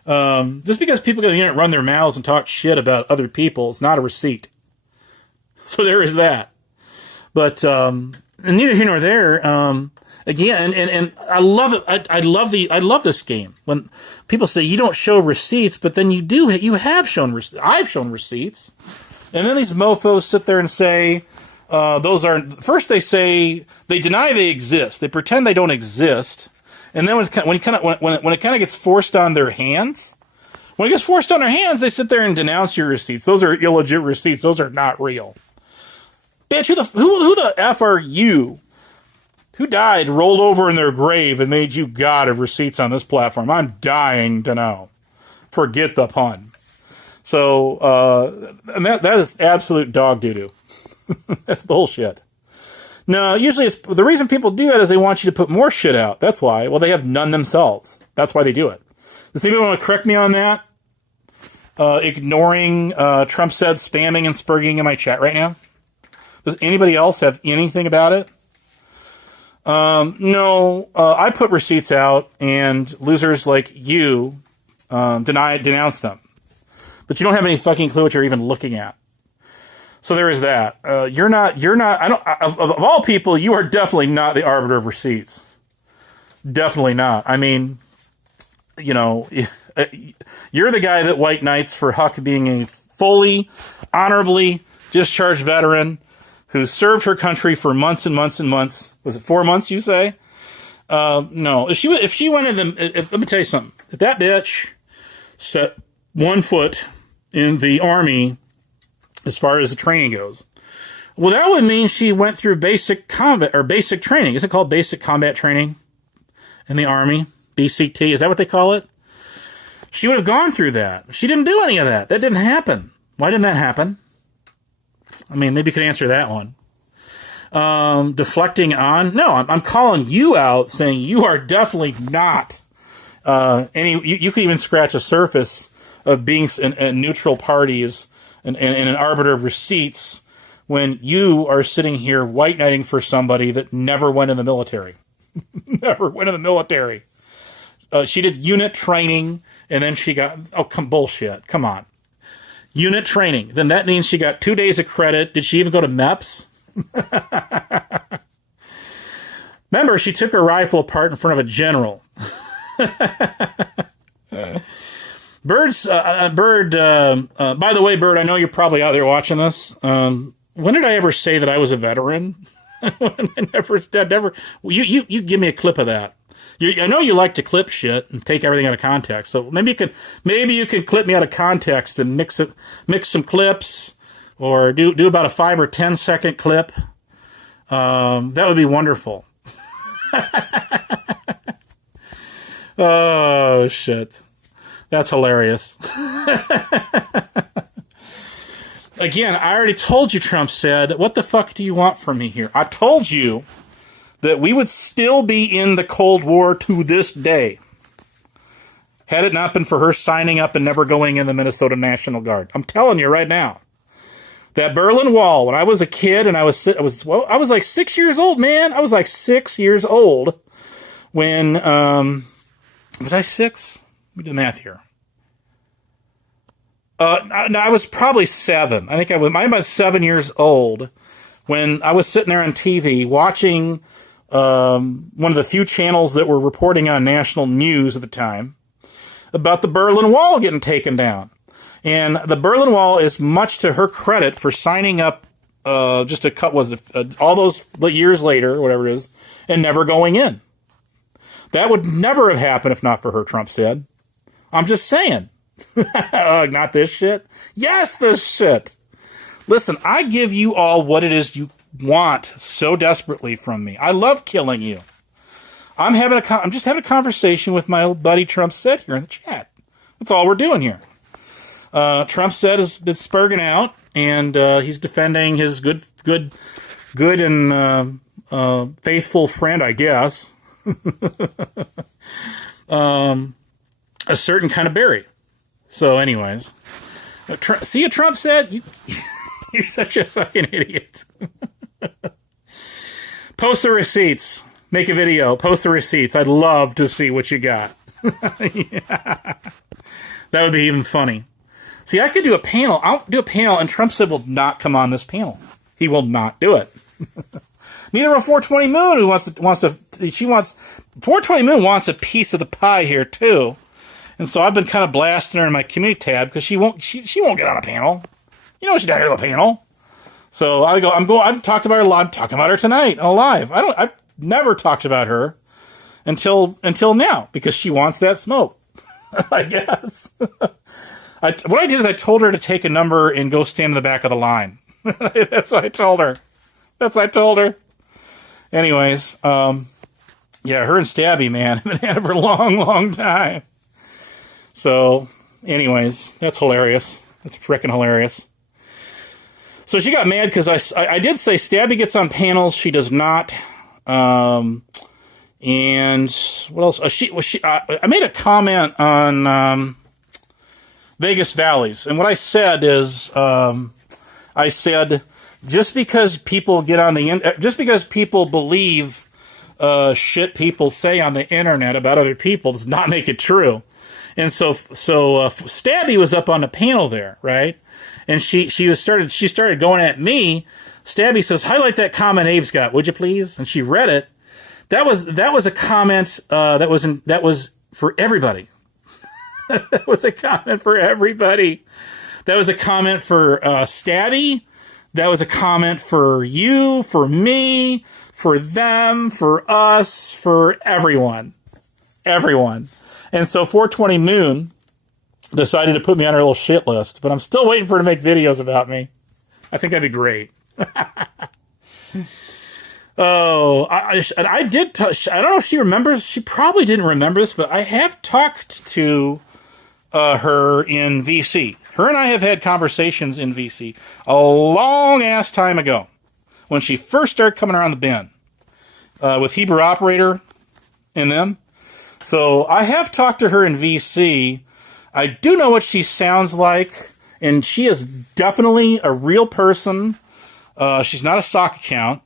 Just because people on the internet run their mouths and talk shit about other people is not a receipt. So there is that. But neither here nor there. Again, and I love it. I love this game when people say you don't show receipts, but then you do. You have shown. I've shown receipts, and then these mofo's sit there and say those are. First, they say they deny they exist. They pretend they don't exist, and then when it kind of gets forced on their hands. When it gets forced on their hands, they sit there and denounce your receipts. Those are illegit receipts. Those are not real. Bitch, who the F are you? Who died, rolled over in their grave, and made you god of receipts on this platform? I'm dying to know. Forget the pun. So, and that is absolute dog doo-doo. That's bullshit. No, usually it's the reason people do that is they want you to put more shit out. That's why. Well, they have none themselves. That's why they do it. Does anybody want to correct me on that? Ignoring Trump said spamming and spurging in my chat right now? Does anybody else have anything about it? No, I put receipts out, and losers like you denounce them. But you don't have any fucking clue what you're even looking at. So there is that. You're not. I don't. Of all people, you are definitely not the arbiter of receipts. Definitely not. I mean, you know, you're the guy that white knights for Huck being a fully, honorably discharged veteran who served her country for months and months and months. Was it 4 months, you say? No. If she went in let me tell you something. If that bitch set 1 foot in the Army as far as the training goes, well, that would mean she went through basic combat or basic training. Is it called basic combat training in the Army? BCT, is that what they call it? She would have gone through that. She didn't do any of that. That didn't happen. Why didn't that happen? I mean, maybe you could answer that one. Deflecting on? No, I'm calling you out, saying you are definitely not you could even scratch a surface of being in neutral parties and an arbiter of receipts when you are sitting here white knighting for somebody that never went in the military. Never went in the military. She did unit training, and then she got... Oh, bullshit. Come on. Unit training. Then that means she got 2 days of credit. Did she even go to MEPS? Remember, she took her rifle apart in front of a general. By the way, Bird, I know you're probably out there watching this. When did I ever say that I was a veteran? Never. You give me a clip of that. I know you like to clip shit and take everything out of context. So maybe you could clip me out of context and mix some clips, or do about a 5 or 10 second clip. That would be wonderful. Oh shit, that's hilarious. Again, I already told you. Trump said, "What the fuck do you want from me here?" I told you that we would still be in the Cold War to this day, had it not been for her signing up and never going in the Minnesota National Guard. I'm telling you right now. That Berlin Wall, when I was a kid and I was like 6 years old, man. I was like 6 years old when, was I 6? Let me do the math here. No, I was probably 7. I think I was 7 years old when I was sitting there on TV watching one of the few channels that were reporting on national news at the time about the Berlin Wall getting taken down. And the Berlin Wall is much to her credit for signing up just all those years later, whatever it is, and never going in. That would never have happened if not for her, Trump said. I'm just saying. Not this shit. Yes, this shit. Listen, I give you all what it is you want so desperately from me. I love killing you. I'm just having a conversation with my old buddy Trump said here in the chat. That's all we're doing here. Trump said has been spurging out, and he's defending his good and faithful friend, I guess. A certain kind of berry. So, anyways, see what Trump said? You're such a fucking idiot. Post the receipts. Make a video. Post the receipts. I'd love to see what you got. Yeah. That would be even funny. See, I could do a panel. I'll do a panel, and Trump said will not come on this panel. He will not do it. Neither will 420 Moon, who wants 420 Moon wants a piece of the pie here too. And so I've been kind of blasting her in my community tab because she won't get on a panel. You know she's not going to do a panel. So I've talked about her live. I'm talking about her tonight on live. I've never talked about her until now because she wants that smoke. I guess. What I did is I told her to take a number and go stand in the back of the line. That's what I told her. Anyways, yeah, her and Stabby, man, have been at it for a long, long time. So, anyways, that's hilarious. That's freaking hilarious. So she got mad because I did say Stabby gets on panels. She does not. And what else? I made a comment on Vegas Valleys, and what I said is, I said just because people get on just because people believe shit people say on the internet about other people does not make it true. And so Stabby was up on the panel there, right? And she started going at me. Stabby says, "Highlight that comment Abe's got, would you please?" And she read it. That was a comment that was for everybody. That was a comment for everybody. That was a comment for Stabby. That was a comment for you, for me, for them, for us, for everyone. Everyone. And so 420 Moon decided to put me on her little shit list, but I'm still waiting for her to make videos about me. I think that'd be great. Oh, I don't know if she remembers. She probably didn't remember this, but I have talked to her in VC. Her and I have had conversations in VC a long-ass time ago when she first started coming around the bend with Hebrew Operator and them. So I have talked to her in VC. I do know what she sounds like, and she is definitely a real person. She's not a sock account.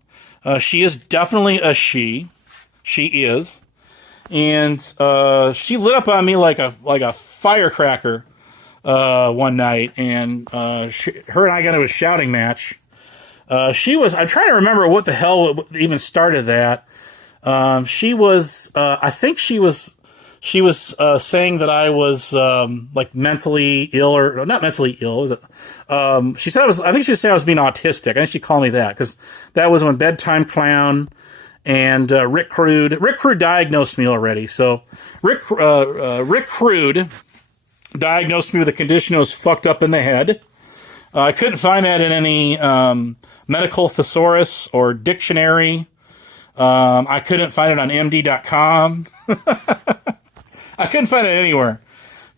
She is definitely a she. She is. And she lit up on me like a firecracker one night, and her and I got into a shouting match. I'm trying to remember what the hell even started that. She was saying that I was like mentally ill, or not mentally ill. Was it? She said I think she was saying I was being autistic. I think she called me that because that was when Bedtime Clown and Rick Crude. Rick Crude diagnosed me already. So Rick Crude diagnosed me with a condition that was fucked up in the head. I couldn't find that in any medical thesaurus or dictionary. I couldn't find it on MD.com. I couldn't find it anywhere.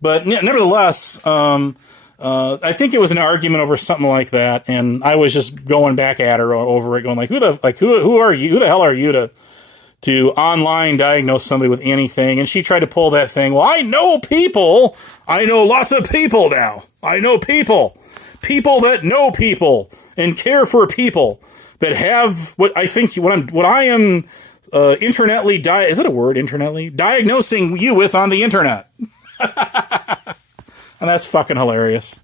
But nevertheless, I think it was an argument over something like that, and I was just going back at her over it, going like, who are you? Who the hell are you to online diagnose somebody with anything? And she tried to pull that thing. Well, I know people. I know lots of people now. I know people that know people and care for people that have what I am internetly is it a word, internetly? Diagnosing you with on the internet. And that's fucking hilarious.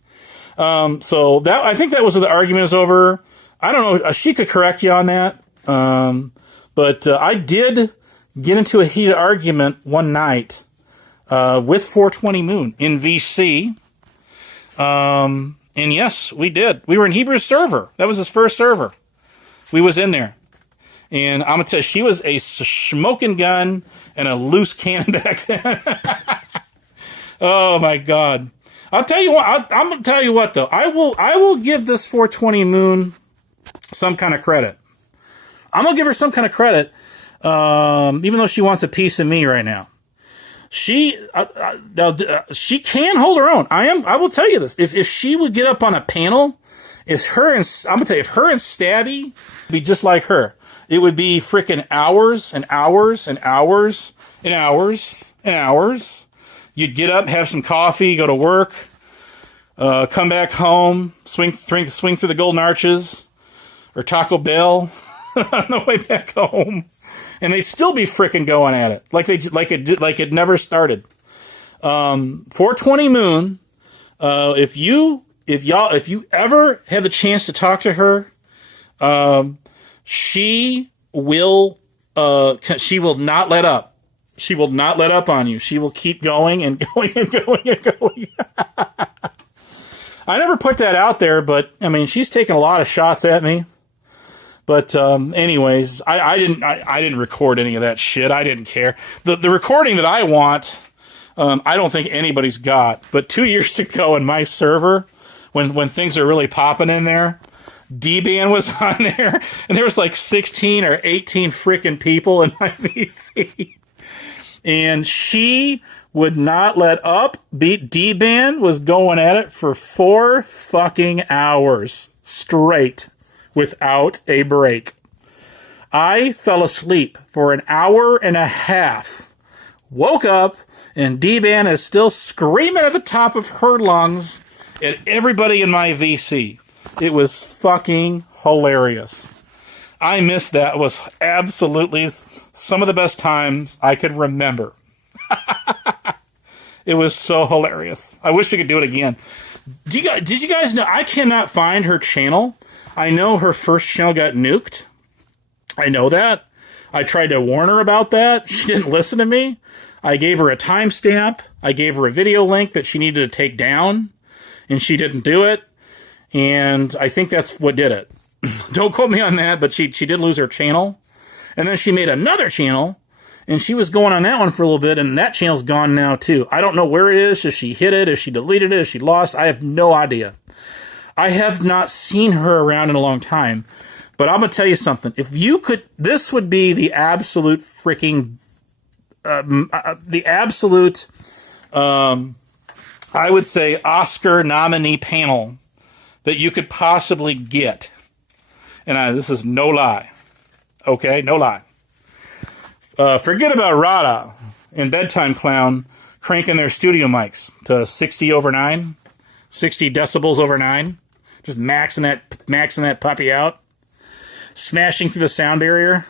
So that, I think that was what the argument was over. I don't know. She could correct you on that. But I did get into a heated argument one night with 420 Moon in VC. And yes, we did. We were in Hebrew's server. That was his first server. We was in there. And I'm going to tell you, she was a smoking gun and a loose cannon back then. Oh, my God. I'll tell you what. I'm going to tell you what, though. I will give this 420 Moon some kind of credit. I'm going to give her some kind of credit, even though she wants a piece of me right now. She can hold her own. I will tell you this. If she would get up on a panel, I'm going to tell you, if her and Stabby be just like her, it would be freaking hours and hours and hours and hours and hours. You'd get up, have some coffee, go to work, come back home, swing through the Golden Arches or Taco Bell on the way back home, and they'd still be freaking going at it like it never started. 420 Moon. If you ever have the chance to talk to her, she will, she will not let up. She will not let up on you. She will keep going and going and going and going. I never put that out there, but I mean, she's taken a lot of shots at me. But anyways, I didn't record any of that shit. I didn't care. The recording that I want, I don't think anybody's got. But 2 years ago in my server, when things are really popping in there, D-Ban was on there, and there was like 16 or 18 freaking people in my VC. And she would not let up. D-Ban was going at it for 4 fucking hours straight without a break. I fell asleep for an hour and a half. Woke up, and D-Ban is still screaming at the top of her lungs at everybody in my VC. It was fucking hilarious. I missed that. It was absolutely some of the best times I could remember. It was so hilarious. I wish we could do it again. Did you guys know? I cannot find her channel. I know her first channel got nuked. I know that. I tried to warn her about that. She didn't listen to me. I gave her a timestamp. I gave her a video link that she needed to take down, and she didn't do it. And I think that's what did it. Don't quote me on that, but she did lose her channel. And then she made another channel, and she was going on that one for a little bit, and that channel's gone now too. I don't know where it is. If she hid it, if she deleted it, if she lost, I have no idea. I have not seen her around in a long time. But I'm going to tell you something. If you could, this would be the absolute freaking, I would say, Oscar nominee panel that you could possibly get. And this is no lie. Okay? No lie. Forget about Rada and Bedtime Clown cranking their studio mics to 60 over 9, 60 decibels over 9, just maxing that puppy out, smashing through the sound barrier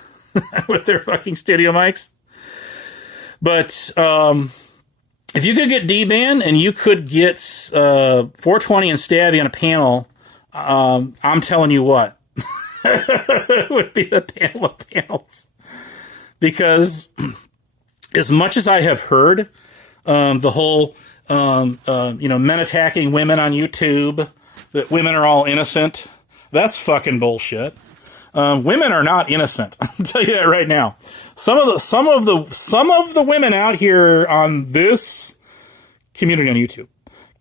with their fucking studio mics. But if you could get D-Ban and you could get 420 and Stabby on a panel, I'm telling you what, it would be the panel of panels. Because as much as I have heard the whole, men attacking women on YouTube, that women are all innocent, that's fucking bullshit. Women are not innocent. I'll tell you that right now. Some of the women out here on this community on YouTube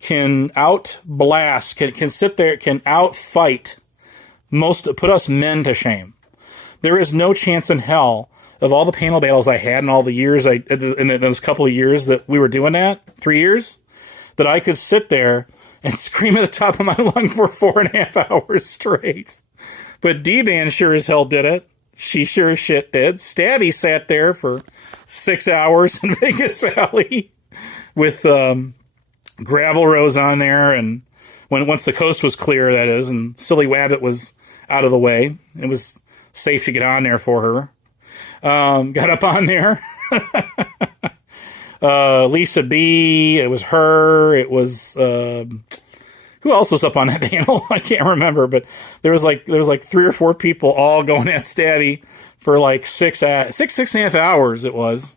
can outblast, can sit there, can outfight put us men to shame. There is no chance in hell of all the panel battles I had in all the years in those couple of years that we were doing that, 3 years, that I could sit there and scream at the top of my lung for 4.5 hours straight. But D-Ban sure as hell did it. She sure as shit did. Stabby sat there for 6 hours in Vegas Valley with Gravel Rose on there, and once the coast was clear, that is, and Silly Wabbit was out of the way, it was safe to get on there for her. Got up on there. Lisa B, it was her, it was who else was up on that panel? I can't remember, but there was like 3 or 4 people all going at Stabby for like 6.5 hours it was.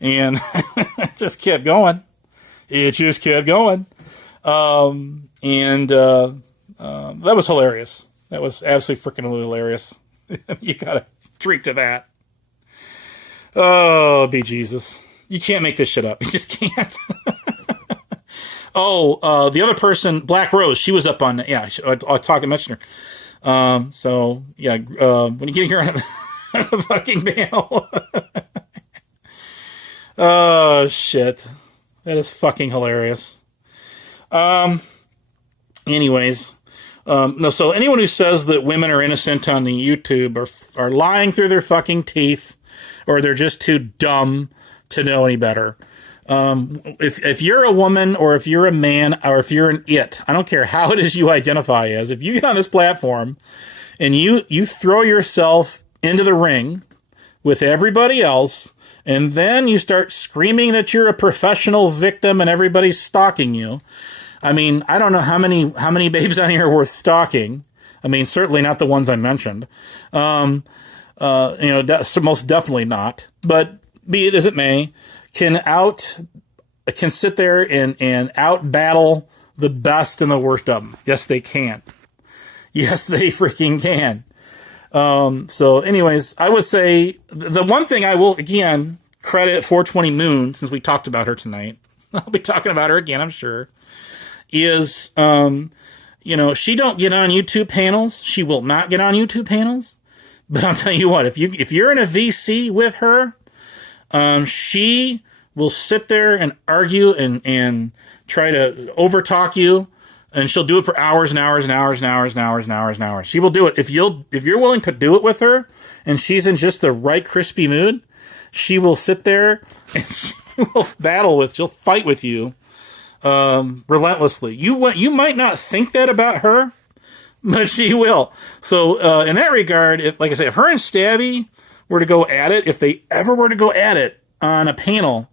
And it just kept going. It just kept going. That was hilarious. That was absolutely freaking hilarious. You gotta drink to that. Oh, be Jesus. You can't make this shit up. You just can't. The other person, Black Rose, she was up on, I'll talk and mention her. When you get here on the fucking panel. Oh, shit. That is fucking hilarious. Anyways. So anyone who says that women are innocent on the YouTube are lying through their fucking teeth, or they're just too dumb to know any better. If you're a woman, or if you're a man, or if you're an it, I don't care how it is you identify as, if you get on this platform and you throw yourself into the ring with everybody else, and then you start screaming that you're a professional victim and everybody's stalking you. I mean, I don't know how many babes on here were stalking. I mean, certainly not the ones I mentioned. So most definitely not. But be it as it may, can sit there and out battle the best and the worst of them. Yes, they can. Yes, they freaking can. So anyways, I would say the one thing I will, again, credit 420 Moon, since we talked about her tonight, I'll be talking about her again, I'm sure, is, she don't get on YouTube panels. She will not get on YouTube panels. But I'll tell you what, if you're in a VC with her, she will sit there and argue and try to overtalk you, and she'll do it for hours and hours and hours and hours and hours and hours and hours. She will do it. If you're willing to do it with her, and she's in just the right crispy mood, she will sit there and she will she'll fight with you relentlessly. You might not think that about her, but she will. So in that regard, if her and Stabby were to go at it, if they ever were to go at it on a panel,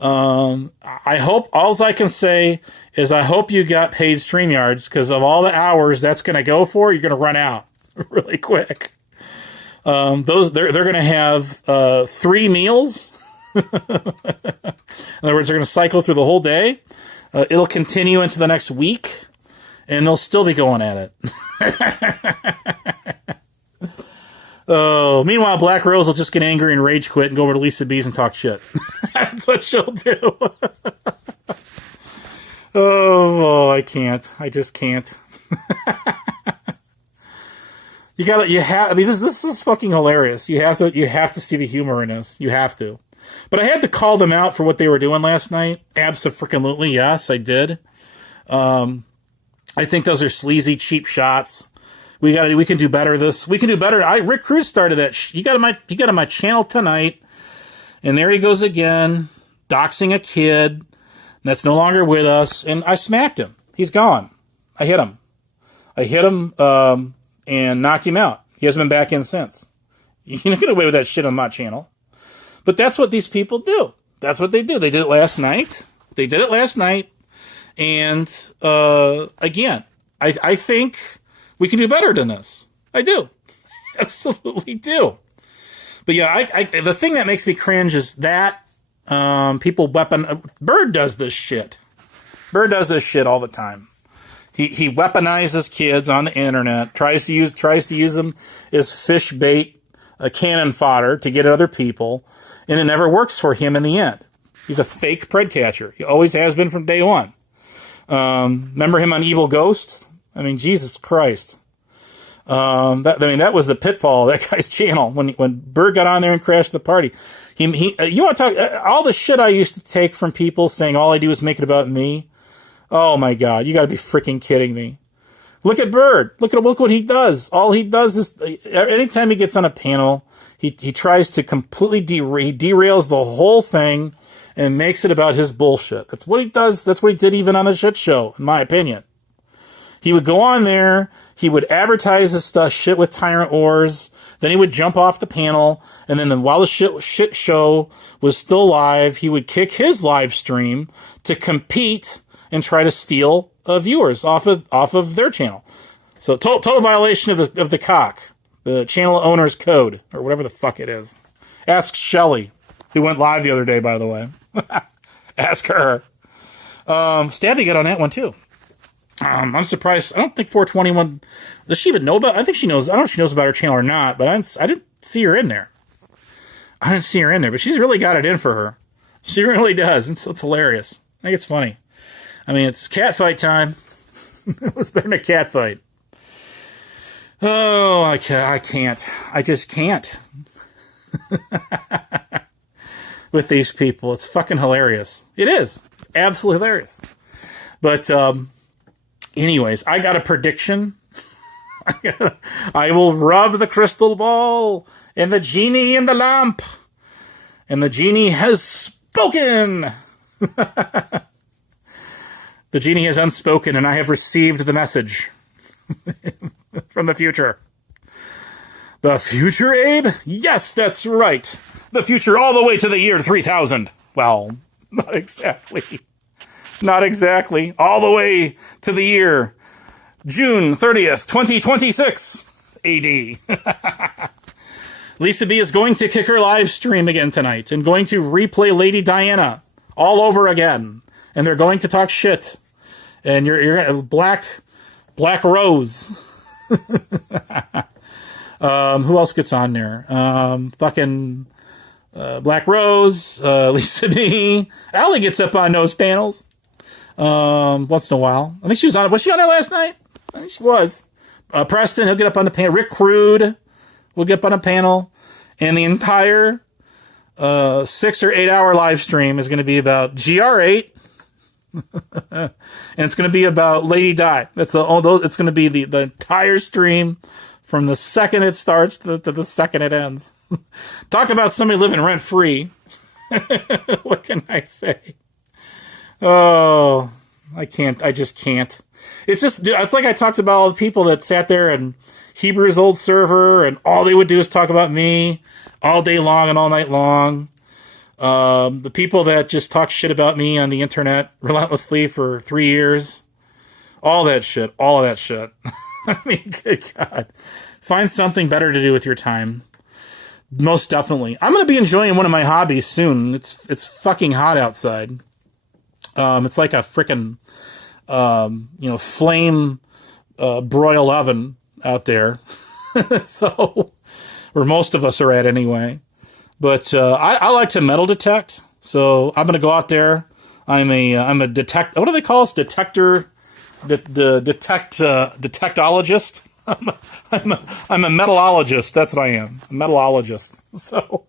I hope, alls I can say is I hope you got paid StreamYards, because of all the hours that's going to go for, you're going to run out really quick. They're going to have 3 meals. In other words, they're going to cycle through the whole day. It'll continue into the next week, and they'll still be going at it. Oh, meanwhile, Black Rose will just get angry and rage quit and go over to Lisa B's and talk shit. That's what she'll do. Oh, I can't. I just can't. This is fucking hilarious. You have to see the humor in this. You have to. But I had to call them out for what they were doing last night. Absolutely, yes, I did. I think those are sleazy, cheap shots. We can do better. We can do better. Rick Cruz started that. He got on my channel tonight, and there he goes again, doxing a kid that's no longer with us. And I smacked him. He's gone. I hit him, and knocked him out. He hasn't been back in since. You don't get away with that shit on my channel. But that's what these people do. That's what they do. They did it last night. And again, I think we can do better than this. I do. Absolutely do. But yeah, the thing that makes me cringe is that Bird does this shit. Bird does this shit all the time. He weaponizes kids on the internet, tries to use them as fish bait, cannon fodder to get at other people, and it never works for him in the end. He's a fake pred catcher. He always has been from day one. Remember him on Evil Ghost? I mean, Jesus Christ. That was the pitfall of that guy's channel when Bird got on there and crashed the party. You want to talk all the shit I used to take from people saying all I do is make it about me. Oh my God, you got to be freaking kidding me. Look at Bird. Look what he does. All he does is anytime he gets on a panel, he tries to completely derails the whole thing and makes it about his bullshit. That's what he does. That's what he did even on the shit show, in my opinion. He would go on there, he would advertise his shit with Tyrant Wars, then he would jump off the panel, and then while the shit show was still live, he would kick his live stream to compete and try to steal viewers off of their channel. So total violation of the cock, the channel owner's code, or whatever the fuck it is. Ask Shelly, who went live the other day, by the way. Ask her. Stabby got on that one too. I'm surprised. I don't think 421. Does she even know about? I think she knows. I don't know if she knows about her channel or not. But I didn't see her in there. But she's really got it in for her. She really does. It's hilarious. I think it's funny. I mean, it's catfight time. It's better than a catfight. Oh, I can't. I just can't. With these people, it's fucking hilarious. It is. It's absolutely hilarious. But anyways, I got a prediction. I will rub the crystal ball and the genie in the lamp, and the genie has spoken. The genie has unspoken, and I have received the message from the future. The future, Abe? Yes, that's right. The future all the way to the year 3000. Well, not exactly. Not exactly. All the way to the year June 30th, 2026 AD. Lisa B is going to kick her live stream again tonight and going to replay Lady Diana all over again. And they're going to talk shit. And you're Black Rose. Who else gets on there? Black Rose, Lisa B. Allie gets up on those panels once in a while. I think she was on. Was she on there last night? I think she was. Preston, he'll get up on the panel. Rick Crude will get up on a panel. And the entire 6 or 8 hour live stream is going to be about GR8. And it's going to be about Lady Di. It's going to be the entire stream from the second it starts to the second it ends. Talk about somebody living rent free. What can I say? Oh, I can't. I just can't. It's like I talked about all the people that sat there in Hebrew's old server and all they would do is talk about me all day long and all night long. The people that just talk shit about me on the internet relentlessly for 3 years. All of that shit. I mean, good God. Find something better to do with your time. Most definitely. I'm going to be enjoying one of my hobbies soon. It's fucking hot outside. It's like a frickin' flame broil oven out there. So, or most of us are at anyway. But I like to metal detect, so I'm gonna go out there. I'm a detect. What do they call us? Detector. Detectologist. I'm a metallologist. That's what I am. A metallologist. So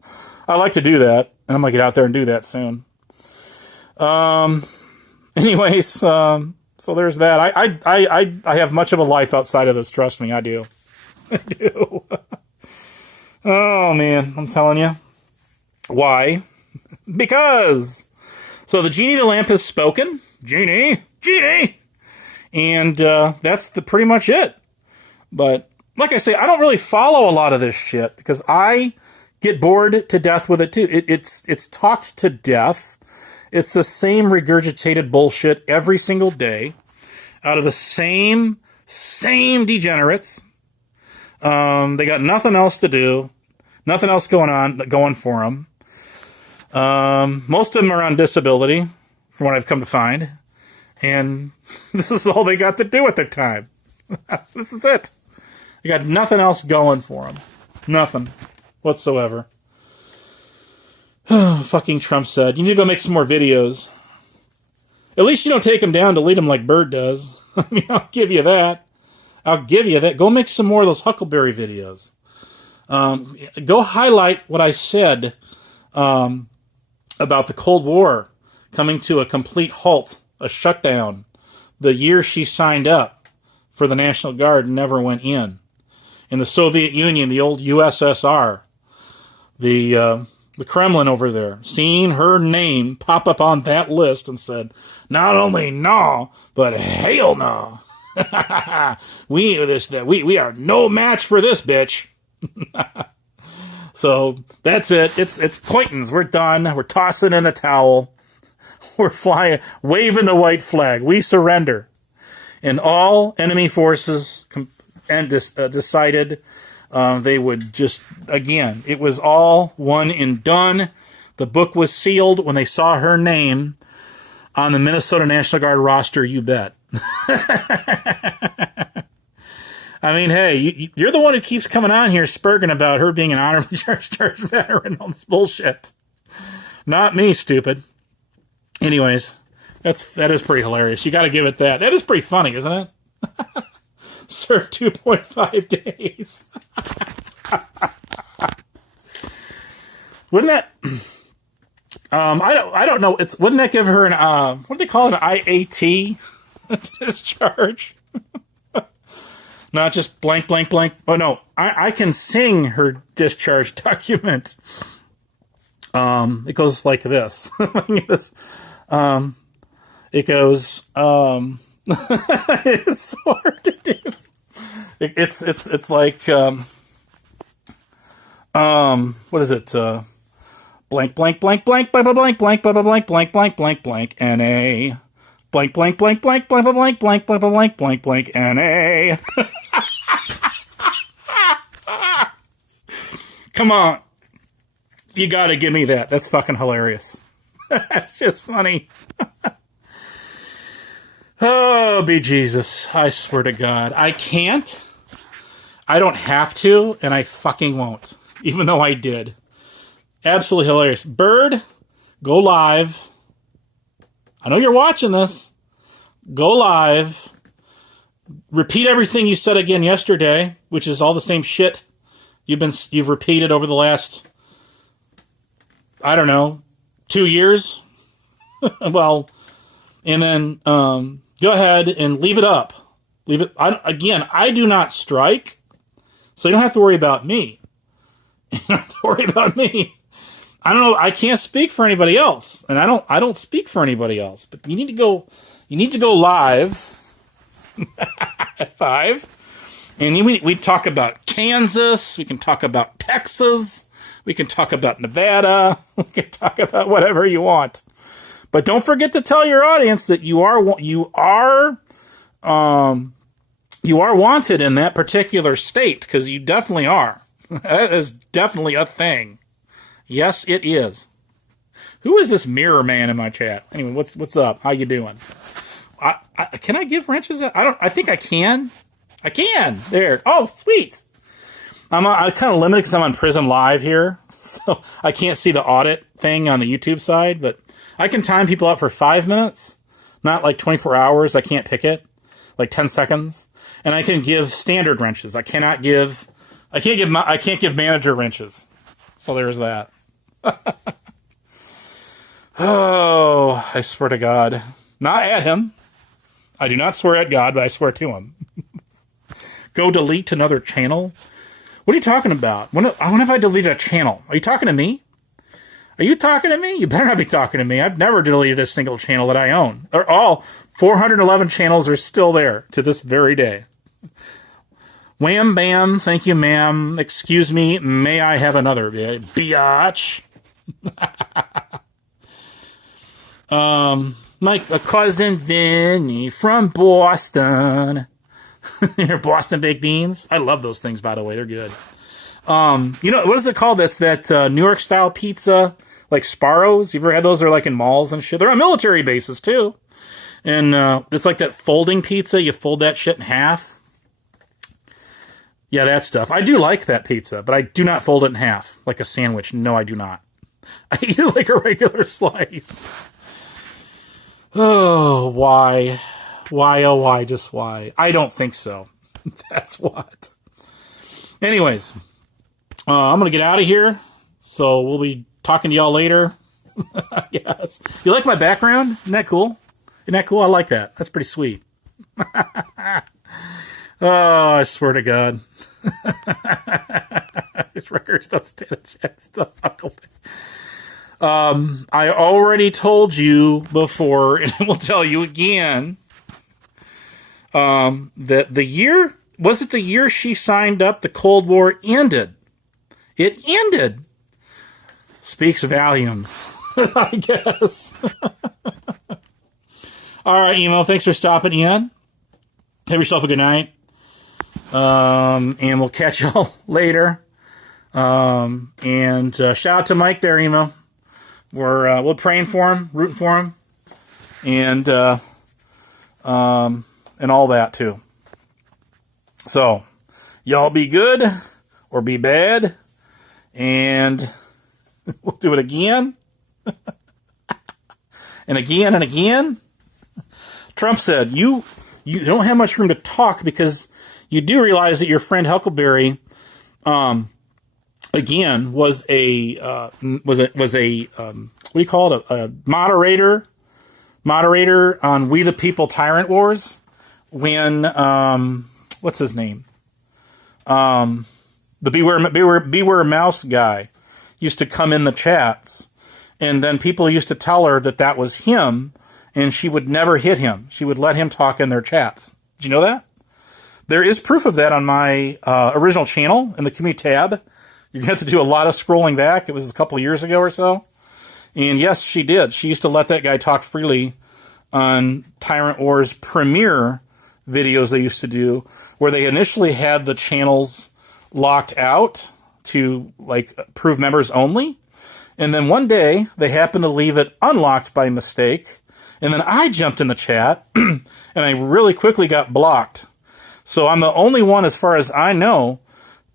I like to do that, and I'm gonna get out there and do that soon. Anyways, so there's that. I have much of a life outside of this. Trust me, I do. I do. Oh man, I'm telling you. Why? Because. So the genie of the lamp has spoken. Genie. And that's pretty much it. But like I say, I don't really follow a lot of this shit because I get bored to death with it too. It's talked to death. It's the same regurgitated bullshit every single day out of the same degenerates. They got nothing else to do. Nothing else going for them. Most of them are on disability, from what I've come to find. And this is all they got to do with their time. This is it. They got nothing else going for them. Nothing whatsoever. Fucking Trump said, you need to go make some more videos. At least you don't take them down, delete them like Bird does. I mean, I'll give you that. Go make some more of those Huckleberry videos. Go highlight what I said about the Cold War coming to a complete halt, a shutdown, the year she signed up for the National Guard and never went in. In the Soviet Union, the old USSR, the Kremlin over there, seeing her name pop up on that list and said, not only no, but hell no. We are no match for this bitch. So that's it. It's Quaintons. We're done. We're tossing in a towel. We're flying, waving the white flag. We surrender. And all enemy forces decided they would just, again, it was all one and done. The book was sealed when they saw her name on the Minnesota National Guard roster, you bet. I mean, hey, you're the one who keeps coming on here spurging about her being an honorable discharge veteran and all this bullshit. Not me, stupid. Anyways, that is pretty hilarious. You got to give it that. That is pretty funny, isn't it? Served 2.5 days. Wouldn't that? I don't know. Wouldn't that give her an what do they call it? An IAT discharge? Not just blank, blank, blank. Oh, no. I can sing her discharge document. It goes like this. It goes, it's so hard to do. It's like, what is it? Blank, blank, blank, blank, blank, blank, blank, blank, blank, blank, blank, blank, blank, NA. Blank, blank, blank, blank, blank, blank, blank, blank, blank, blank, blank, NA. Come on. You gotta give me that. That's fucking hilarious. That's just funny. Oh, be Jesus. I swear to God. I can't. I don't have to, and I fucking won't. Even though I did. Absolutely hilarious. Bird, go live. I know you're watching this. Go live. Repeat everything you said again yesterday, which is all the same shit you've repeated over the last, I don't know, 2 years. Well, and then go ahead and leave it up. Leave it. I do not strike, so you don't have to worry about me. You don't have to worry about me. I don't know. I can't speak for anybody else, and I don't speak for anybody else. But you need to go. You need to go live at 5, and we talk about Kansas. We can talk about Texas. We can talk about Nevada. We can talk about whatever you want. But don't forget to tell your audience that you are wanted in that particular state, because you definitely are. That is definitely a thing. Yes, it is. Who is this mirror man in my chat? Anyway, what's up? How you doing? Can I give wrenches? I think I can. I can. There. Oh, sweet. I'm kind of limited because I'm on Prism Live here, so I can't see the audit thing on the YouTube side, but I can time people up for 5 minutes, not like 24 hours. I can't pick it, like 10 seconds, and I can give standard wrenches. I can't give manager wrenches. So there's that. Oh, I swear to God, not at him. I do not swear at God, but I swear to him. Go delete another channel. What are you talking about? When have I deleted a channel? Are you talking to me? Are you talking to me? You better not be talking to me. I've never deleted a single channel that I own. All 411 channels are still there to this very day. Wham, bam, thank you, ma'am. Excuse me, may I have another, biatch? My cousin Vinny from Boston. Your Boston baked beans. I love those things, by the way. They're good. You know, what is it called? That's that New York style pizza, like Sparrows. You ever had those? They're like in malls and shit. They're on military bases too. And it's like that folding pizza. You fold that shit in half. Yeah, that stuff. I do like that pizza, but I do not fold it in half like a sandwich. No, I do not. I eat it like a regular slice. Oh, why? Why, oh, why, just why? I don't think so. That's what. Anyways, I'm going to get out of here. So we'll be talking to y'all later. I guess. You like my background? Isn't that cool? Isn't that cool? I like that. That's pretty sweet. Oh, I swear to God. This record don't stand a chance to fuck away. I already told you before, and I will tell you again, that the year, was it the year she signed up, the Cold War ended? It ended. Speaks volumes, I guess. All right, Emo, thanks for stopping in. Have yourself a good night. And we'll catch y'all later. And shout out to Mike there, Emo. We're praying for him, rooting for him, and all that too. So, y'all be good or be bad, and we'll do it again, and again and again. Trump said, "You don't have much room to talk because you do realize that your friend Huckleberry, again, was a what do you call it? A moderator on We the People Tyrant Wars. When what's his name? The Beware Mouse guy used to come in the chats, and then people used to tell her that was him, and she would never hit him. She would let him talk in their chats. Did you know that? There is proof of that on my original channel in the community tab. You're going to have to do a lot of scrolling back. It was a couple of years ago or so. And yes, she did. She used to let that guy talk freely on Tyrant Wars premiere videos they used to do, where they initially had the channels locked out to like approve members only. And then one day they happened to leave it unlocked by mistake. And then I jumped in the chat and I really quickly got blocked. So I'm the only one, as far as I know,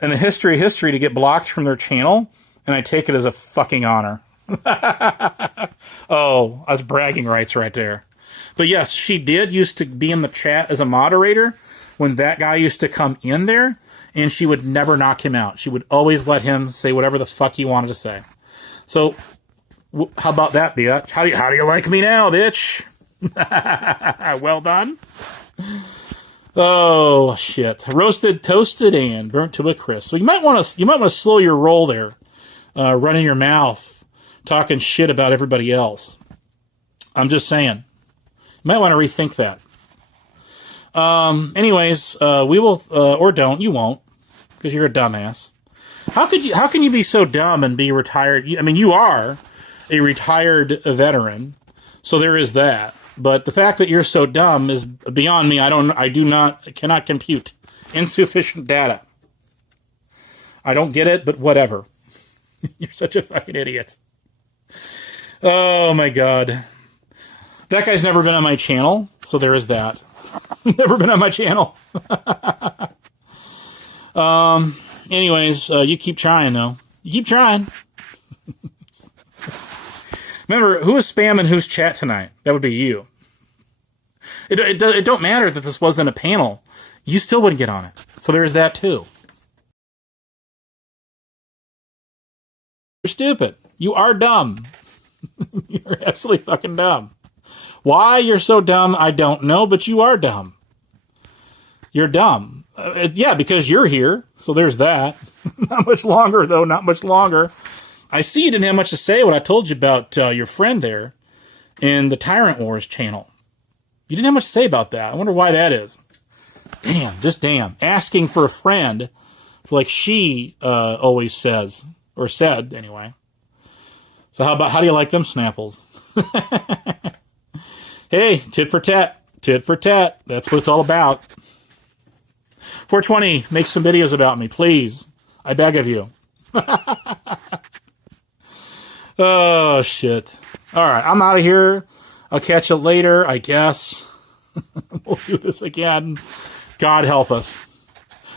in the history to get blocked from their channel. And I take it as a fucking honor. Oh, that's bragging rights right there. But yes, she did used to be in the chat as a moderator when that guy used to come in there, and she would never knock him out. She would always let him say whatever the fuck he wanted to say. So, how about that, bitch? How do you like me now, bitch? Well done. Oh shit! Roasted, toasted, and burnt to a crisp. So you might want to slow your roll there, running your mouth, talking shit about everybody else. I'm just saying. You might want to rethink that. Anyways, we will, or don't. You won't, because you're a dumbass. How can you be so dumb and be retired? I mean, you are a retired veteran, so there is that. But the fact that you're so dumb is beyond me. Cannot compute. Insufficient data. I don't get it, but whatever. You're such a fucking idiot. Oh my god. That guy's never been on my channel, so there is that. Never been on my channel. Anyways, you keep trying, though. You keep trying. Remember, who is spamming whose chat tonight? That would be you. It don't matter that this wasn't a panel. You still wouldn't get on it. So there is that, too. You're stupid. You are dumb. You're absolutely fucking dumb. Why you're so dumb, I don't know, but you are dumb. You're dumb. Yeah, because you're here, so there's that. Not much longer, though, not much longer. I see you didn't have much to say when I told you about your friend there in the Tyrant Wars channel. You didn't have much to say about that. I wonder why that is. Damn, just damn. Asking for a friend, for like she always says, or said, anyway. So how do you like them Snapples? Hey, tit for tat. Tit for tat. That's what it's all about. 420, make some videos about me, please. I beg of you. Oh, shit. All right, I'm out of here. I'll catch you later, I guess. We'll do this again. God help us.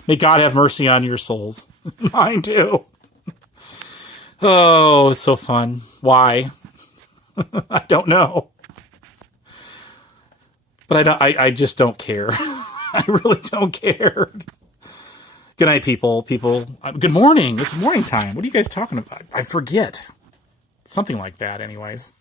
May God have mercy on your souls. Mine, too. Oh, it's so fun. Why? I don't know. But I just don't care. I really don't care. Good night, people. Good morning. It's morning time. What are you guys talking about? I forget. Something like that, anyways.